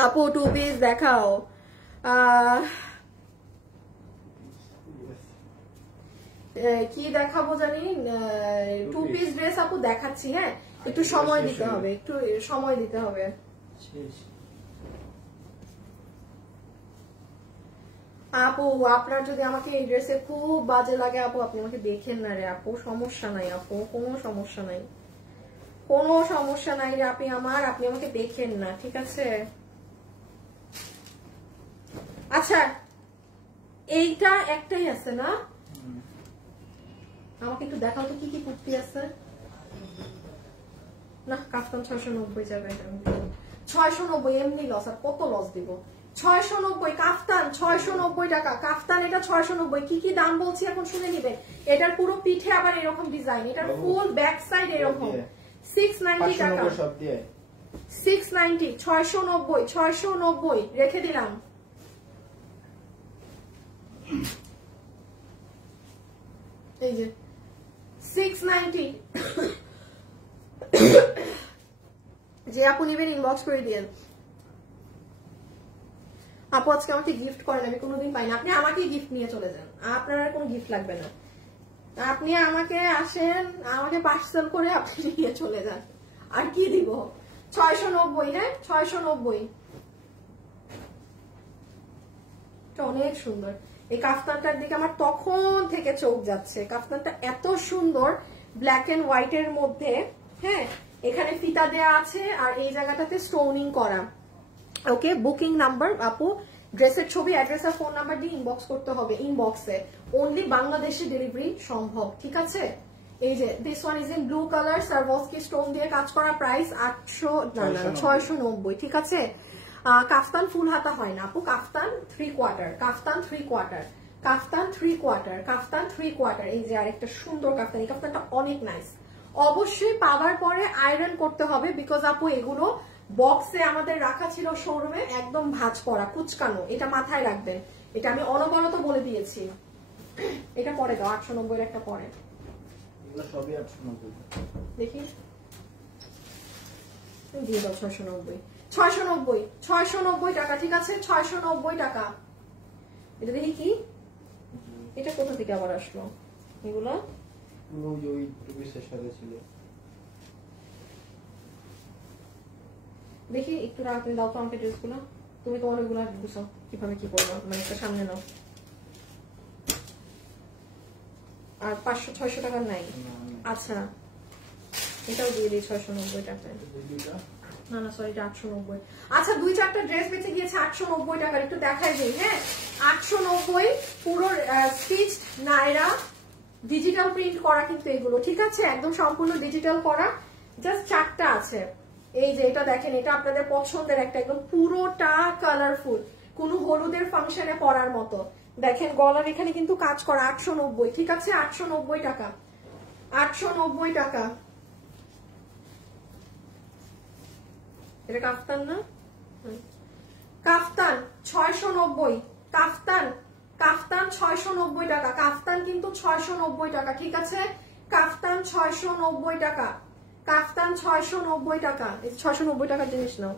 আপু 2 পিস দেখাও। কি দেখাবো জানি, 2 পিস ড্রেস আপু দেখাচ্ছি। হ্যাঁ একটু সময় দিতে হবে, একটু সময় দিতে হবে। আপু আপনার যদি আমাকে এই ড্রেসে খুব বাজে লাগে আপু, আপনি আমাকে দেখেন না রে আপু, সমস্যা নাই আপু, কোনো সমস্যা নাই, কোনো সমস্যা নাই রে আপনি আমাকে দেখেন না, ঠিক আছে? আচ্ছা এইটা একটাই আছে না, আমাকে একটু দেখাও তো কি কি কুর্তি আছে। না কাফতান 690 যাবে, 690 এমনি লস, আর কত লস দিব। 690 কাফতান, 690 টাকা কাফতান, এটা 690। কি কি দাম বলছি এখন শুনে নিবেন। এটার পুরো পিঠে আবার এরকম ডিজাইন, এটার ফুল ব্যাক সাইড এরকম। 690 টাকা, 690, 690, 690 রেখে দিলাম। এই যে 690। যে আপু নিবেন ইনবক্স করে দিয়েন। আপু আজকে আমাকে গিফট করেন, আমি কোনোদিন পাই না। আপনি আমাকেই গিফট নিয়ে চলে যান, আপনার আর কোনো গিফট লাগবে না। আপনি আমাকে আসেন, আমাকে পার্সেল করে আপনি নিয়ে চলে যান, আর কি দিব। 690। হ্যাঁ 690, অনেক সুন্দর। এই কাফতানটার দিকে আমার তখন থেকে চোখ যাচ্ছে, কাফতানটা এত সুন্দর, ব্ল্যাক এন্ড হোয়াইট এর মধ্যে। হ্যাঁ এখানে ফিতা দেয়া আছে, আর এই জায়গাটাতে স্টোনিং করা। ওকে বুকিং নাম্বার আপু, ড্রেসের ছবি, অ্যাড্রেস আর ফোন নাম্বার দিয়ে ইনবক্স করতে হবে। ইনবক্সে অনলি বাংলাদেশে ডেলিভারি সম্ভব, ঠিক আছে? এই যে this one is in blue colour, সার্ভসকি স্টোন দিয়ে কাজ করা, প্রাইস 690, ঠিক আছে? কাফতান ফুল হাতা হয় না আপু, কাফতান 3 কোয়ার্টার, কাফতান 3 কোয়ার্টার, কাফতান 3 কোয়ার্টার, কাফতান 3 কোয়ার্টার। এই যে আরেকটা সুন্দর কাফতান, এই কাফতানটা অনেক নাইস। অবশ্যই পাওয়ার পরে আয়রন করতে হবে, বিকজ আপু এগুলো বক্সে আমাদের রাখা ছিল শোরুমে, একদম ভাঁজ করা কুচকানো, এটা মাথায় রাখবেন, এটা আমি অনবরত বলে দিয়েছি। এটা পরে দাও, 890 একটা পরে সবই 890। দেখি দিয়ে দাও 690, 690, 690 টাকা, ঠিক আছে 690 টাকা। এটা দেখি কি, এটা কোথা থেকে আবার আসলো এগুলো? ওই পিসের সাথে ছিল। দেখি একটু রাখতে দাও তো আমাকে ড্রেসগুলো, তুমি তোমার ওইগুলো বুঝো কিভাবে কি করবো, মানে একটা সামনে নাও। আর 500-600 টাকা নাই? আচ্ছা এটাও দিয়ে দিই 690 টাকায়। না না সরি, এটা 890। আচ্ছা 2-4টা ড্রেস বেঁচে গিয়েছে 890 টাকার, একটু দেখাই দিই। হ্যাঁ 890 পুরো স্টিচড নায়রা, ডিজিটাল প্রিন্ট করা কিন্তু এগুলো, ঠিক আছে একদম সম্পূর্ণ ডিজিটাল করা। জাস্ট 4টা আছে। এই যে এটা দেখেন, এটা আপনাদের পছন্দের একটা, একদম পুরোটা কালারফুল, কোনো হলুদের ফাংশনে পরার মতো। দেখেন গলার এখানে কিন্তু কাজ করা, 890, ঠিক আছে 890 টাকা, 890 টাকা। এটা কাফতান না? কাফতান 690, কাফতান, কাফতান 690 টাকা, কাফতান কিন্তু 690 টাকা, ঠিক আছে কাফতান 690 টাকা, কাফতান 690 টাকা। এই 690 টাকার জিনিস নাও।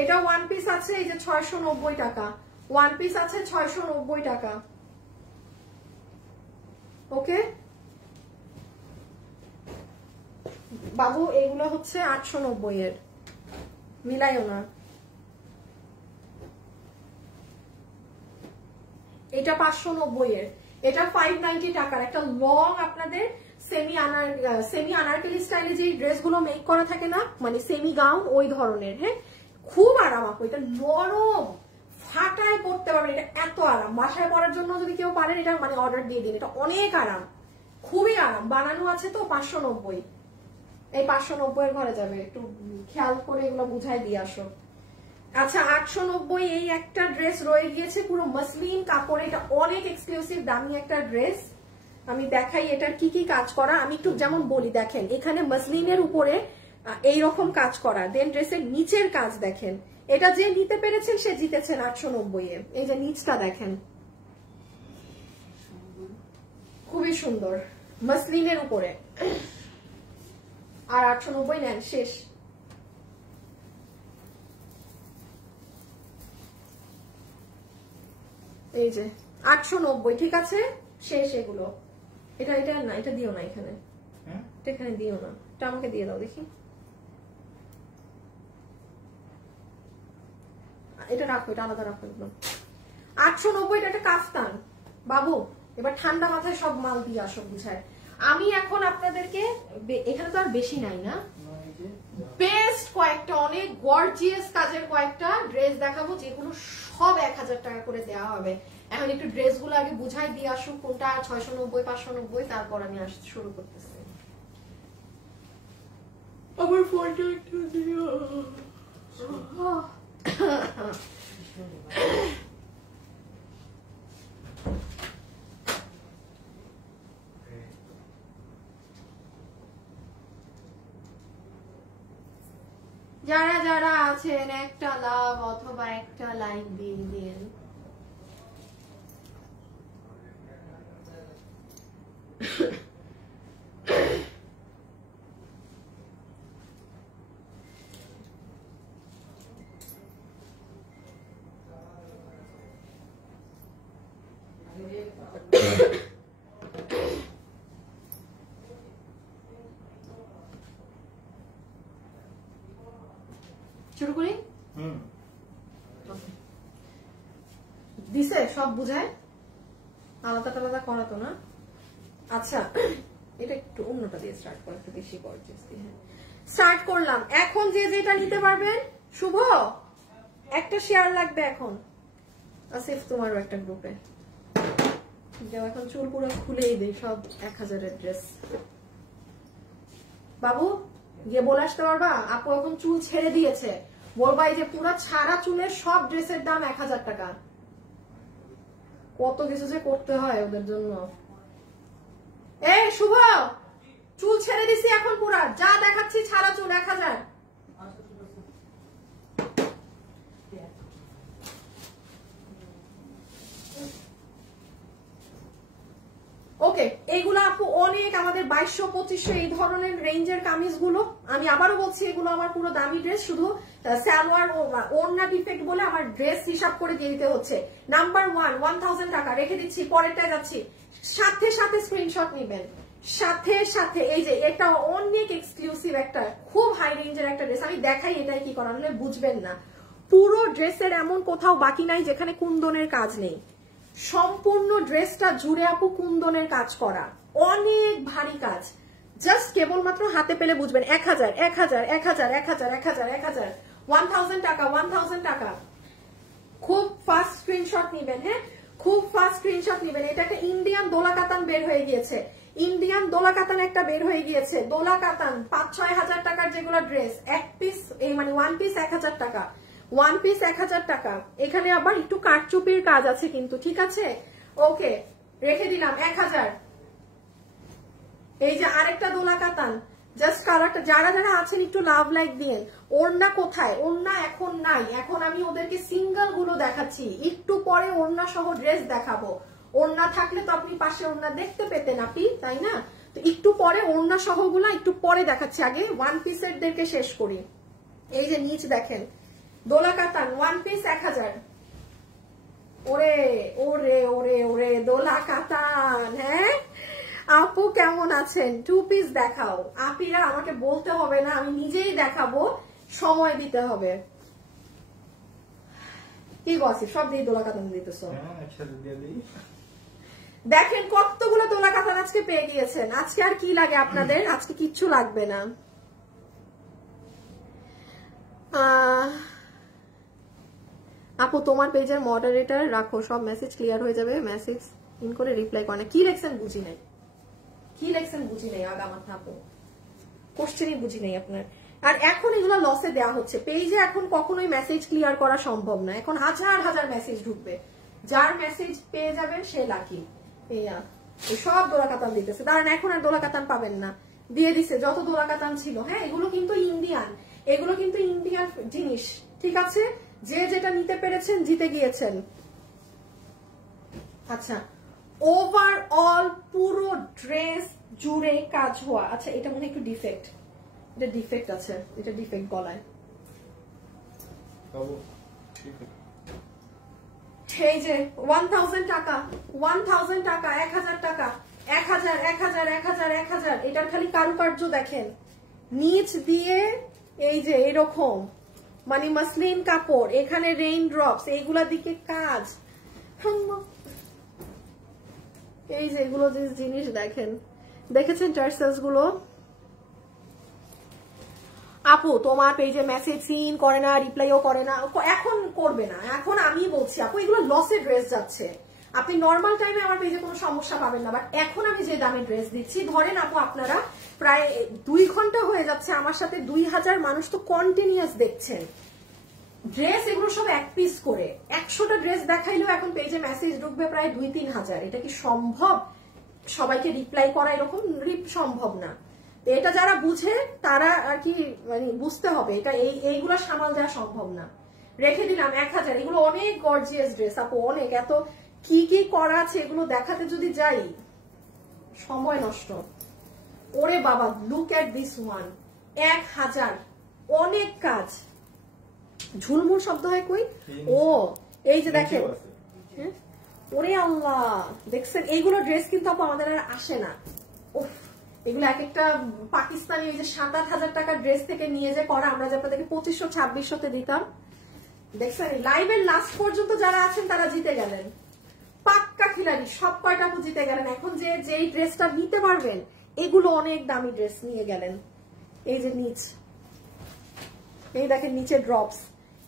এটা ওয়ান পিস আছে, এই যে 690 টাকা, ওয়ান পিস আছে 690 টাকা। ওকে বাবু, এগুলো হচ্ছে 890 এর, মিলাইও না। এটা 590 এর, এটা 590 টাকার একটা লং আপনাদের সেমি আনারকলি স্টাইলে যে ড্রেসগুলো মেক করা থাকে না, মানে সেমি গাউন ওই ধরনের। হ্যাঁ খুব আরাম আপু, এটা নরম, ফাটায় পড়তে পারবেন, এটা এত আরাম। বাসায় পরার জন্য যদি কেউ পারেন এটা মানে অর্ডার দিয়ে দিন, এটা অনেক আরাম, খুবই আরাম। বানানো আছে তো 590, এই 590 এর ঘরে যাবে, একটু খেয়াল করে এগুলো বুঝাই দিয়ে আসো। আচ্ছা 890 এই একটা ড্রেস রয়ে গিয়েছে, পুরো মসলিন কাপড়, এটা অনেক এক্সক্লুসিভ দামি একটা ড্রেস। আমি দেখাই এটার কি কি কাজ করা, আমি একটু যেমন বলি, দেখেন এখানে মসলিনের উপরে এইরকম কাজ করা, দেন ড্রেসের নিচের কাজ দেখেন, এটা যে নিতে পেরেছেন সে জিতেছেন 890 এ। এই যে নিচটা দেখেন খুবই সুন্দর মসলিনের উপরে, আর 890 নেন, শেষ। এই যে 890, ঠিক আছে শেষ এগুলো। এটা এটা না, এটা দিও না এখানে, এটা এখানে দিও না, এটা আমাকে দিয়ে দাও দেখি। এটা রাখো, এটা আলাদা রাখো একদম। 890 এটা একটা কাফতান বাবু। এবার ঠান্ডা মাথায় সব মাল দিয়ে আসো বুঝায়। আমি এখন আপনাদেরকে, এখানে তো আর বেশি নাই না, বেস্ট কয়েকটা অনেক গর্জিয়াস কাজের কয়েকটা ড্রেস দেখাবো, যেগুলো সব 1000 টাকা করে দেওয়া হবে। এখন একটু ড্রেস গুলো আগে বুঝাই দিয়ে আসুন কোনটা 690 590, তারপর আমি আসতে শুরু করতেছি। আমার ফোনটা একটু দিও। যারা যারা আছেন একটা লাভ অথবা একটা লাইক দিয়ে দিন। শুরু করি। দিছে সব বুঝায়, আলাদা আলাদা করা তো না। আচ্ছা এটা একটু অন্যটা দিয়ে স্টার্ট করা, একটু বেশি গর্জিয়াস দিয়ে। হ্যাঁ স্টার্ট করলাম। এখন যে যেটা নিতে পারবেন, শুভ একটা শেয়ার লাগবে এখন, আসিফ তোমারও একটা গ্রুপে যাও। এখন চুল পুরো খুলেই দেই, সব 1000 এর ড্রেস। বাবু গিয়ে বলে আসতে পারবা, আপু এখন চুল ছেড়ে দিয়েছে, বলবা এই যে পুরো ছাড়া চুলের সব ড্রেসের দাম 1000 টাকা। কত কিছু যে করতে হয় ওদের জন্য। এই শুভ, চুল ছেড়ে দিছি এখন পুরা, যা দেখাচ্ছি ছাড়া চুল 1000। এইগুলো আপু অনেক আমাদের 2200-2500 এই ধরনের রেঞ্জের কামিজগুলো, আমি আবারও বলছি এগুলো আমার পুরো দামি ড্রেস, শুধু সালোয়ার ওড়না ডিফেক্ট বলে আমার ড্রেস হিসাব করে দিয়ে দিতে হচ্ছে। নাম্বার 1 1000 টাকা রেখে দিচ্ছি, পরেরটায় যাচ্ছি। সাথে সাথে স্ক্রিনশট নিবেন, সাথে সাথে। এই যে এটা অনেক এক্সক্লুসিভ একটা খুব হাই রেঞ্জের একটা ড্রেস, আমি দেখাই এটাই কি করা, হলে বুঝবেন না। পুরো ড্রেসের এমন কোথাও বাকি নাই যেখানে কুন্দনের কাজ নেই, সম্পূর্ণ ড্রেসটা জুড়ে আপু কুন্দনের কাজ করা, অনেক ভারী কাজ। জাস্ট কেবলমাত্র হাতে পেলে বুঝবেন। 1000 1000 1000 1000 1000 1000 1000 টাকা 1000 টাকা। খুব ফাস্ট স্ক্রিনশট নিবেন, হ্যাঁ খুব ফাস্ট স্ক্রিনশট নিবেন। এটা একটা ইন্ডিয়ান দোলা কাতান বের হয়ে গিয়েছে, ইন্ডিয়ান দোলা কাতান একটা বের হয়ে গিয়েছে, দোলা কাতান 5-6 হাজার টাকার যেগুলো ড্রেস, এক পিস এই মানে ওয়ান পিস 1000 টাকা, ওয়ান পিস 1000 টাকা। এখানে আবার একটু কারচুপির কাজ আছে কিন্তু, ঠিক আছে ওকে রেখে দিলাম 1000। এই যে আরেকটা দোলা কাতান, জাস্ট কালারটা, যারা যারা আছেন একটু লাভ লাইক দিয়েন। ওড়না কোথায়? ওড়না এখন নাই, এখন আমি ওদেরকে সিঙ্গেল গুলো দেখাচ্ছি, একটু পরে ওড়না সহ ড্রেস দেখাবো। ওড়না থাকলে তো আপনি পাশে ওড়না দেখতে পেতেন আপনি, তাই না? তো একটু পরে ওড়না সহ গুলা একটু পরে দেখাচ্ছি, আগে ওয়ান পিসের দেরকে শেষ করি। এই যে নিচ দেখেন দোলা কাতান ওয়ান পিস 1000। ওরে ওরে ওরে ওরে দোলা কাতান, হ্যাঁ আপু কেমন আছেন? 2 পিস দেখাও। আপিরা আমাকে বলতে হবে না, আমি নিজেই দেখাবো, সময় দিতে হবে। কি বলছি সব দিয়ে দোলা কাতান দিতেছো? দেখেন কতগুলো দোলা কাতান আজকে পেয়ে গিয়েছেন। আজকে আর কি লাগে আপনাদের? আজকে কিচ্ছু লাগবে না। আপু তোমার পেজের মডারেটর রাখো, সব মেসেজ ক্লিয়ার হয়ে যাবে। মেসেজ ইন করে রিপ্লাই করে না, কি লেখছেন বুঝি নাই, কি লেখছেন বুঝি নাই, আগামাথা আপু কোশ্চেনই বুঝি নাই আপনার। আর এখন এগুলো লসে দেওয়া হচ্ছে পেজে, এখন কখনোই মেসেজ ক্লিয়ার করা সম্ভব না, এখন হাজার হাজার মেসেজ ঢুকবে, যার মেসেজ পেয়ে যাবেন সে লাকি। সব দোলা কাতান দিতেছে, দাঁড়ান এখন আর দোলা কাতান পাবেন না, দিয়ে দিছে যত দোলা কাতান ছিল। হ্যাঁ এগুলো কিন্তু ইন্ডিয়ান, এগুলো কিন্তু ইন্ডিয়ান জিনিস, ঠিক আছে? যে যেটা নিতে পেরেছেন জিতে গিয়েছেন। আচ্ছা ওভারঅল পুরো ড্রেস জুড়ে কাজ হওয়া। আচ্ছা এটা মনে হয় একটু ডিফেক্ট, এটা ডিফেক্ট আছে, এটা ডিফেক্ট গলায়। এই যে 1000 টাকা 1000 টাকা 1000 টাকা 1000 1000 1000 1000। এটার খালি কারুকার্য দেখেন, নিচ দিয়ে এই যে এরকম মানে মসলিন কাপড়, এখানে রেইন ড্রপস, এইগুলা দিকে কাজ। এই যে এগুলো যে জিনিস দেখেন, দেখেছেন টার্সেলস গুলো? আপু তোমার পেজে মেসেজ সিন করে না, রিপ্লাইও করে না, এখন করবে না, এখন আমি বলছি আপু এগুলো লসে ড্রেস যাচ্ছে। আপনি নর্মাল টাইমে আমার পেজে কোনো সমস্যা পাবেন না, বাট এখন আমি যে দামে ড্রেস দিচ্ছি, ধরেন আপু আপনারা প্রায় 2 ঘন্টা হয়ে যাচ্ছে আমার সাথে, 2000 মানুষ তো কন্টিনিউয়াস দেখছেন ড্রেস, এগুলো সব এক পিস করে। 100টা ড্রেস দেখাইলেও এখন পেজে মেসেজ ঢুকবে প্রায় 2-3 হাজার। এটা কি সম্ভব সবাইকে রিপ্লাই করা? এরকম সম্ভব না। এটা যারা বুঝে তারা আর কি মানে বুঝতে হবে, এটা এইগুলো সামাল দেওয়া সম্ভব না। রেখে দিলাম 1000। এগুলো অনেক গর্জিয়াস ড্রেস আপু, অনেক, এত কি কি করা আছে এগুলো দেখাতে যদি যাই সময় নষ্ট। ওরে বাবা লুক এট দিস ওয়ান, 1000, অনেক কাজ। ঝুলমুল শব্দ হয় কই? ও এই যে দেখেন, ওরে আল্লাহ দেখছেন, এইগুলো ড্রেস কিন্তু আপু আমাদের আর আসে না। উফ এগুলো এক একটা পাকিস্তানি ওই যে 7-8 টাকার ড্রেস থেকে নিয়ে যে করা, আমরা যে আপনাদেরকে 2500-2600 দিতাম। দেখছেন লাইভের লাস্ট পর্যন্ত যারা আছেন তারা জিতে গেলেন, পাক্কা খিলাড়ি, সব কয়টা আপু জিতে গেলেন। এখন যে যেই ড্রেসটা নিতে পারবেন, এগুলো অনেক দামি ড্রেস নিয়ে গেলেন। এই যে নিচ, এই দেখেন নিচে ড্রপস,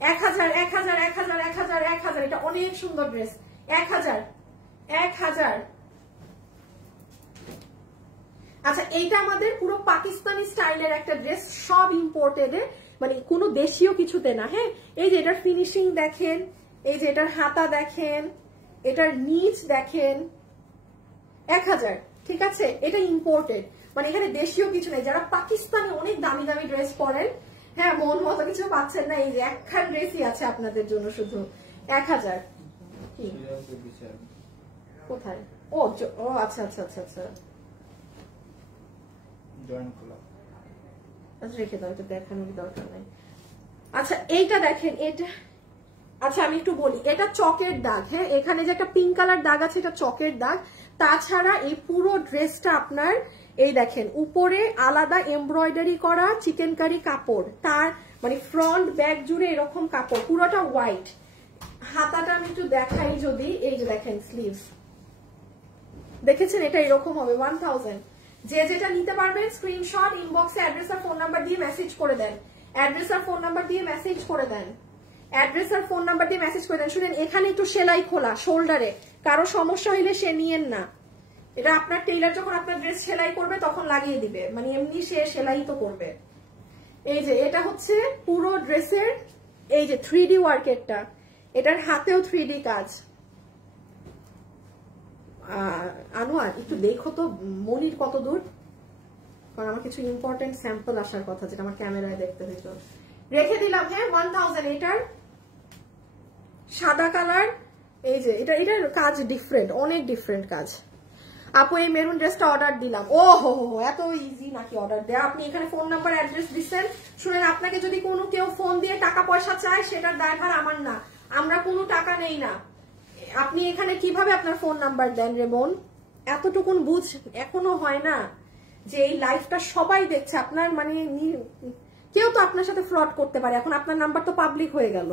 1000 1000 1000 1000 1000। এটা অনেক সুন্দর ড্রেস, 1000 1000। আচ্ছা এইটা আমাদের পুরো পাকিস্তানি স্টাইলের একটা ড্রেস, সব ইম্পোর্টেড, মানে কোনো দেশীয় কিছুতে না। হ্যাঁ এই যে এটার ফিনিশিং দেখেন, এই যে এটার হাতা দেখেন, এটার নিচ দেখেন, 1000, ঠিক আছে? এটা ইম্পোর্টেড, মানে এখানে দেশীয় কিছু নেই। যারা পাকিস্তানি অনেক দামি দামি ড্রেস পরেন, হ্যাঁ মন মতো কিছু পাচ্ছেন না, এই যে একখান ড্রেসই আছে আপনাদের জন্য শুধু 1000। কি কোথায়? ও আচ্ছা আচ্ছা আচ্ছা আচ্ছা, জয়েন্ট খোলা। আচ্ছা রেখে দাও, এটা দেখানোর দরকার নাই। আচ্ছা এইটা দেখেন, এটা আচ্ছা আমি একটু বলি, এটা চকের দাগ। হ্যাঁ, এখানে যে একটা পিঙ্ক কালার দাগ আছে, এটা চকের দাগ। তাছাড়া এই পুরো ড্রেসটা আপনার এই দেখেন উপরে আলাদা এমব্রয়ডারি করা চিকেন কারি কাপড়, তার মানে ফ্রন্ট ব্যাক জুড়ে এরকম কাপড়, পুরোটা হোয়াইট। হাতাটা আমি একটু দেখাই যদি, এই যে দেখেন স্লিভস দেখেছেন, এটা এরকম হবে 1000। যে যেটা নিতে পারবেন স্ক্রিনশট ইনবক্সে অ্যাড্রেস আর ফোন নাম্বার দিয়ে মেসেজ করে দেন, অ্যাড্রেস আর ফোন নাম্বার দিয়ে মেসেজ করে দেন, অ্যাড্রেস আর ফোন নাম্বার দিয়ে মেসেজ করে দেন। শুনেন, এখানে একটু সেলাই খোলা শোল্ডারে, কারো সমস্যা হইলে সে নিয়েন না। এটা আপনার টেইলার যখন আপনার ড্রেস সেলাই করবে তখন লাগিয়ে দিবে, মানে এমনি সে সেলাই তো করবে। এই যে এটা হচ্ছে পুরো ড্রেসের এই যে 3D ওয়ার্কেরটা, এটার হাতেও 3D কাজ। আনোয়ার একটু দেখো তো মনির কত দূর, কারণ আমার কিছু ইম্পর্টেন্ট স্যাম্পল আসার কথা যেটা আমার ক্যামেরায় দেখতে হইতো। রেখে দিলাম। হ্যাঁ 1000। এটার সাদা কালার, এই যে এটার কাজ ডিফারেন্ট, অনেক ডিফারেন্ট কাজ। আপু এই মেরুন ড্রেসটা অর্ডার দিলাম। ও হো হো, এত ইজি নাকি অর্ডার দেয়া? আপনি এখানে ফোন নাম্বার অ্যাড্রেস দিচ্ছেন। শুনেন, আপনাকে যদি কোনো কেউ ফোন দিয়ে টাকা পয়সা চায় সেটার দায়ভার আমার না, আমরা কোনো টাকা নেই না। আপনি এখানে কিভাবে আপনার ফোন নাম্বার দেন রে বোন? এতটুকুন বুঝ এখনো হয় না যে এই লাইফটা সবাই দেখছে আপনার, মানে কেউ তো আপনার সাথে ফ্রড করতে পারে। এখন আপনার নাম্বার তো পাবলিক হয়ে গেল।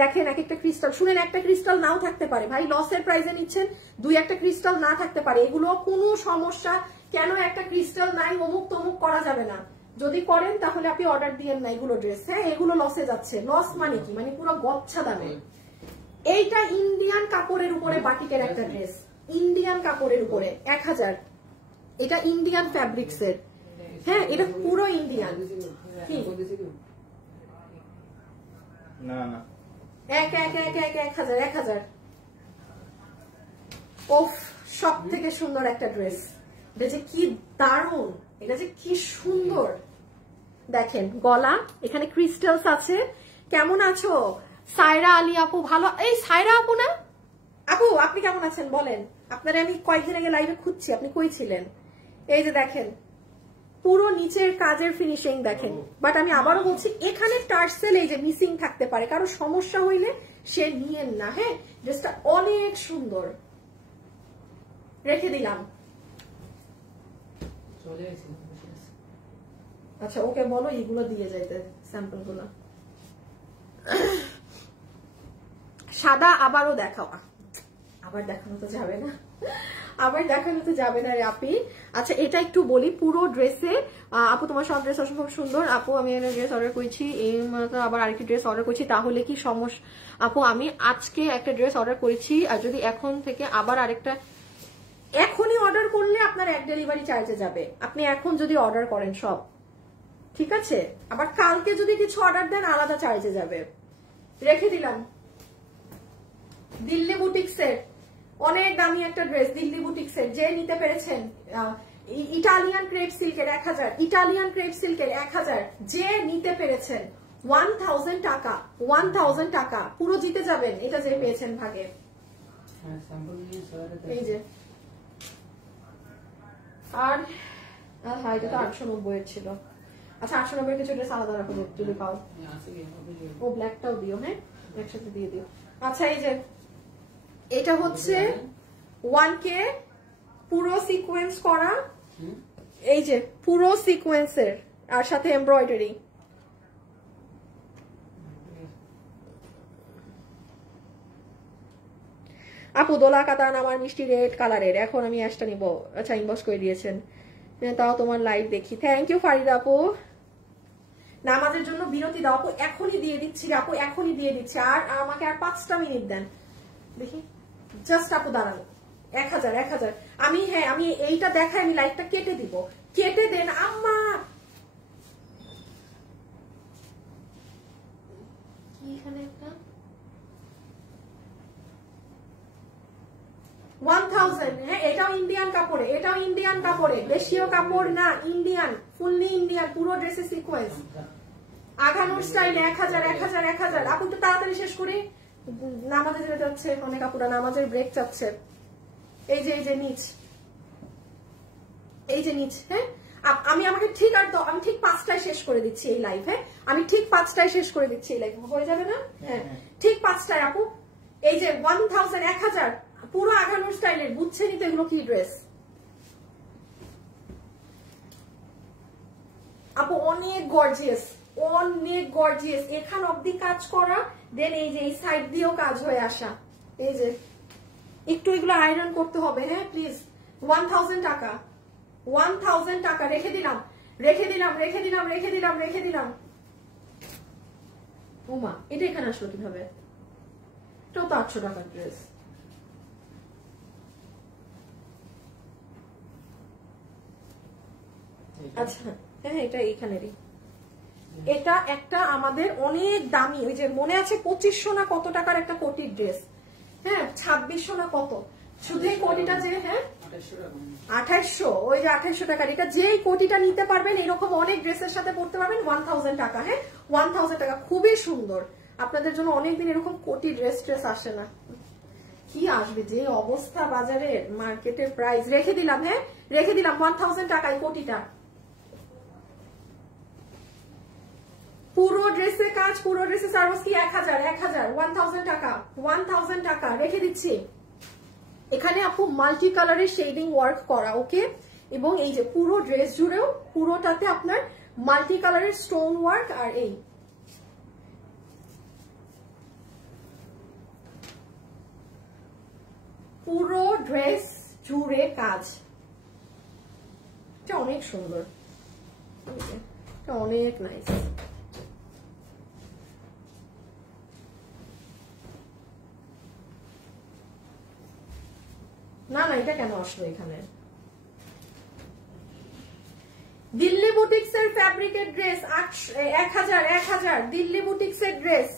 দেখেন এক একটা ক্রিস্টাল, শুনেন একটা ক্রিস্টাল নাও থাকতে পারে ভাই, লসের প্রাইজে নিচ্ছেন, 2-1টা ক্রিস্টাল না থাকতে পারে, এগুলো কোনো সমস্যা। কেন একটা ক্রিস্টাল নাই অমুক তমুক করা যাবে না, যদি করেন তাহলে আপনি অর্ডার দিয়েন না এগুলো ড্রেস। হ্যাঁ এগুলো লসে যাচ্ছে। লস মানে কি, মানে পুরো গচ্ছা দামে। এইটা ইন্ডিয়ান কাপড়ের উপরে বাটিকের একটা ড্রেস, ইন্ডিয়ান কাপড়ের উপরে 1000। এটা ইন্ডিয়ান ফ্যাব্রিক্সের। হ্যাঁ এটা পুরো ইন্ডিয়ান। কি না না 1000। ওফ, সব থেকে সুন্দর একটা ড্রেস। এটা যে কি দারুণ, এটা যে কি সুন্দর। দেখেন গলা, এখানে ক্রিস্টালস আছে। কেমন আছো সায়রা আলী আপু? ভালো। এই সায়রা আপু না? আপু আপনি কেমন আছেন বলেন? আপনারা আমি কয়েকদিন আগে লাইভে খুঁজছি, আপনি কই ছিলেন? এই যে দেখেন পুরো নিচের কাজের ফিনিশিং দেখেন। বাট আমি আবারও বলছি, এখানে টার্সেল এই যে মিসিং থাকতে পারে, কারো সমস্যা হইলে সে নিয়েন না। হ্যাঁ ড্রেসটা অনেক সুন্দর। রেখে দিলাম। আচ্ছা ওকে বলো এগুলো দিয়ে যাইতে, স্যাম্পল গুলো। সাদা আবারও দেখাও, আবার দেখানো তো যাবে না, আবার দেখানো তো যাবে না রে আপি। আচ্ছা এটা একটু বলি, পুরো ড্রেসে আপু তোমার সব ড্রেস অসম্ভব সুন্দর। আপু আমি একটা ড্রেস অর্ডার করেছি, এই আবার আরেকটি ড্রেস অর্ডার করেছি, তাহলে কি সমস্যা? আপু আমি আজকে একটা ড্রেস অর্ডার করেছি, আর যদি এখন থেকে আবার আরেকটা, এখনই অর্ডার করলে আপনার এক ডেলিভারি চার্জে যাবে। আপনি এখন যদি অর্ডার করেন সব ঠিক আছে, আবার কালকে যদি কিছু অর্ডার দেন আলাদা চার্জে যাবে। রেখে দিলাম। দিল্লি বুটিক্সের অনেক দামি একটা ড্রেস, দিল্লি বুটিক্সের, যে নিতে পেরেছেন। ইটালিয়ান ক্রেপ সিল্কের 1000, ইটালিয়ান ক্রেপ সিল্কের 1000, যে নিতে পেরেছেন 1000 টাকা, 1000 টাকা পুরো জিতে যাবেন। এটা যে পেয়েছেন ভাগে। এই যে আর হ্যাঁ এটা তো 890 এর ছিল। আচ্ছা 890 কিছু ড্রেস আলাদা রাখো যদি পাও, ও ব্ল্যাকটাও দিও। হ্যাঁ একসাথে দিয়ে দিও। আচ্ছা এই যে এটা হচ্ছে 1K পুরো সিকোয়েন্স করা, এই যে পুরো সিকোয়েন্সের আর সাথে এমব্রয়ডারি। আপু দোলা কাতান আমার মিষ্টি রেড কালারের, এখন আমি অ্যাশটা নিবো। আচ্ছা ইনবক্স করে দিয়েছেন, তাও তোমার লাইভ দেখি। থ্যাংক ইউ ফারিদা আপু। নামাজের জন্য বিরতি দাও আপু, এখনই দিয়ে দিচ্ছি আপু, এখনই দিয়ে দিচ্ছি। আর আমাকে আর 5টা মিনিট দেন দেখি, জাস্ট আপু দাঁড়ান। 1000 আমি, হ্যাঁ আমি এইটা দেখাই, আমি লাইভটা কেটে দিব, কেটে দেন আম্মা। কি এখানে একটা 1000। হ্যাঁ এটাও ইন্ডিয়ান কাপড়ে, এটাও ইন্ডিয়ান কাপড়ে, দেশীয় কাপড় না, ইন্ডিয়ান, ফুললি ইন্ডিয়ান, পুরো ড্রেসে সিকোয়েন্স। আঘানুর স্টাইল 1000। আপু তো তাড়াতাড়ি শেষ করি, নামাজে যেতে যাচ্ছে অনেক আপুরা, নামাজের ব্রেক চাচ্ছে। এই যে নিচ, এই যে নিচ। হ্যাঁ আমি আমাকে ঠিক আর আমি ঠিক 5টায় শেষ করে দিচ্ছি এই লাইভ। হ্যাঁ আমি ঠিক 5টায় শেষ করে দিচ্ছি এই লাইভ, হয়ে যাবে না? হ্যাঁ ঠিক 5টায় আপু। এই যে 1000 পুরো আগানোর স্টাইলের, বুঝছেনই তো এগুলো কি ড্রেস আপু, অনেক গর্জিয়াস, অনেক গর্জিয়াস। এখান অব্দি কাজ করা, দেন এই যে এই সাইড দিয়েও কাজ হয়ে আসা। এই যে একটু এগুলো আয়রন করতে হবে। হ্যাঁ প্লিজ 1000 টাকা, 1000 টাকা রেখে দিলাম, রেখে দিলাম, রেখে দিলাম, রেখে দিলাম, রেখে দিলাম। ওমা এটা এখানে আসলো কিভাবে? এটাও তো 800 টাকার ড্রেস। আচ্ছা হ্যাঁ এটা এইখানেরই। এটা একটা আমাদের অনেক দামি, ওই যে মনে আছে 2500 না কত টাকার একটা কোটির ড্রেস, হ্যাঁ 2600 না কত, শুধু এই কোটিটা যে, হ্যাঁ 2800, ওই যে 2800 টাকার এটা, যেই কোটিটা নিতে পারবেন এরকম অনেক ড্রেসের সাথে পড়তে পারবেন 1000 টাকা। হ্যাঁ 1000 টাকা, খুবই সুন্দর। আপনাদের জন্য অনেকদিন এরকম কোটি ড্রেস আসে না। কি আসবে যে অবস্থা বাজারের, মার্কেটের প্রাইস। রেখে দিলাম, হ্যাঁ রেখে দিলাম 1000 টাকায় কোটিটা। পুরো ড্রেসে কাজ, পুরো ড্রেসে সার্ভিস কি 1000 টাকা, 1000 টাকা রেখে দিচ্ছি। এখানে আপু মাল্টি কালারের শেডিং ওয়ার্ক করা, ওকে। এবং এই যে পুরো ড্রেস জুড়েও পুরোটাতে আপনার মাল্টি কালারের স্টোন ওয়ার্ক, আর এই পুরো ড্রেস জুড়ে কাজ। এটা অনেক সুন্দর, এটা অনেক নাইস। না না এটা কেন আসলো এখানে? দিল্লি বুটিক্স এর ফ্যাব্রিকের ড্রেস 1000, দিল্লি বুটিক্স এর ড্রেস,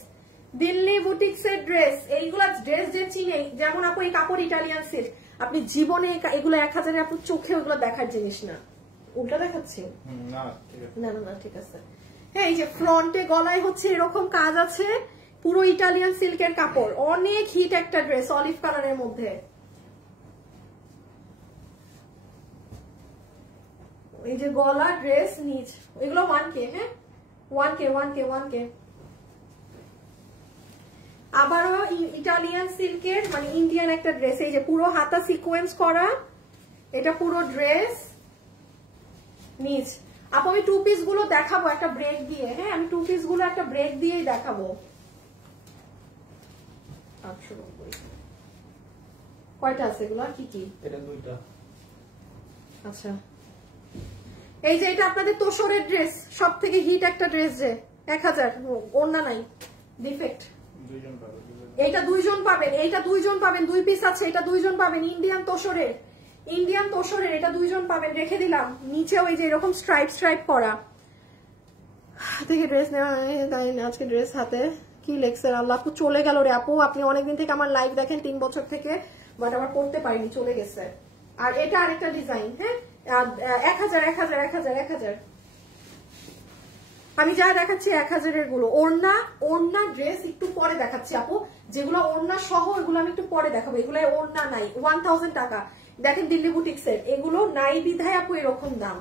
দিল্লি বুটিক্স এর ড্রেস। এইগুলা ড্রেস যে চিনে, যেমন আপু এই কাপড় ইটালিয়ান সিল্ক, আপনি জীবনে এগুলো 1000 আপু চোখে ওগুলো দেখার জিনিস না। উল্টা দেখাচ্ছি? না না না ঠিক আছে। হ্যাঁ এই যে ফ্রন্টে গলায় হচ্ছে এরকম কাজ আছে, পুরো ইটালিয়ান সিল্কের কাপড়, অনেক হিট একটা ড্রেস অলিভ কালারের মধ্যে। এই যে গলা, ড্রেস, নিচ, এগুলো 1K। হ্যাঁ 1K। আবারও ইটালিয়ান সিল্কের মানে ইন্ডিয়ান একটা ড্রেস, এই যে পুরো হাতা সিকোয়েন্স করা, এটা পুরো ড্রেস, নিচ। আপু আমি 2 পিস গুলো দেখাবো একটা ব্রেক দিয়ে। হ্যাঁ আমি 2 পিস গুলো একটা ব্রেক দিয়েই দেখাবো। 890 কয়টা আছে এগুলো? কি কি? এটা 2টা। আচ্ছা এই যে এটা আপনাদের তোষরের ড্রেস, সব থেকে হিট একটা ড্রেস, যে 1000, ওড়না নাই, ডিফেক্ট। এইটা 2 জন পাবেন, এইটা 2 জন পাবেন, 2 পিস আছে, এটা 2 জন পাবেন। ইন্ডিয়ান তোষরের, ইন্ডিয়ান তোষরের এটা 2 জন পাবেন, রেখে দিলাম। নিচেও এই যে এরকম স্ট্রাইপ করা। দেখে ড্রেস নেওয়া, তাই আজকে ড্রেস হাতে কি লেগছে আল্লাহ, আপু চলে গেল রে আপু। আপনি অনেকদিন থেকে আমার লাইভ দেখেন, 3 বছর থেকে, বাট আবার পড়তে পারিনি, চলে গেছে। আর এটা আরেকটা ডিজাইন। হ্যাঁ 1000। আমি যা দেখাচ্ছি 1000 এর গুলো। ওড়না ড্রেস একটু পরে দেখাচ্ছি আপু, যেগুলো ওড়না সহ এগুলো আমি একটু পরে দেখাবো। এগুলো ওড়না নাই, 1000 টাকা। দেখেন দিল্লি বুটিক্স এর, এগুলো নাই বিধায় আপু এরকম দাম।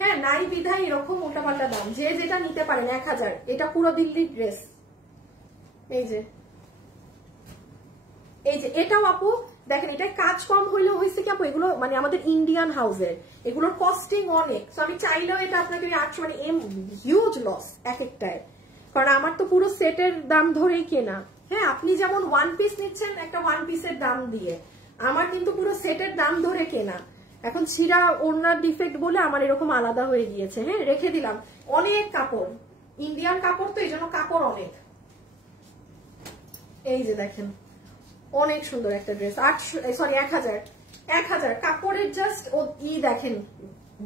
হ্যাঁ নাই বিধায় এরকম উল্টাপাল্টা দাম, যে যেটা নিতে পারেন 1000। এটা পুরো দিল্লির ড্রেস। এই যে এটাও আপু দেখেন, এটা কাজ কম হইলেও হয়েছে কি আপু, এগুলো মানে আমাদের ইন্ডিয়ান হাউসের, এগুলোর কস্টিং অনেক। তো আমি চাইলেও এটা আপনাকে 800 মানে হিউজ লস এক একটায়, কারণ আমার তো পুরো সেটের দাম ধরেই কেনা। হ্যাঁ আপনি যেমন 1 পিস নিচ্ছেন একটা 1 পিসের দাম দিয়ে, আমার কিন্তু পুরো সেটের দাম ধরে কেনা। এখন ছিঁড়া ওড়নার ডিফেক্ট বলে আমার এরকম আলাদা হয়ে গিয়েছে। হ্যাঁ রেখে দিলাম। অনেক কাপড়, ইন্ডিয়ান কাপড় তো এই জন্য কাপড় অনেক। এই যে দেখেন অনেক সুন্দর একটা ড্রেস, 1000 কাপড়ের জাস্ট ই দেখেন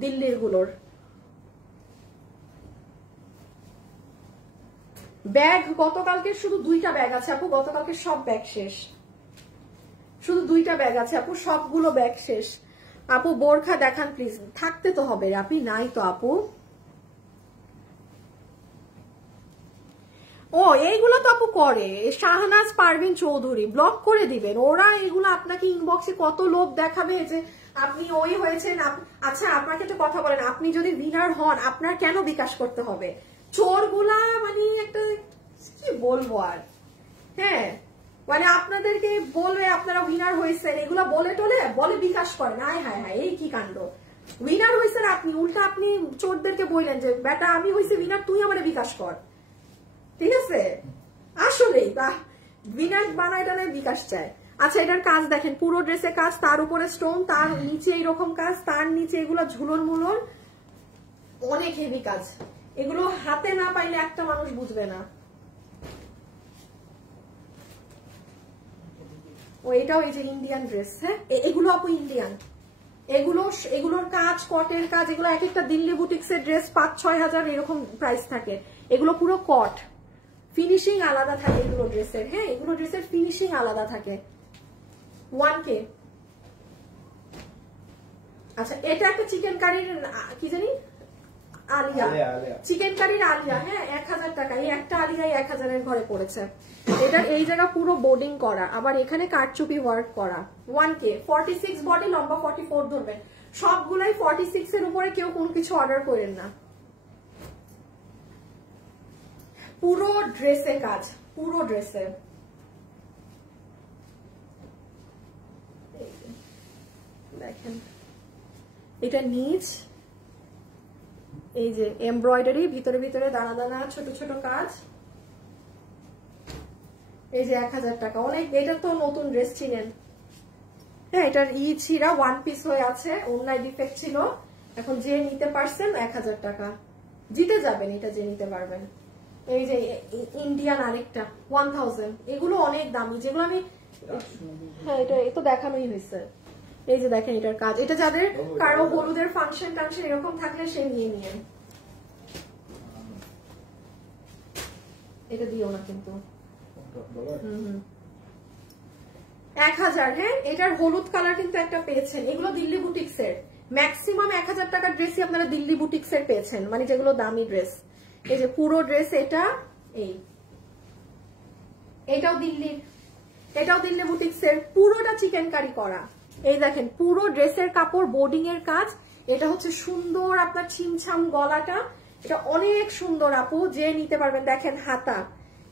দিল্লির গুলোর। ব্যাগ গতকালকে শুধু 2টা ব্যাগ আছে আপু, গতকালকে সব ব্যাগ শেষ, শুধু 2টা ব্যাগ আছে আপু, সবগুলো ব্যাগ শেষ। আপু বোরখা দেখান প্লিজ। থাকতে তো হবে, আপনি নাই তো আপু। ও এইগুলো তো আপু করে শাহনাজ পারভিন চৌধুরী, ব্লক করে দিবেন। ওরা এইগুলো আপনাকে ইনবক্সে কত লোভ দেখাবে যে আপনি ওই হয়েছেন। আচ্ছা আপনাকে একটা কথা বলেন, আপনি যদি উইনার হন আপনার কেন বিকাশ করতে হবে? চোরগুলা মানে একটা কি বলবো আর, হ্যাঁ মানে আপনাদেরকে বলবে আপনারা উইনার হয়েছেন, এগুলা বলে টোলে বলে বিকাশ করেন। হায় হায় হায়, এই কি কাণ্ড! উইনার হয়েছেন আপনি, উল্টা আপনি চোরদেরকে বললেন যে বেটা আমি হয়েছে উইনার, তুই আমারে বিকাশ কর। ঠিক আছে, আসলেই বাহ, উইনার বানায় টানায় বিকাশ চায়। আচ্ছা এটার কাজ দেখেন, পুরো ড্রেসে কাজ, তার উপরে স্টোন, তার নিচে এইরকম কাজ, তার নিচে এগুলো ঝুলন মুলন, অনেক হেভি কাজ। এগুলো হাতে না পাইলে একটা মানুষ বুঝবে না। ও এটাও এই যে ইন্ডিয়ান ড্রেস, হ্যাঁ এগুলো আপু ইন্ডিয়ান, এগুলোর কাজ, কটের কাজ, এগুলো এক একটা দিল্লি বুটিক্সের ড্রেস 5-6 হাজার এরকম প্রাইস থাকে। এগুলো পুরো কট, ফিনিশিং আলাদা থাকে এগুলো ড্রেসের, হ্যাঁ এগুলো ড্রেসের ফিনিশিং আলাদা থাকে। 1K। আচ্ছা এটা একটা চিকেন কারির কি জানি আলিয়া, চিকেন কারির আলিয়া, হ্যাঁ 1000 টাকা। এই একটা আলিয়াই 1000-এর ঘরে পড়েছে। এটা এই জায়গা পুরো বোর্ডিং করা, আবার এখানে কারচুপি ওয়ার্ক করা। 1K, 46 বডি, লম্বা 44 ধরবেন। সবগুলাই 46 এর উপরে কেউ কোনো কিছু অর্ডার করেন না। পুরো ড্রেসে কাজ, পুরো ড্রেসে। দেখেন এটা নিচ, এই যে এমব্রয়ডারি, ভিতরে ভিতরে দানা দানা ছোট ছোট কাজ। এই যে 1000 টাকা, অনেক। এটা তো নতুন ড্রেস চিনেন, হ্যাঁ এটার ছিড়া 1 পিস হয়ে আছে, ওন্নায় ডিফেক্ট ছিল। এখন যে নিতে পারছেন 1000 টাকা জিতে যাবেন, এটা যে নিতে পারবেন। এই যে ইন্ডিয়ান আরেকটা 1000, এগুলো অনেক দামি, যেগুলো আমি, হ্যাঁ এটা তো দেখানোই হয়েছে। এই যে দেখেন এটার কাজ, এটা যাদের কারো হলুদের ফাংশন টাংশন এরকম থাকলে সে নিয়ে নিয়ে। এটা দিও না কিন্তু। 1000, হ্যাঁ এটার হলুদ কালার কিন্তু একটা পেয়েছেন। এগুলো দিল্লি বুটিক্সের, ম্যাক্সিমাম 1000 টাকার ড্রেসই আপনারা দিল্লি বুটিক্সের পেয়েছেন, মানে যেগুলো দামি ড্রেস। এই যে পুরো ড্রেস এটা, এটাও দিল্লি বুটিক্সের, পুরোটা চিকেন কারি করা। এই দেখেন পুরো ড্রেসের কাপড়, বোর্ডিং এর কাজ। এটা হচ্ছে সুন্দর আপনার ছিমছাম গলাটা, এটা অনেক সুন্দর আপু, যে নিতে পারবেন। দেখেন হাতা,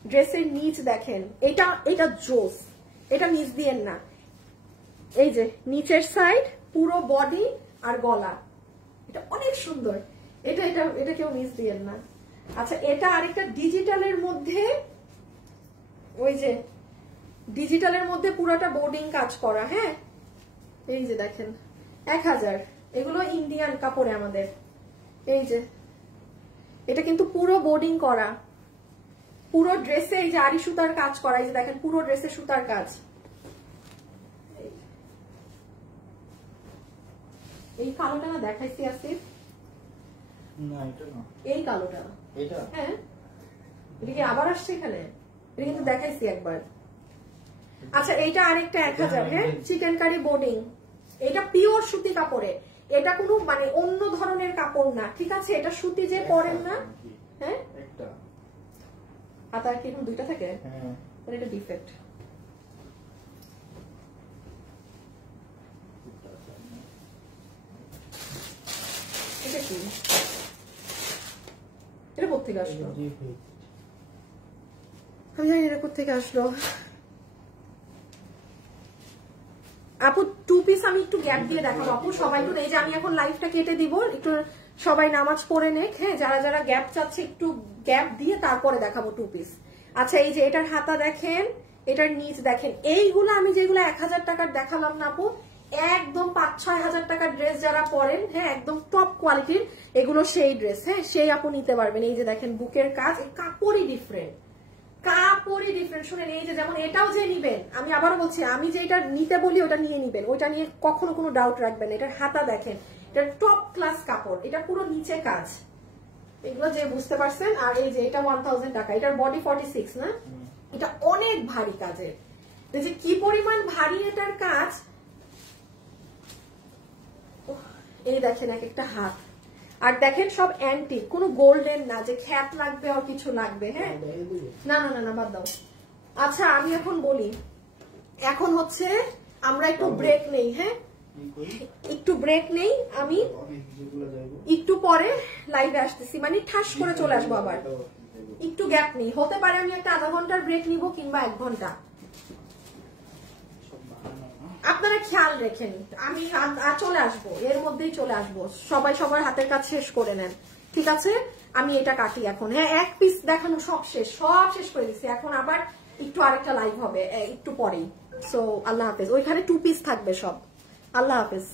ড্রেসের নিচ দেখেন, এটা জোস, এটা নিচ দিয়েন না। এই যে নিচের সাইড, পুরো বডি আর গলা, এটা অনেক সুন্দর। এটা কেউ নিচ দিয়েন না। আচ্ছা এটা আরেকটা ডিজিটালের মধ্যে, ওই যে ডিজিটালের মধ্যে পুরোটা বোর্ডিং কাজ করা, হ্যাঁ এই যে দেখেন 1000। এগুলো ইন্ডিয়ান কাপড়ে আমাদের। এই যে এটা কিন্তু পুরো বোর্ডিং করা, পুরো ড্রেসে এই যে আড়ি সুতার কাজ করা। এই যে দেখেন পুরো ড্রেসে সুতার কাজ। এই কালোটা না দেখাইছি আসিফ? না এটা না, এই কালোটা, এটা হ্যাঁ এটা কি আবার আসছে এখানে? এটা কিন্তু দেখাইছি একবার। আচ্ছা এইটা আরেকটা 1000, হ্যাঁ চিকেন কারি বোর্ডিং। এটা পিওর সুতি কাপড়ে, এটা কোনো মানে অন্য ধরনের কাপড় না, ঠিক আছে? এটা সুতি যে পরেন না, হ্যাঁ একটা হাতার কি এখন দুইটা থাকে? হ্যাঁ এটা ডিফেক্ট। এটা কি, এটা কোথেকে আসলো? আমি জানি এটা কোথেকে আসলো। আপু 2 পিস আমি একটু গ্যাপ দিয়ে দেখাবো আপু, সবাই একটু। এই যে আমি এখন লাইভটা কেটে দিব, একটু সবাই নামাজ পড়ে নেক, হ্যাঁ যারা যারা গ্যাপ চাচ্ছে একটু গ্যাপ দিয়ে তারপরে দেখাবো 2 পিস। আচ্ছা এই যে এটার হাতা দেখেন, এটার নিচ দেখেন। এইগুলো আমি যেগুলো 1000 টাকার দেখালাম না আপু, একদম 5-6 হাজার টাকার ড্রেস যারা পরেন, হ্যাঁ একদম টপ কোয়ালিটির, এগুলো সেই ড্রেস, হ্যাঁ সেই আপু নিতে পারবেন। এই যে দেখেন বুকের কাজ, কাপড়ই ডিফারেন্ট, কাপড়ই ডিফারেন্ট। শুনেন এই যে যেমন এটাও যে নিবেন, আমি আবারও বলছি, আমি যে এটা নিতে বলি ওটা নিয়ে নিবেন, ওইটা নিয়ে কখনো কোনো ডাউট রাখবেন। এটার হাতা দেখেন, এটা টপ ক্লাস কাপড়, এটা পুরো নিচে কাজ, এগুলো যে বুঝতে পারছেন। আর এই যে এটা 1000 টাকা, এটার বডি 46 না, এটা অনেক ভারী কাজের। এই যে কি পরিমাণ ভারী এটার কাজ, এই দেখেন এক একটা হাত। আর দেখেন সব অ্যান্টিক, কোনো গোল্ডেন না যে খ্যাত লাগবে আর কিছু লাগবে, হ্যাঁ না না না না বাদ দাও। আচ্ছা আমি এখন বলি, এখন হচ্ছে আমরা একটু ব্রেক নেই, হ্যাঁ একটু ব্রেক নেই, আমি একটু পরে লাইভে আসতেছি, মানে ঠাস করে চলে আসবো আবার, একটু গ্যাপ নেই, হতে পারে আমি একটা আধা ঘন্টার ব্রেক নিব কিংবা 1 ঘন্টা। আপনারা খেয়াল রেখেন, আমি চলে আসবো, এর মধ্যেই চলে আসবো, সবাই সবার হাতের কাজ শেষ করে নেন, ঠিক আছে? আমি এটা কাটি এখন। হ্যাঁ, 1 পিস দেখানো সব শেষ করে দিচ্ছি, এখন আবার একটু আরেকটা লাইভ হবে একটু পরেই। সো আল্লাহ হাফেজ। ওইখানে 2 পিস থাকবে সব। আল্লাহ হাফেজ।